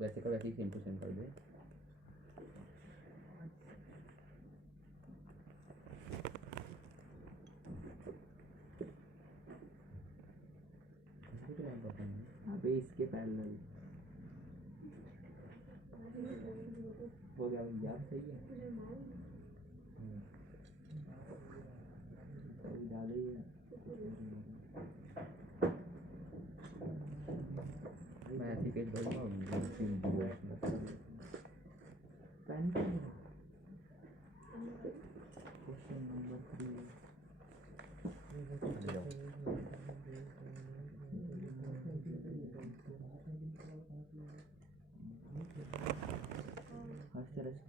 वैसे का वैसे ही सेम टू सेम कर दे। अबे इसके पैरेलल हो गया भैया सही है। तो ज़्यादा ही है। मैं ऐसी पेज भरूँगा क्वेश्चन नंबर 3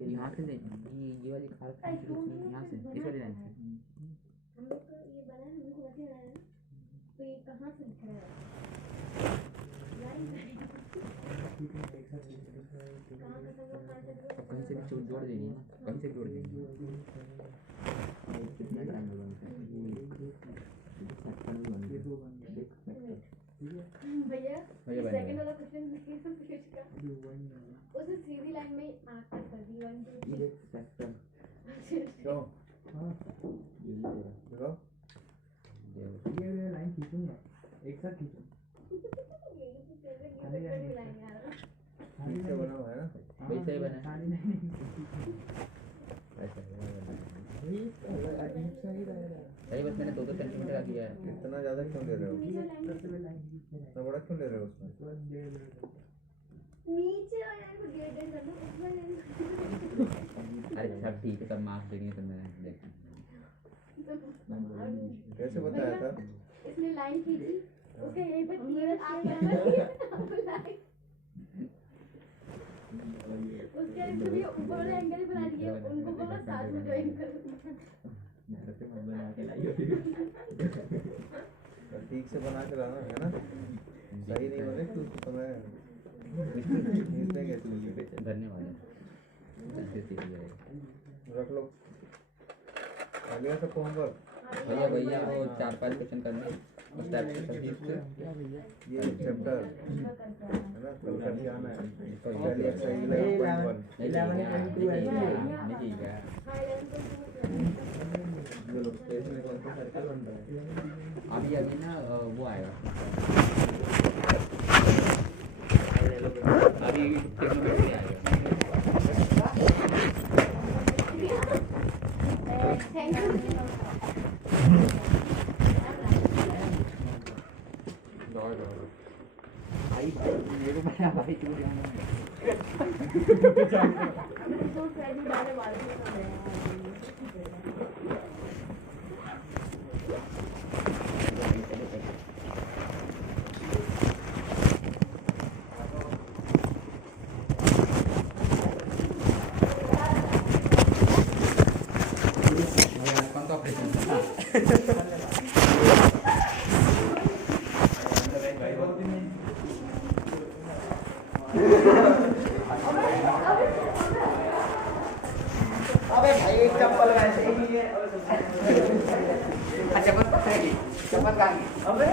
यहाँ से ये वाली खाल यहाँ से इस वाली लाइन से। हम लोग को ये बना है, हम लोग को वैसे बनाया है ना, तो ये कहाँ से लिख रहा है लाइन कहाँ से सब लोग कहाँ से और कहीं से भी जोड़ देनी है ना कहीं से जोड़ देनी है। कितना ट्रायंगल बनता है? सेक्टर भी बन गया। देख सेक्टर भैया भैया बन सेकंड गया। वाला क्वेश्चन लिखिए तो फिर का उसे सीधी लाइन में आंख कर दी 1 2 ये देख सेक्टर। क्यों? हाँ ये तेरा देखो एक साथ खींचो। ठीक से बना हुआ है ना? वैसे ही बना है। सही बस मैंने 2-2 सेंटीमीटर का किया है। इतना ज़्यादा क्यों ले रहे हो? इतना बड़ा क्यों ले रहे हो उसमें? नीचे और यार को डेढ़ कर दो ऊपर ले अरे सब ठीक है, सब मार्क्स देंगे तो मैं देखूँ। कैसे बताया था? इसने लाइन खींची उसके यहीं पे तीर आप लाइन उसके एक्चुअली ऊपर वाले एंगल ही बना दिए उनको बोला साथ में ज्वाइन करो ठीक से बना के लाना है ना? सही नहीं बने तो तुम्हें खींच देंगे तुझे। धन्यवाद। ऐसे सीख जाएगा। रख लो। आ गया सबको होमवर्क? भैया वो 4-5 क्वेश्चन करने उस टाइप से सब्जी से ये चैप्टर है ना, कल करके आना है। पहले एक्सरसाइज 11.1 नहीं क्या जो लोग स्पेस में कौन सा सर्कल बन रहा है? अभी ना वो आएगा अभी ट्रिग्नोमेट्री आएगा। थैंक यू भाई मेरे मेरा भाई तू जाना तो फ्रेंड डाले वाले कौन सा ऑपरेशन अबे भाई एक चप्पल वैसे ही है। अच्छा बस पकड़ेगी चप्पल कहाँ गई? अबे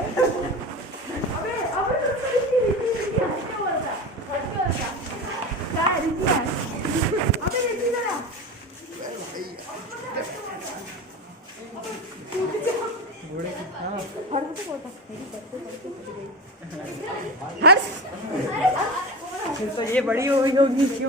अबे अबे तो सही क्या बोलता क्या रिची है अबे रिची जरा फिर तो ये बड़ी हो गई होगी।